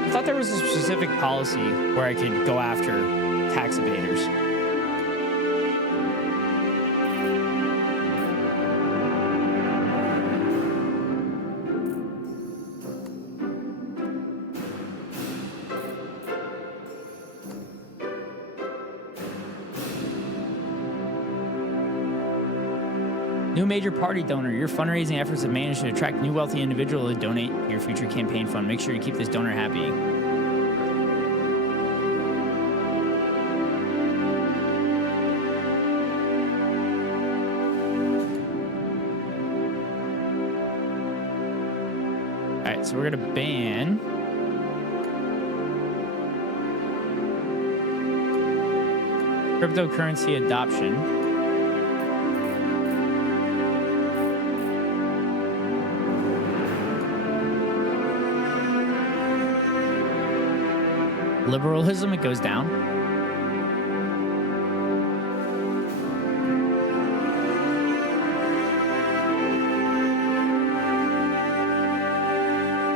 I thought there was a specific policy where I could go after tax evaders. New major party donor. Your fundraising efforts have managed to attract new wealthy individual to donate to your future campaign fund. Make sure you keep this donor happy. All right, so we're gonna ban cryptocurrency adoption. Liberalism, it goes down.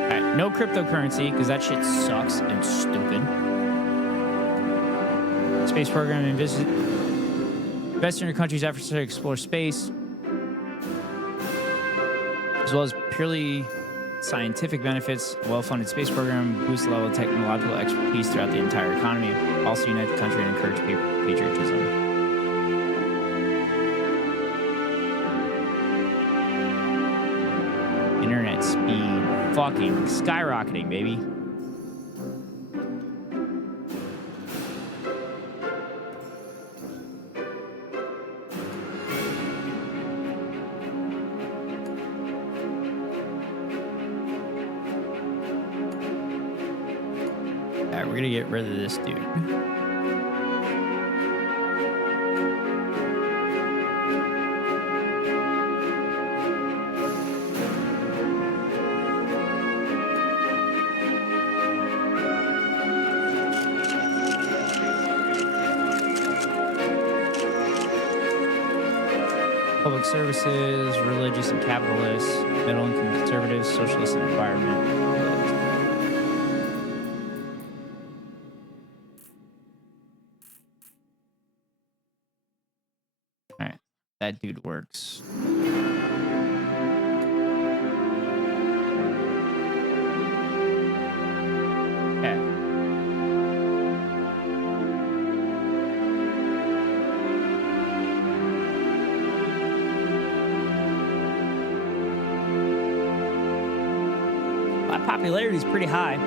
All right, no cryptocurrency, because that shit sucks and stupid. Space program, invest in your country's efforts to explore space, as well as purely scientific benefits. A well-funded space program boosts the level of technological expertise throughout the entire economy. Also unite the country and encourage patriotism. Internet speed fucking skyrocketing, baby. We're gonna get rid of this dude. Public services, religious and capitalist, middle income conservatives, socialist and environment. That dude works. Okay. My popularity is pretty high.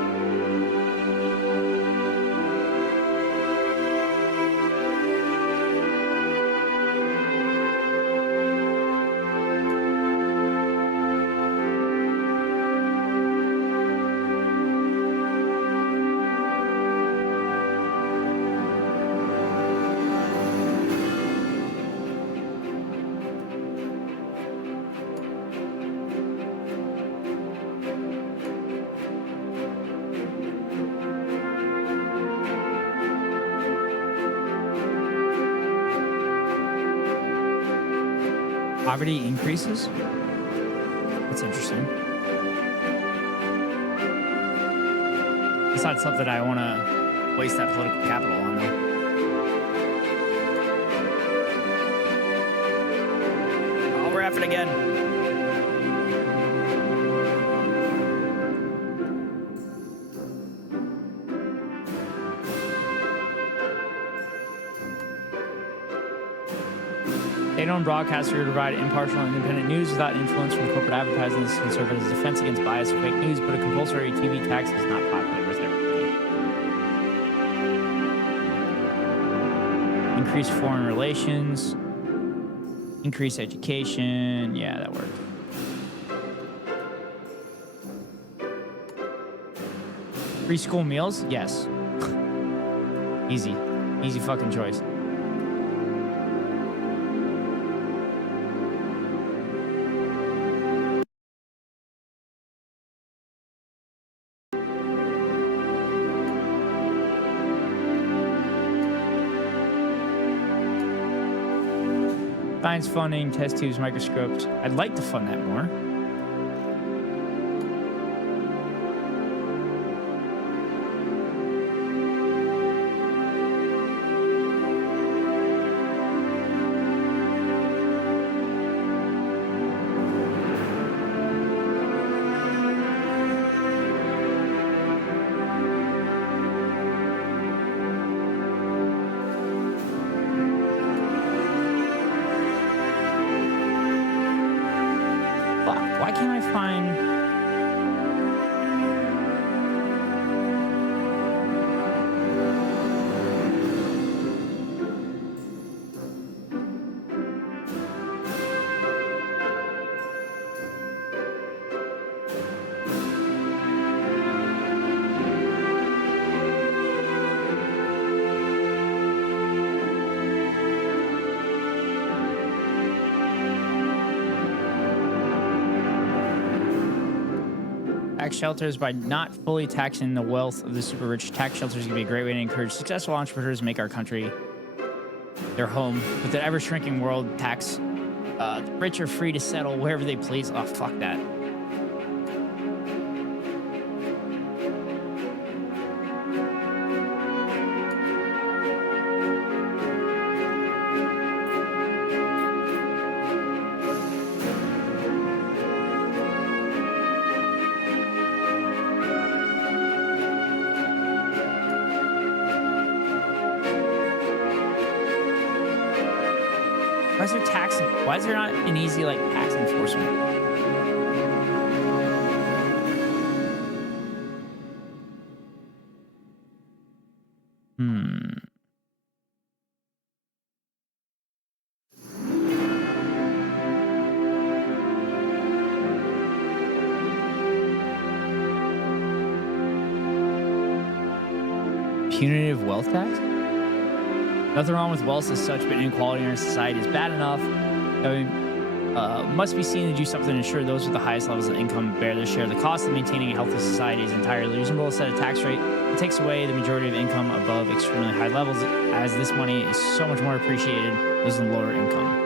Poverty increases? That's interesting. It's not something I want to waste that political capital on, though. I'll wrap it again. They state-owned broadcaster to provide impartial and independent news without influence from corporate advertising. This can serve as a defense against bias or fake news, but a compulsory TV tax is not popular with everybody. Increase foreign relations. Increase education. Yeah, that worked. Free school meals? Yes. Easy. Easy fucking choice. Science funding, test tubes, microscopes. I'd like to fund that more. Why can't I find... Tax shelters. By not fully taxing the wealth of the super rich, tax shelters can be a great way to encourage successful entrepreneurs to make our country their home. With the ever-shrinking world, tax the rich are free to settle wherever they please. Oh, fuck that. Why is there tax? Why is there not an easy like tax enforcement? Punitive wealth tax? Nothing wrong with wealth as such, but inequality in our society is bad enough. Must be seen to do something to ensure those with the highest levels of income bear their share. The cost of maintaining a healthy society is entirely reasonable. Set a tax rate that takes away the majority of income above extremely high levels, as this money is so much more appreciated those in lower income.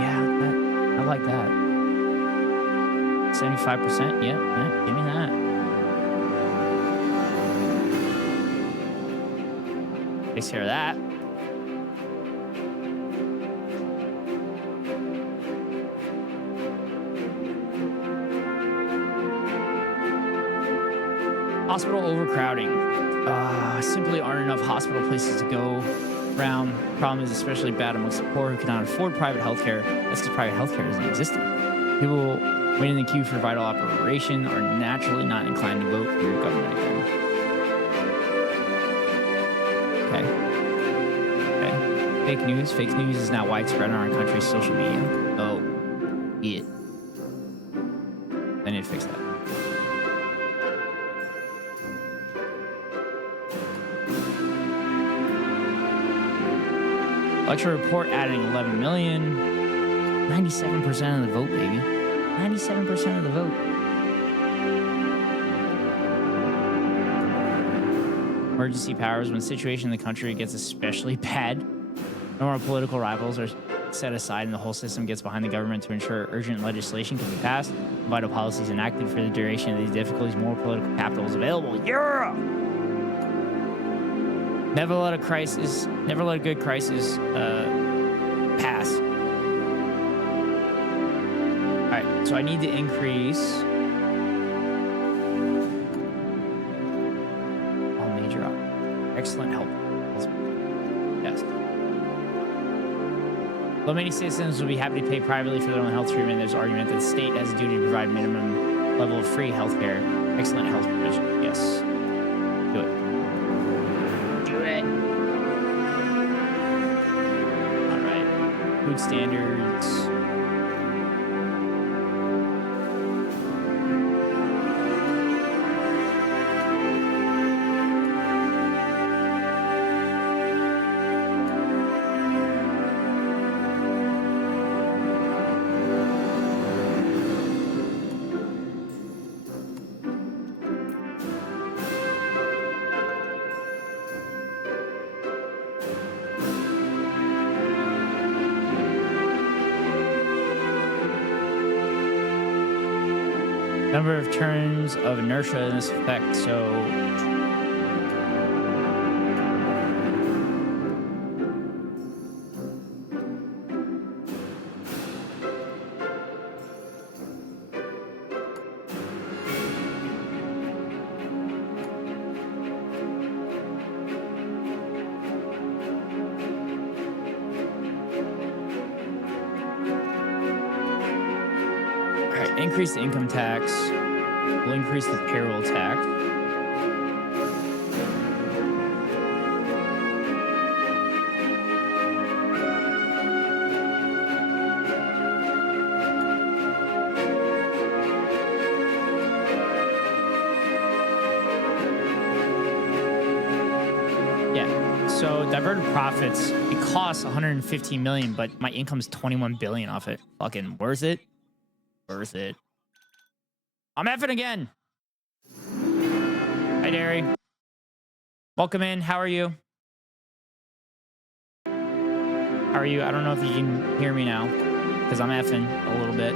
Yeah, I like that. 75%? Yeah, give me that. Takes care of that. Hospital overcrowding. Simply aren't enough hospital places to go around. Problem is especially bad amongst the poor who cannot afford private health care. That's because private health care isn't existing. People waiting in the queue for vital operation are naturally not inclined to vote for your government again. Okay. Fake news. Fake news is now widespread on our country's social media. Oh, yeah. I need to fix that. Election report adding 11 million. 97% of the vote, baby. 97% of the vote. Emergency powers. When the situation in the country gets especially bad, normal political rivals are set aside and the whole system gets behind the government to ensure urgent legislation can be passed, vital policies enacted for the duration of these difficulties, more political capital is available. Yeah! Never let a good crisis pass. All right, so I need to increase all major excellent help. Yes. Though many citizens will be happy to pay privately for their own health treatment, there's argument that the state has a duty to provide minimum level of free health care. Excellent health provision. Yes. Do it. Do it. All right. Food standards. Number of turns of inertia in this effect, so increase the income tax. We'll increase the payroll tax. Yeah. So diverted profits. It costs 115 million, but my income's 21 billion off it. Fucking worth it. Worth it. I'm effing again. Hi, Derry. Welcome in. How are you? How are you? I don't know if you can hear me now because I'm effing a little bit.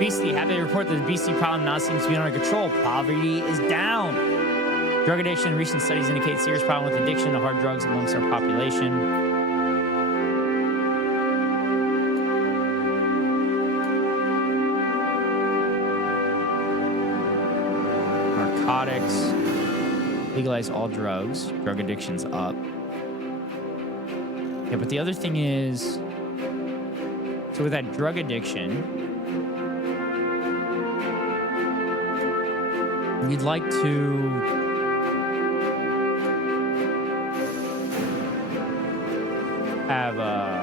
BC, happy to report that the BC problem now seems to be under control. Poverty is down. Drug addiction, recent studies indicate serious problem with addiction to hard drugs amongst our population. Narcotics, legalize all drugs. Drug addiction's up. Yeah, but the other thing is, so with that drug addiction, we'd like to have a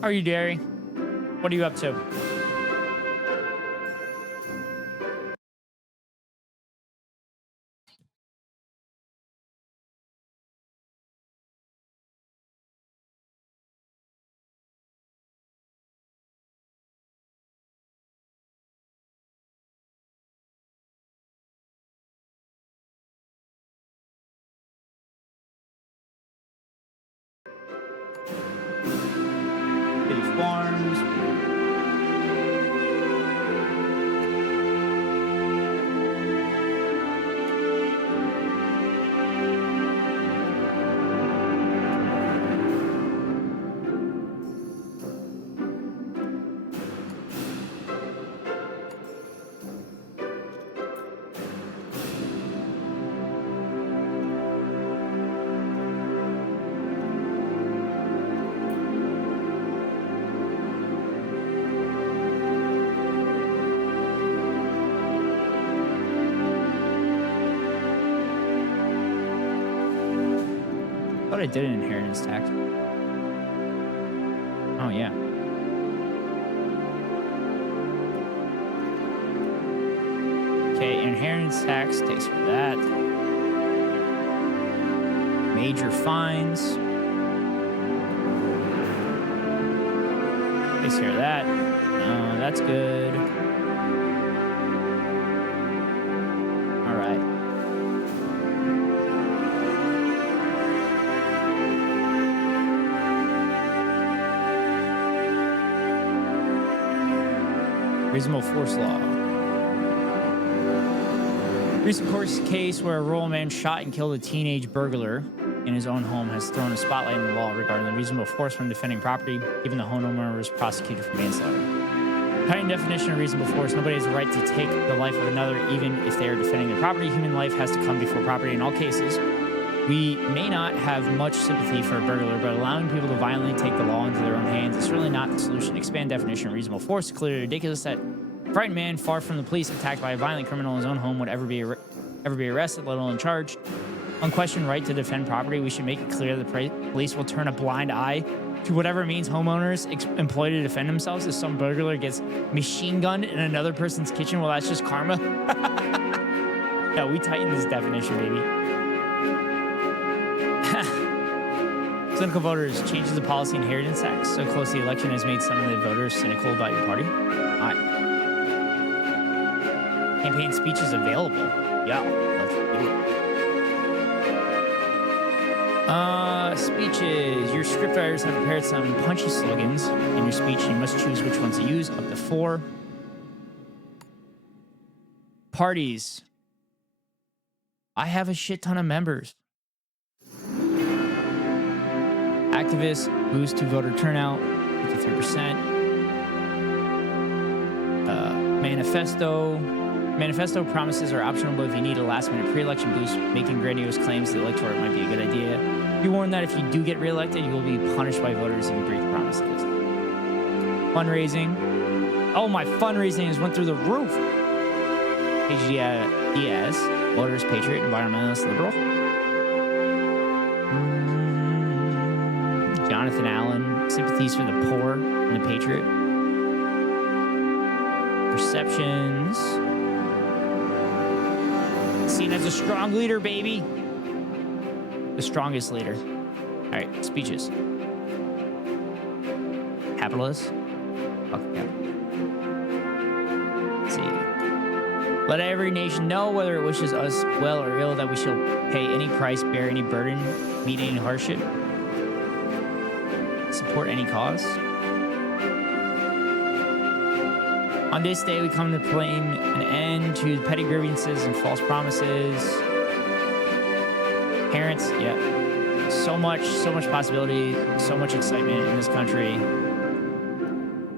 How are you, Derry? What are you up to? Farms. I did an inheritance tax. Oh, yeah. Okay, inheritance tax takes care of that. Major fines. Takes care of that. That's good. All right. Reasonable force law. Recent court case where a rural man shot and killed a teenage burglar in his own home has thrown a spotlight on the law regarding the reasonable force when defending property, given the homeowner was prosecuted for manslaughter. Cutting definition of reasonable force, nobody has the right to take the life of another, even if they are defending their property. Human life has to come before property in all cases. We may not have much sympathy for a burglar, but allowing people to violently take the law into their own hands is really not the solution. Expand definition of reasonable force. It's clearly ridiculous that a frightened man, far from the police, attacked by a violent criminal in his own home would ever be arrested, let alone charged. Unquestioned right to defend property. We should make it clear that the police will turn a blind eye to whatever means homeowners employ to defend themselves. If some burglar gets machine gunned in another person's kitchen, well, that's just karma. No, we tighten this definition, baby. Cynical voters changes the policy inheritance tax so close to the election has made some of the voters cynical about your party. All right. Campaign speeches available. Yeah, let's do it. Speeches. Your scriptwriters have prepared some punchy slogans in your speech. You must choose which ones to use. Up to 4. Parties. I have a shit ton of members. Activists boost to voter turnout, 53%. Manifesto promises are optional, but if you need a last-minute pre-election boost, making grandiose claims to the electorate might be a good idea. Be warned that if you do get reelected, you will be punished by voters if you break promises. Fundraising. Oh, my fundraising has went through the roof. HDS, voters, patriot, environmentalist, liberal. Jonathan Allen, sympathies for the poor and the patriot. Perceptions. Seen as a strong leader, baby. The strongest leader. All right, speeches. Capitalist. Fuck yeah. Let's see. Let every nation know, whether it wishes us well or ill, that we shall pay any price, bear any burden, meet any hardship, support any cause. On this day, we come to proclaim an end to petty grievances and false promises. Parents, yeah. So much possibility, so much excitement in this country.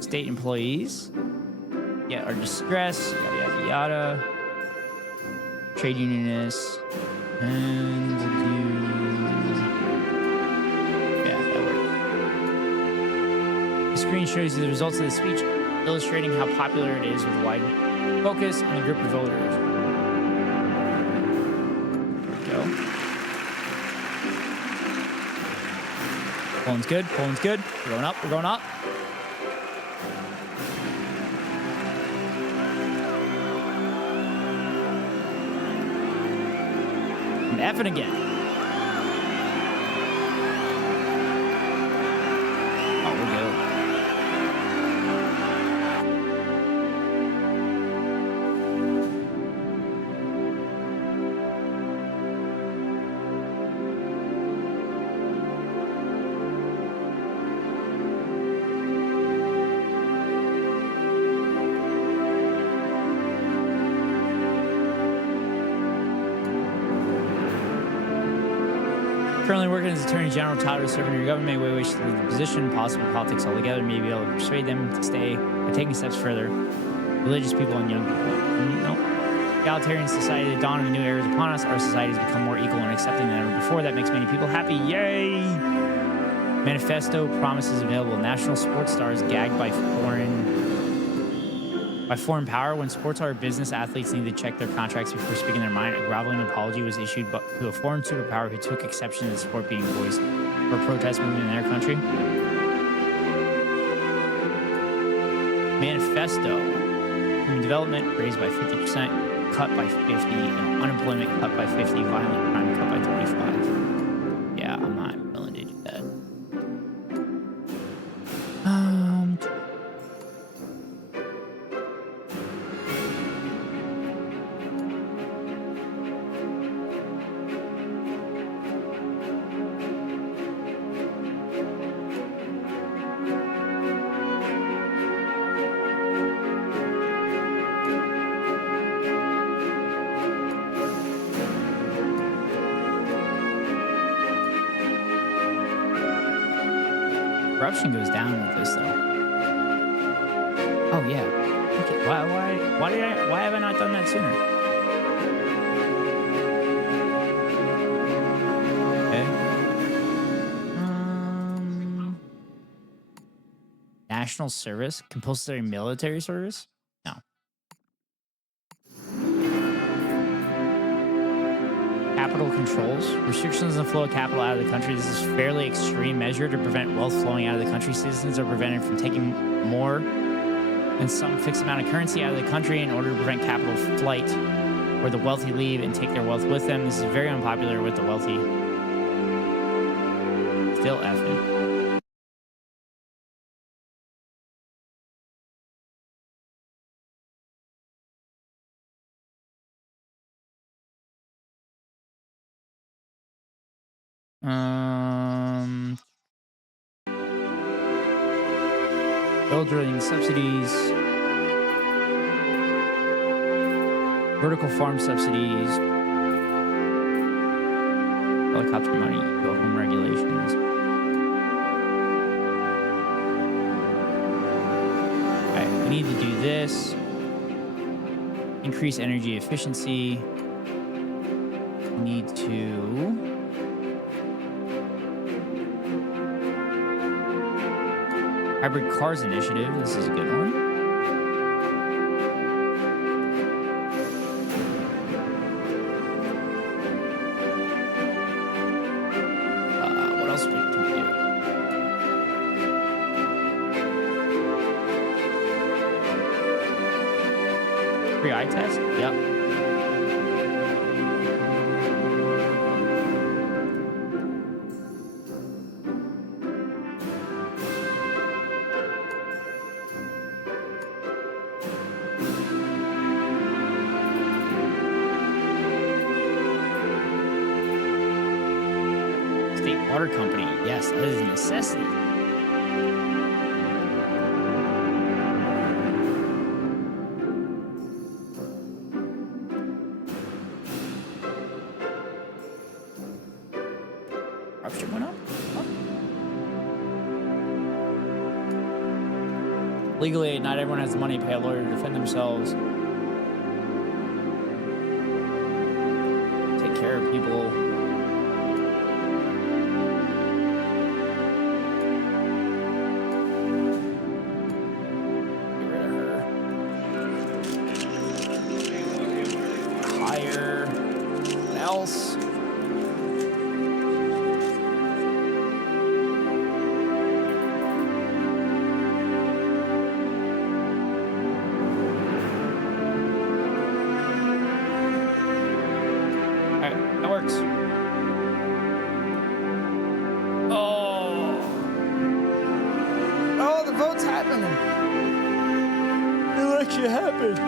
State employees, yeah, are distressed, yada, yada, yada. Trade unionists, and we'll do, yeah, that worked. The screen shows you the results of the speech, illustrating how popular it is with wide focus on a group of voters. There we go. Poland's good. Poland's good. We're going up. We're going up. I'm effing again. Oh, we're good. Currently working as Attorney General, Tyler, serving in your government, may wish to leave the position, possible politics altogether, may be able to persuade them to stay by taking steps further. Religious people and young people. No. Egalitarian society, the dawn of a new era is upon us. Our society has become more equal and accepting than ever before. That makes many people happy. Yay! Manifesto promises available. National sports stars gagged by foreign power. When sports are a business, athletes need to check their contracts before speaking their mind. A groveling apology was issued to a foreign superpower who took exception to the sport being voiced for a protest movement in their country. Manifesto. Human development raised by 50%, cut by 50, and unemployment cut by 50, violent crime cut by 25. Yeah, I'm not willing to do that. Corruption goes down with this, though. Oh, yeah. Okay. Why have I not done that sooner? Okay. National service? Compulsory military service? No. Capital controls. Restrictions on the flow of capital out of the country. This is a fairly extreme measure to prevent wealth flowing out of the country. Citizens are prevented from taking more than some fixed amount of currency out of the country in order to prevent capital flight, where the wealthy leave and take their wealth with them. This is very unpopular with the wealthy. Still effing. Oil drilling subsidies, vertical farm subsidies, helicopter money, go home regulations. Okay, we need to do this. Increase energy efficiency. We need to hybrid cars initiative. This is a good one. What else we can do? Free eye test? Yep. Water company. Yes, that is a necessity. Corruption went up? Oh. Legal aid. Not everyone has the money to pay a lawyer to defend themselves. Take care of people. Else. Alright, that works. Oh, the vote's happening. The election happened.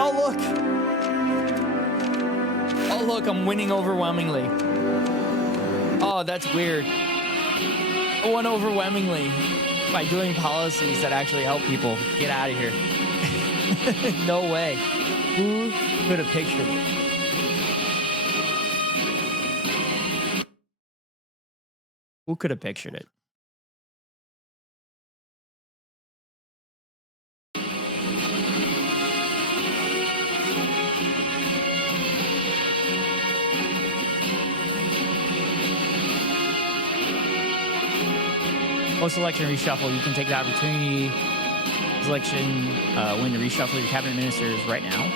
Oh, look. Oh, look, I'm winning overwhelmingly. Oh, that's weird. I won overwhelmingly by doing policies that actually help people. Get out of here. No way. Who could have pictured it? Who could have pictured it? Post-election reshuffle, you can take the opportunity election win to reshuffle your cabinet ministers right now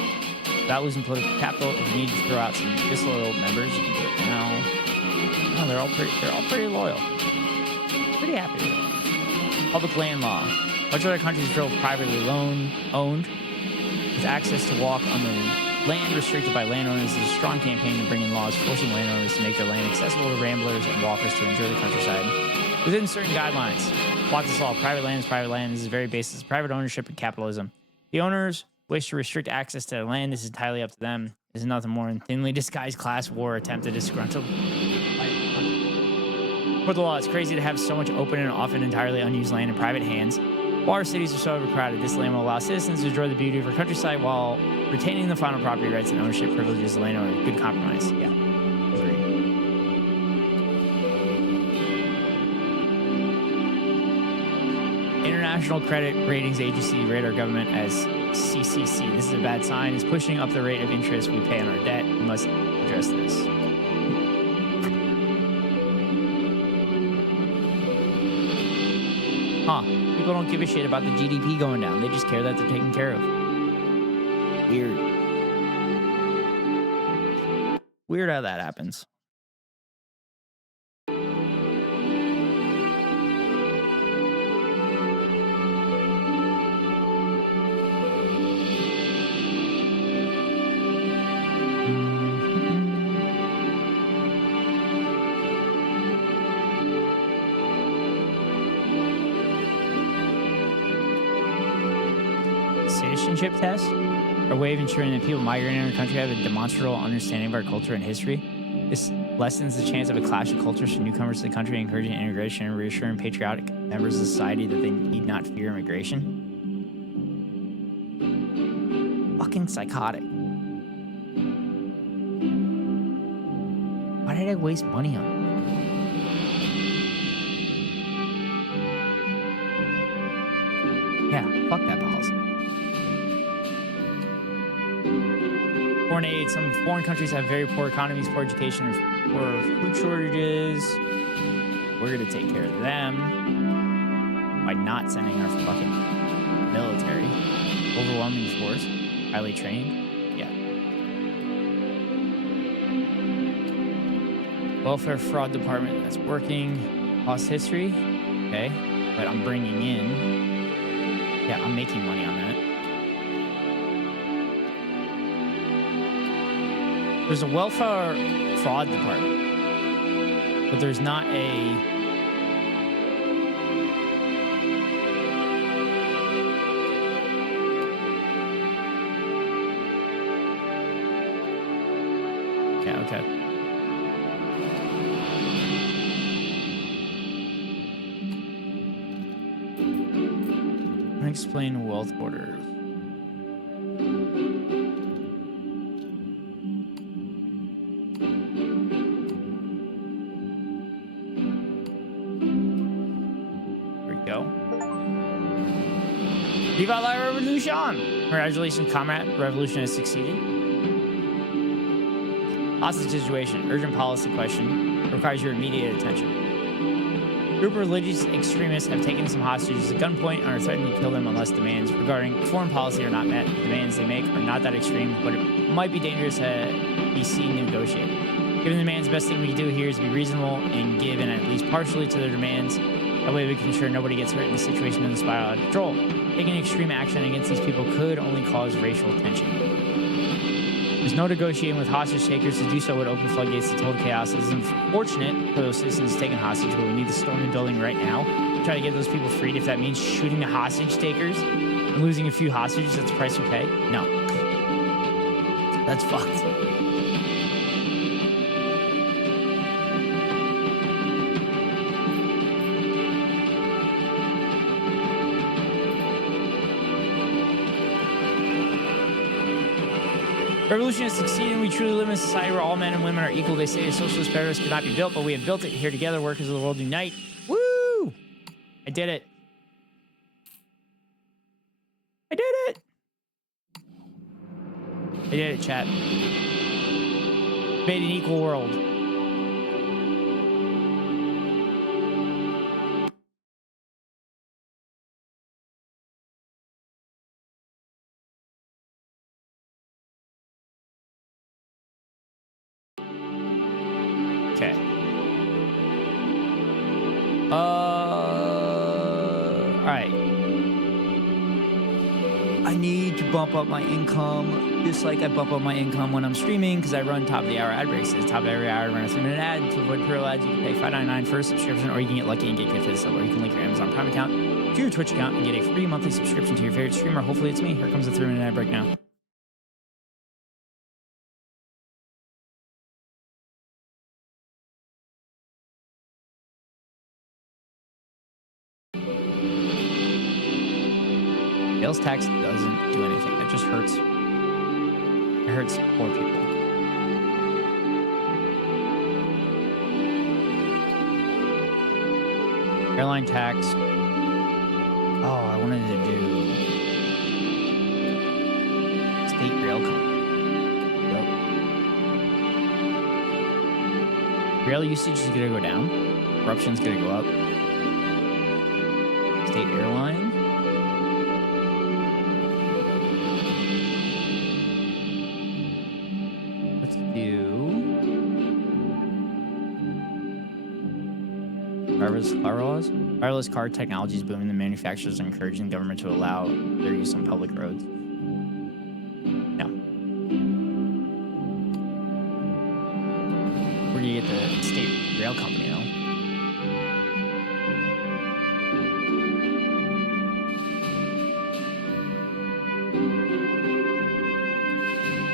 without losing political capital. If you need to throw out some disloyal members, you can do it now. No, they're all pretty loyal. Pretty happy with it. Public land law. Much of other countries feel privately owned with access to walk on the land restricted by landowners. There's a strong campaign to bring in laws forcing landowners to make their land accessible to ramblers and walkers to enjoy the countryside within certain guidelines. Block this law. Private land is private land. This is the very basis of private ownership and capitalism. The owners wish to restrict access to the land. This is entirely up to them. This is nothing more than thinly disguised class war attempt to disgruntle. For the law, it's crazy to have so much open and often entirely unused land in private hands. While our cities are so overcrowded, this land will allow citizens to enjoy the beauty of our countryside while retaining the final property rights and ownership privileges of the landowner. Good compromise. Yeah. Agreed. International Credit Ratings Agency rate our government as CCC. This is a bad sign. It's pushing up the rate of interest we pay on our debt. We must address this. Huh. People don't give a shit about the GDP going down. They just care that they're taken care of. Weird. Weird how that happens. Citizenship test? Our way of ensuring that people migrating in our country have a demonstrable understanding of our culture and history. This lessens the chance of a clash of cultures for newcomers to the country, encouraging integration and reassuring patriotic members of society that they need not fear immigration. Fucking psychotic. Why did I waste money on it? Yeah, fuck that policy. Foreign aid. Some foreign countries have very poor economies, poor education, or food shortages. We're going to take care of them by not sending our fucking military. Overwhelming force. Highly trained. Yeah. Welfare fraud department. That's working. Lost history. Okay. But I'm bringing in. Yeah, I'm making money on that. There's a welfare fraud department, but there's not a yeah, okay. Unexplained wealth orders. Viva la Revolution! Congratulations, comrade. The revolution has succeeded. Hostage situation. Urgent policy question. Requires your immediate attention. A group of religious extremists have taken some hostages at gunpoint and are threatening to kill them unless demands regarding foreign policy are not met. Demands they make are not that extreme, but it might be dangerous to be seen negotiated. Given the demands, the best thing we can do here is be reasonable and give in at least partially to their demands. That way we can ensure nobody gets hurt in the situation doesn't spiral out of control. Taking extreme action against these people could only cause racial tension. There's no negotiating with hostage takers. To do so would open floodgates to total chaos. It's unfortunate for those citizens taken hostage, but we need to storm the building right now. Try to get those people freed. If that means shooting the hostage takers and losing a few hostages, that's the price we pay. No. That's fucked. Revolution has succeeded. We truly live in a society where all men and women are equal. They say a socialist paradise could not be built, but we have built it. Here together, workers of the world unite. Woo! I did it. I did it. I did it, chat. Made an equal world. Okay. All right. I need to bump up my income, just like I bump up my income when I'm streaming, because I run top of the hour ad breaks. At the top of every hour, I run a 3-minute ad. To avoid pro ads, you can pay $5.99 for a subscription, or you can get lucky and get gifted sub, or you can link your Amazon Prime account to your Twitch account and get a free monthly subscription to your favorite streamer. Hopefully it's me. Here comes the 3-minute ad break now. Sales tax doesn't do anything. It just hurts. It hurts poor people. Airline tax. Oh, I wanted to do state rail company. Yep. Rail usage is gonna go down. Corruption's gonna go up. State airline. Let's do wireless car technology is booming. The manufacturers are encouraging the government to allow their use on public roads. No. Where do you get the state rail company, though?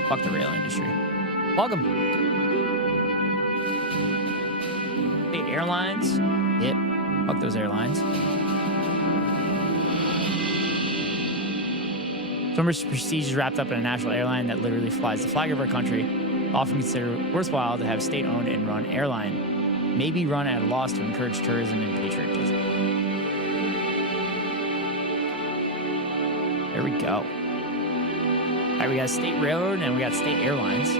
Fuck the rail industry. Welcome. State airlines. Yep. Fuck those airlines. So much prestige is wrapped up in a national airline that literally flies the flag of our country. Often considered worthwhile to have state-owned and run airline. Maybe run at a loss to encourage tourism and patriotism. There we go. All right, we got state railroad and we got state airlines.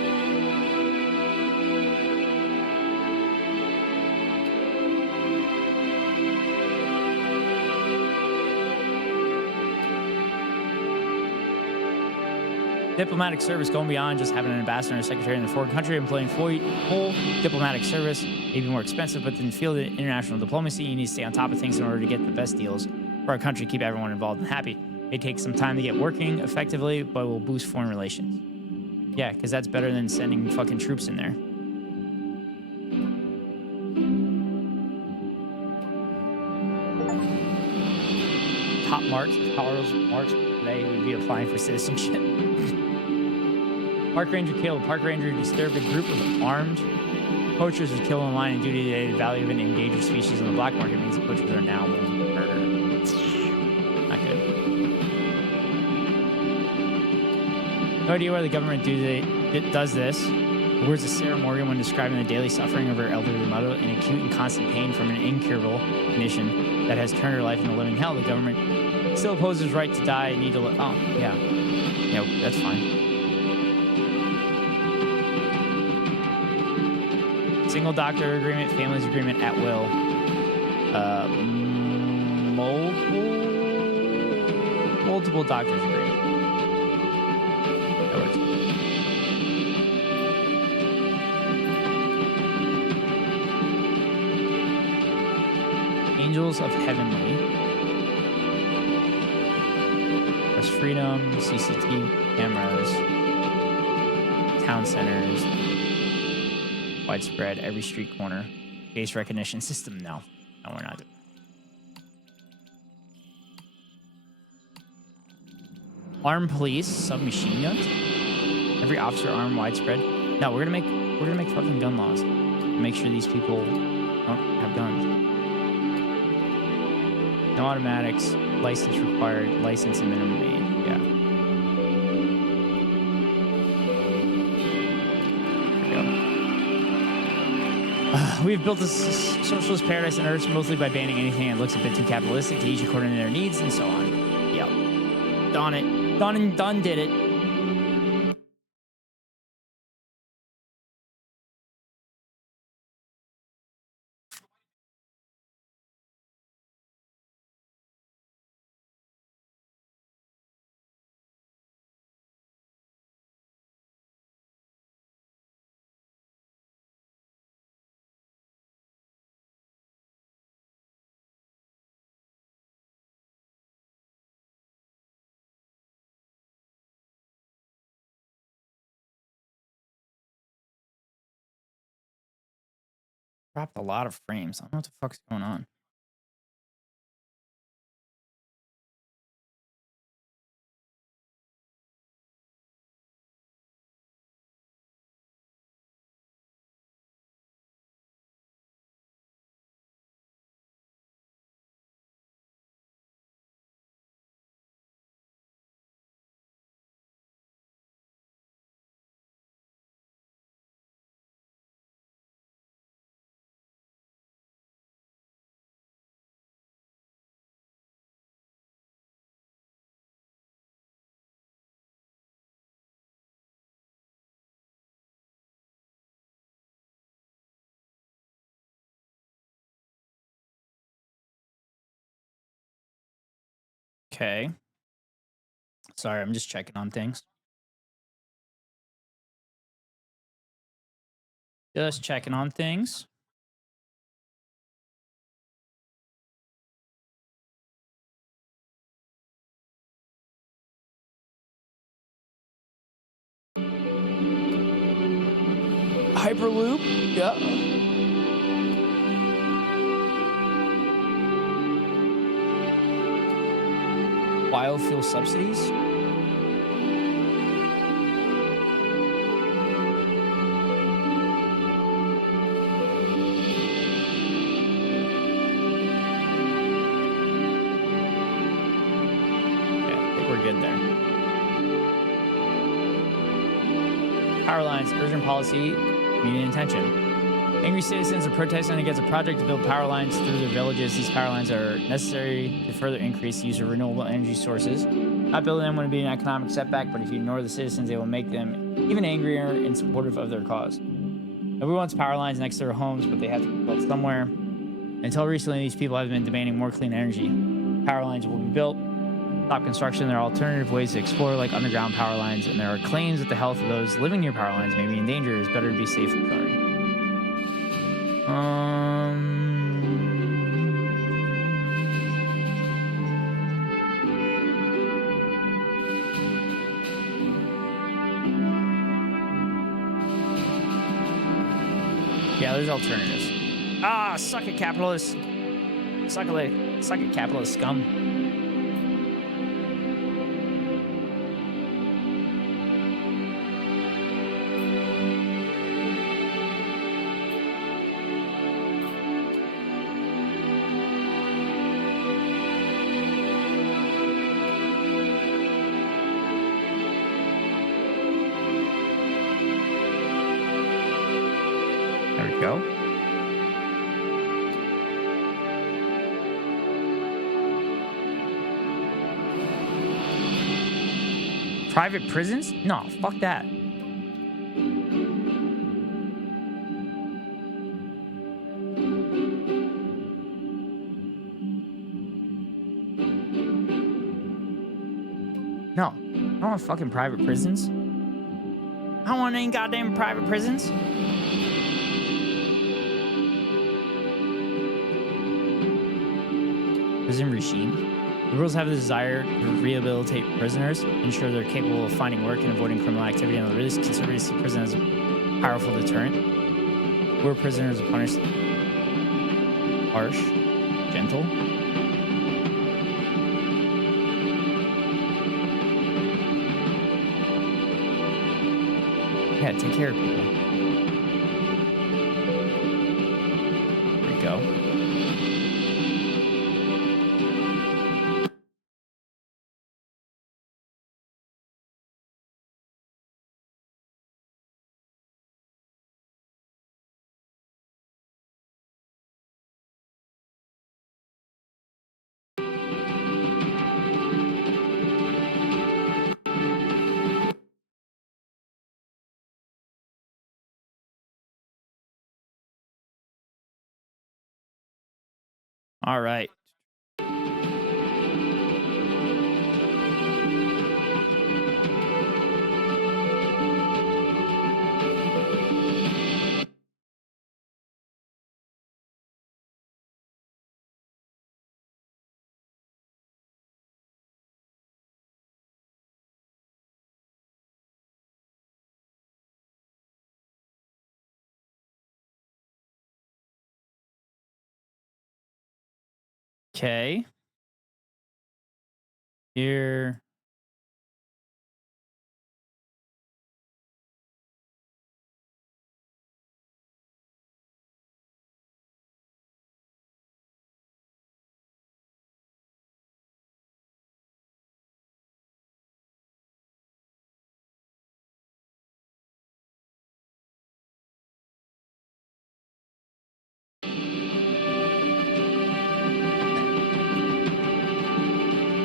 Diplomatic service going beyond just having an ambassador and a secretary in the foreign country, employing full diplomatic service may be more expensive, but in the field of international diplomacy, you need to stay on top of things in order to get the best deals for our country, keep everyone involved and happy. It takes some time to get working effectively, but will boost foreign relations. Yeah, because that's better than sending fucking troops in there. Top marks, Carl's marks today would be applying for citizenship. Park ranger killed. Park ranger disturbed a group of armed poachers was killed in line in duty today. The value of an endangered species in the black market means the poachers are now willing to murder. Not good. No idea why the government does this. The words of Sarah Morgan when describing the daily suffering of her elderly mother in acute and constant pain from an incurable condition that has turned her life into living hell. The government still opposes right to die and need to live. Oh, yeah. Yeah, that's fine. Single doctor agreement, families agreement at will. Multiple doctors agreement. That works. Angels of Heavenly. Press freedom, CCTV cameras, town centers. Widespread, every street corner. Face recognition system, no. No, we're not doing that. Armed police, submachine guns. Every officer armed, widespread. No, we're gonna make fucking gun laws. Make sure these people don't have guns. No automatics, license required, license and minimum age. Yeah. We've built a socialist paradise on Earth mostly by banning anything that looks a bit too capitalistic to each according to their needs and so on. Yep. Done it. Done and done did it. Dropped a lot of frames. I don't know what the fuck's going on. Okay. Sorry, I'm just checking on things. Just checking on things. Hyperloop. Yeah. Biofuel subsidies. We're good there. Power lines, urgent policy, needing attention. Angry citizens are protesting against a project to build power lines through their villages. These power lines are necessary to further increase the use of renewable energy sources. Not building them would be an economic setback, but if you ignore the citizens, they will make them even angrier and supportive of their cause. Nobody wants power lines next to their homes, but they have to be built somewhere. Until recently, these people have been demanding more clean energy. Power lines will be built. Stop construction. There are alternative ways to explore, like underground power lines, and there are claims that the health of those living near power lines may be in danger. It's better to be safe than sorry. Yeah, there's alternatives. Ah, suck it, capitalists. Suck it, capitalist scum. There we go. Private prisons? No, fuck that. No, I don't want fucking private prisons. I don't want any goddamn private prisons. Prison regime. Liberals have the desire to rehabilitate prisoners, ensure they're capable of finding work and avoiding criminal activity and the risk. Conservatives see prison as a powerful deterrent. Poor prisoners are punished harsh, gentle. Yeah, take care of people. There we go. All right. Okay. Here.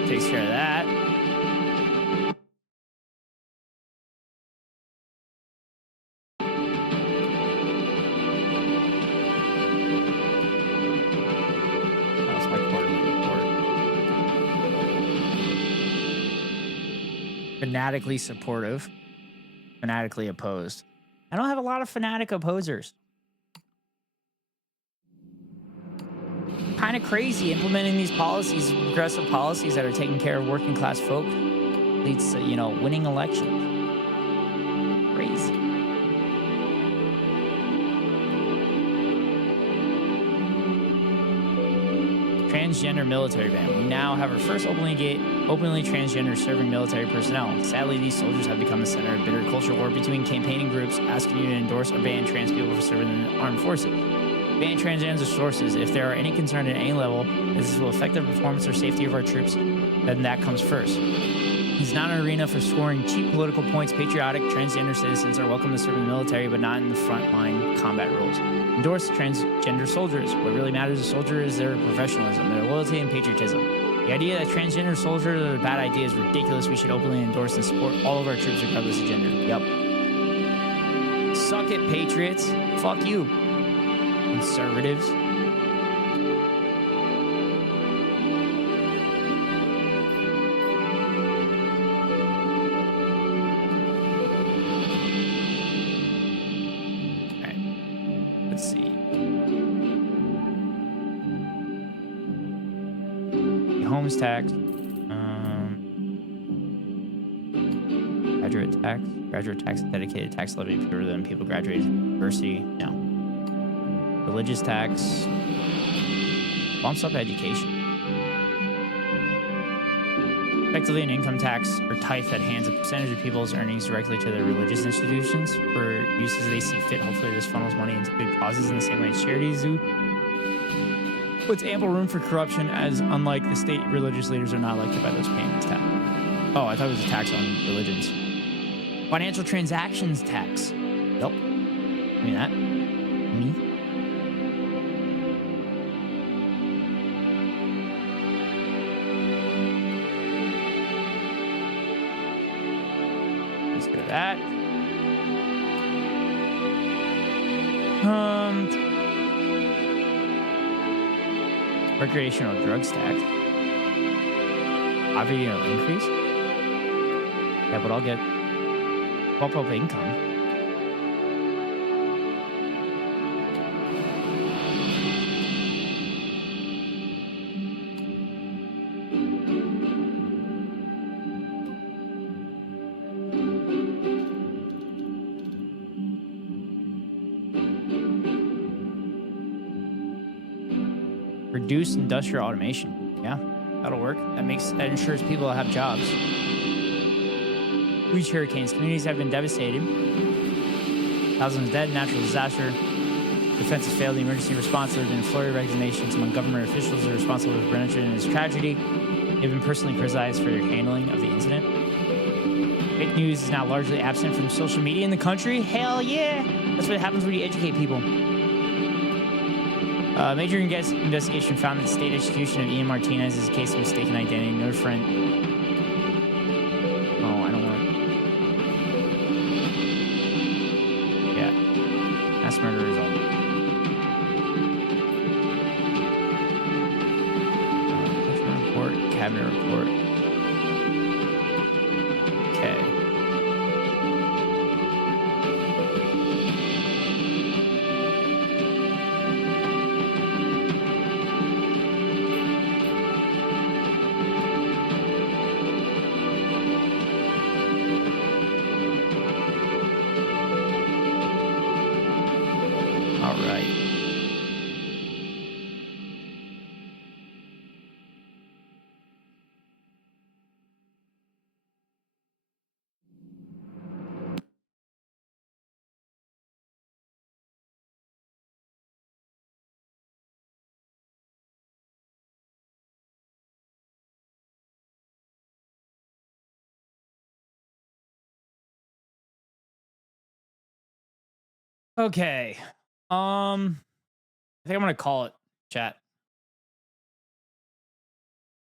Takes care of that. That's my quarterly report. fanatically supportive, fanatically opposed. I don't have a lot of fanatic opposers. Kind of crazy implementing these policies, progressive policies that are taking care of working class folk leads to, you know, winning elections. Crazy. Transgender military ban. We now have our first openly transgender serving military personnel. Sadly, these soldiers have become the center of bitter culture war between campaigning groups asking you to endorse or ban trans people for serving in the armed forces. Ban transgender sources. If there are any concern at any level that this will affect the performance or safety of our troops, then that comes first. It's not an arena for scoring cheap political points. Patriotic transgender citizens are welcome to serve in the military, but not in the frontline combat roles. Endorse transgender soldiers. What really matters to a soldier is their professionalism, their loyalty, and patriotism. The idea that transgender soldiers are a bad idea is ridiculous. We should openly endorse and support all of our troops regardless of gender. Yep. Suck it, patriots. Fuck you, conservatives. Let's see. The homes tax. Graduate tax is dedicated tax levy pure than people graduated from university. No. Religious tax. Bumps up education. Effectively an income tax or tithe that hands a percentage of people's earnings directly to their religious institutions for uses they see fit. Hopefully this funnels money into good causes in the same way as charities do. Puts ample room for corruption, as unlike the state, religious leaders are not elected by those paying this tax. Oh, I thought it was a tax on religions. Financial transactions tax. Yep. Give me that. Me. Let's go to that. Recreational drugs tax. Obviously, it'll increase. Yeah, but I'll get bump up income. Reduce industrial automation. Yeah, that'll work. That ensures people have jobs. Huge hurricanes. Communities have been devastated. Thousands dead. Natural disaster. Defense has failed the emergency response. There have been flurry of resignations among government officials who are responsible for prevention in this tragedy. They've been personally criticized for their handling of the incident. Fake news is now largely absent from social media in the country. Hell yeah! That's what happens when you educate people. Major investigation found that state execution of Ian Martinez is a case of mistaken identity. No friend. Oh, I don't want. Yeah, mass murder is all. Report, cabinet report. Okay. All right. Okay. I think I'm gonna call it, chat.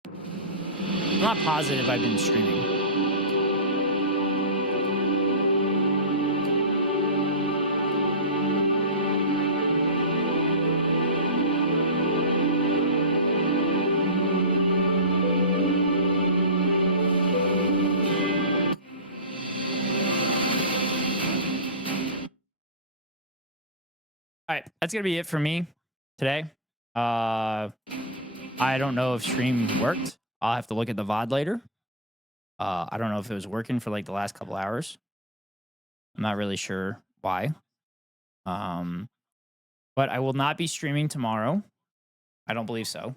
I'm not positive I've been streaming. right, that's gonna be it for me today. I don't know if stream worked. I'll have to look at the VOD later. I don't know if it was working for like the last couple hours. I'm not really sure why. But I will not be streaming tomorrow. I don't believe so.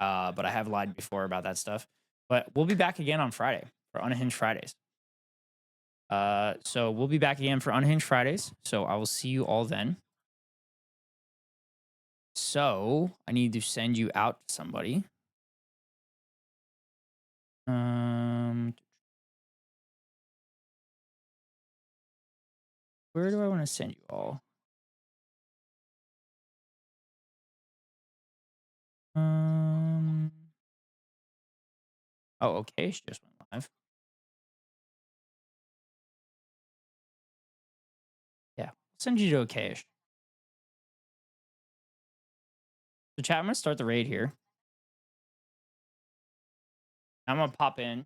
But I have lied before about that stuff. But we'll be back again on Friday for Unhinged Fridays. So we'll be back again for Unhinged Fridays. So I will see you all then. So I need to send you out to somebody. Where do I want to send you all? Oh, okay. She just went live. Yeah, I'll send you to Okayish. So chat, I'm gonna start the raid here. I'm gonna pop in.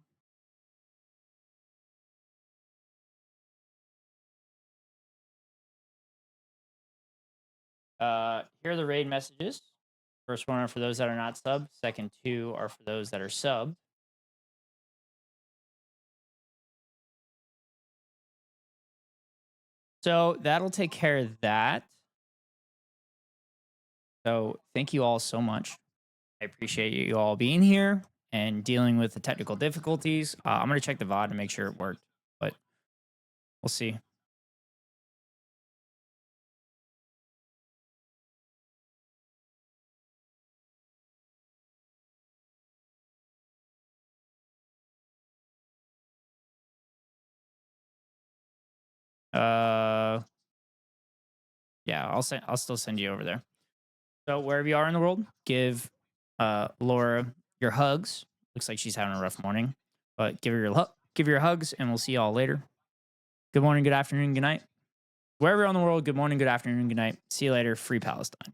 Here are the raid messages. First one are for those that are not subbed. Second two are for those that are subbed. So that'll take care of that. So thank you all so much. I appreciate you all being here and dealing with the technical difficulties. I'm going to check the VOD to make sure it worked, but we'll see. Yeah, I'll still send you over there. So wherever you are in the world, give Laura your hugs. Looks like she's having a rough morning, but give her your hugs, and we'll see y'all later. Good morning, good afternoon, good night. Wherever you're in the world, good morning, good afternoon, good night. See you later. Free Palestine.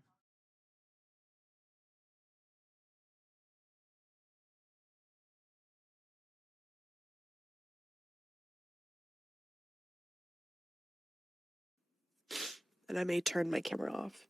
And I may turn my camera off.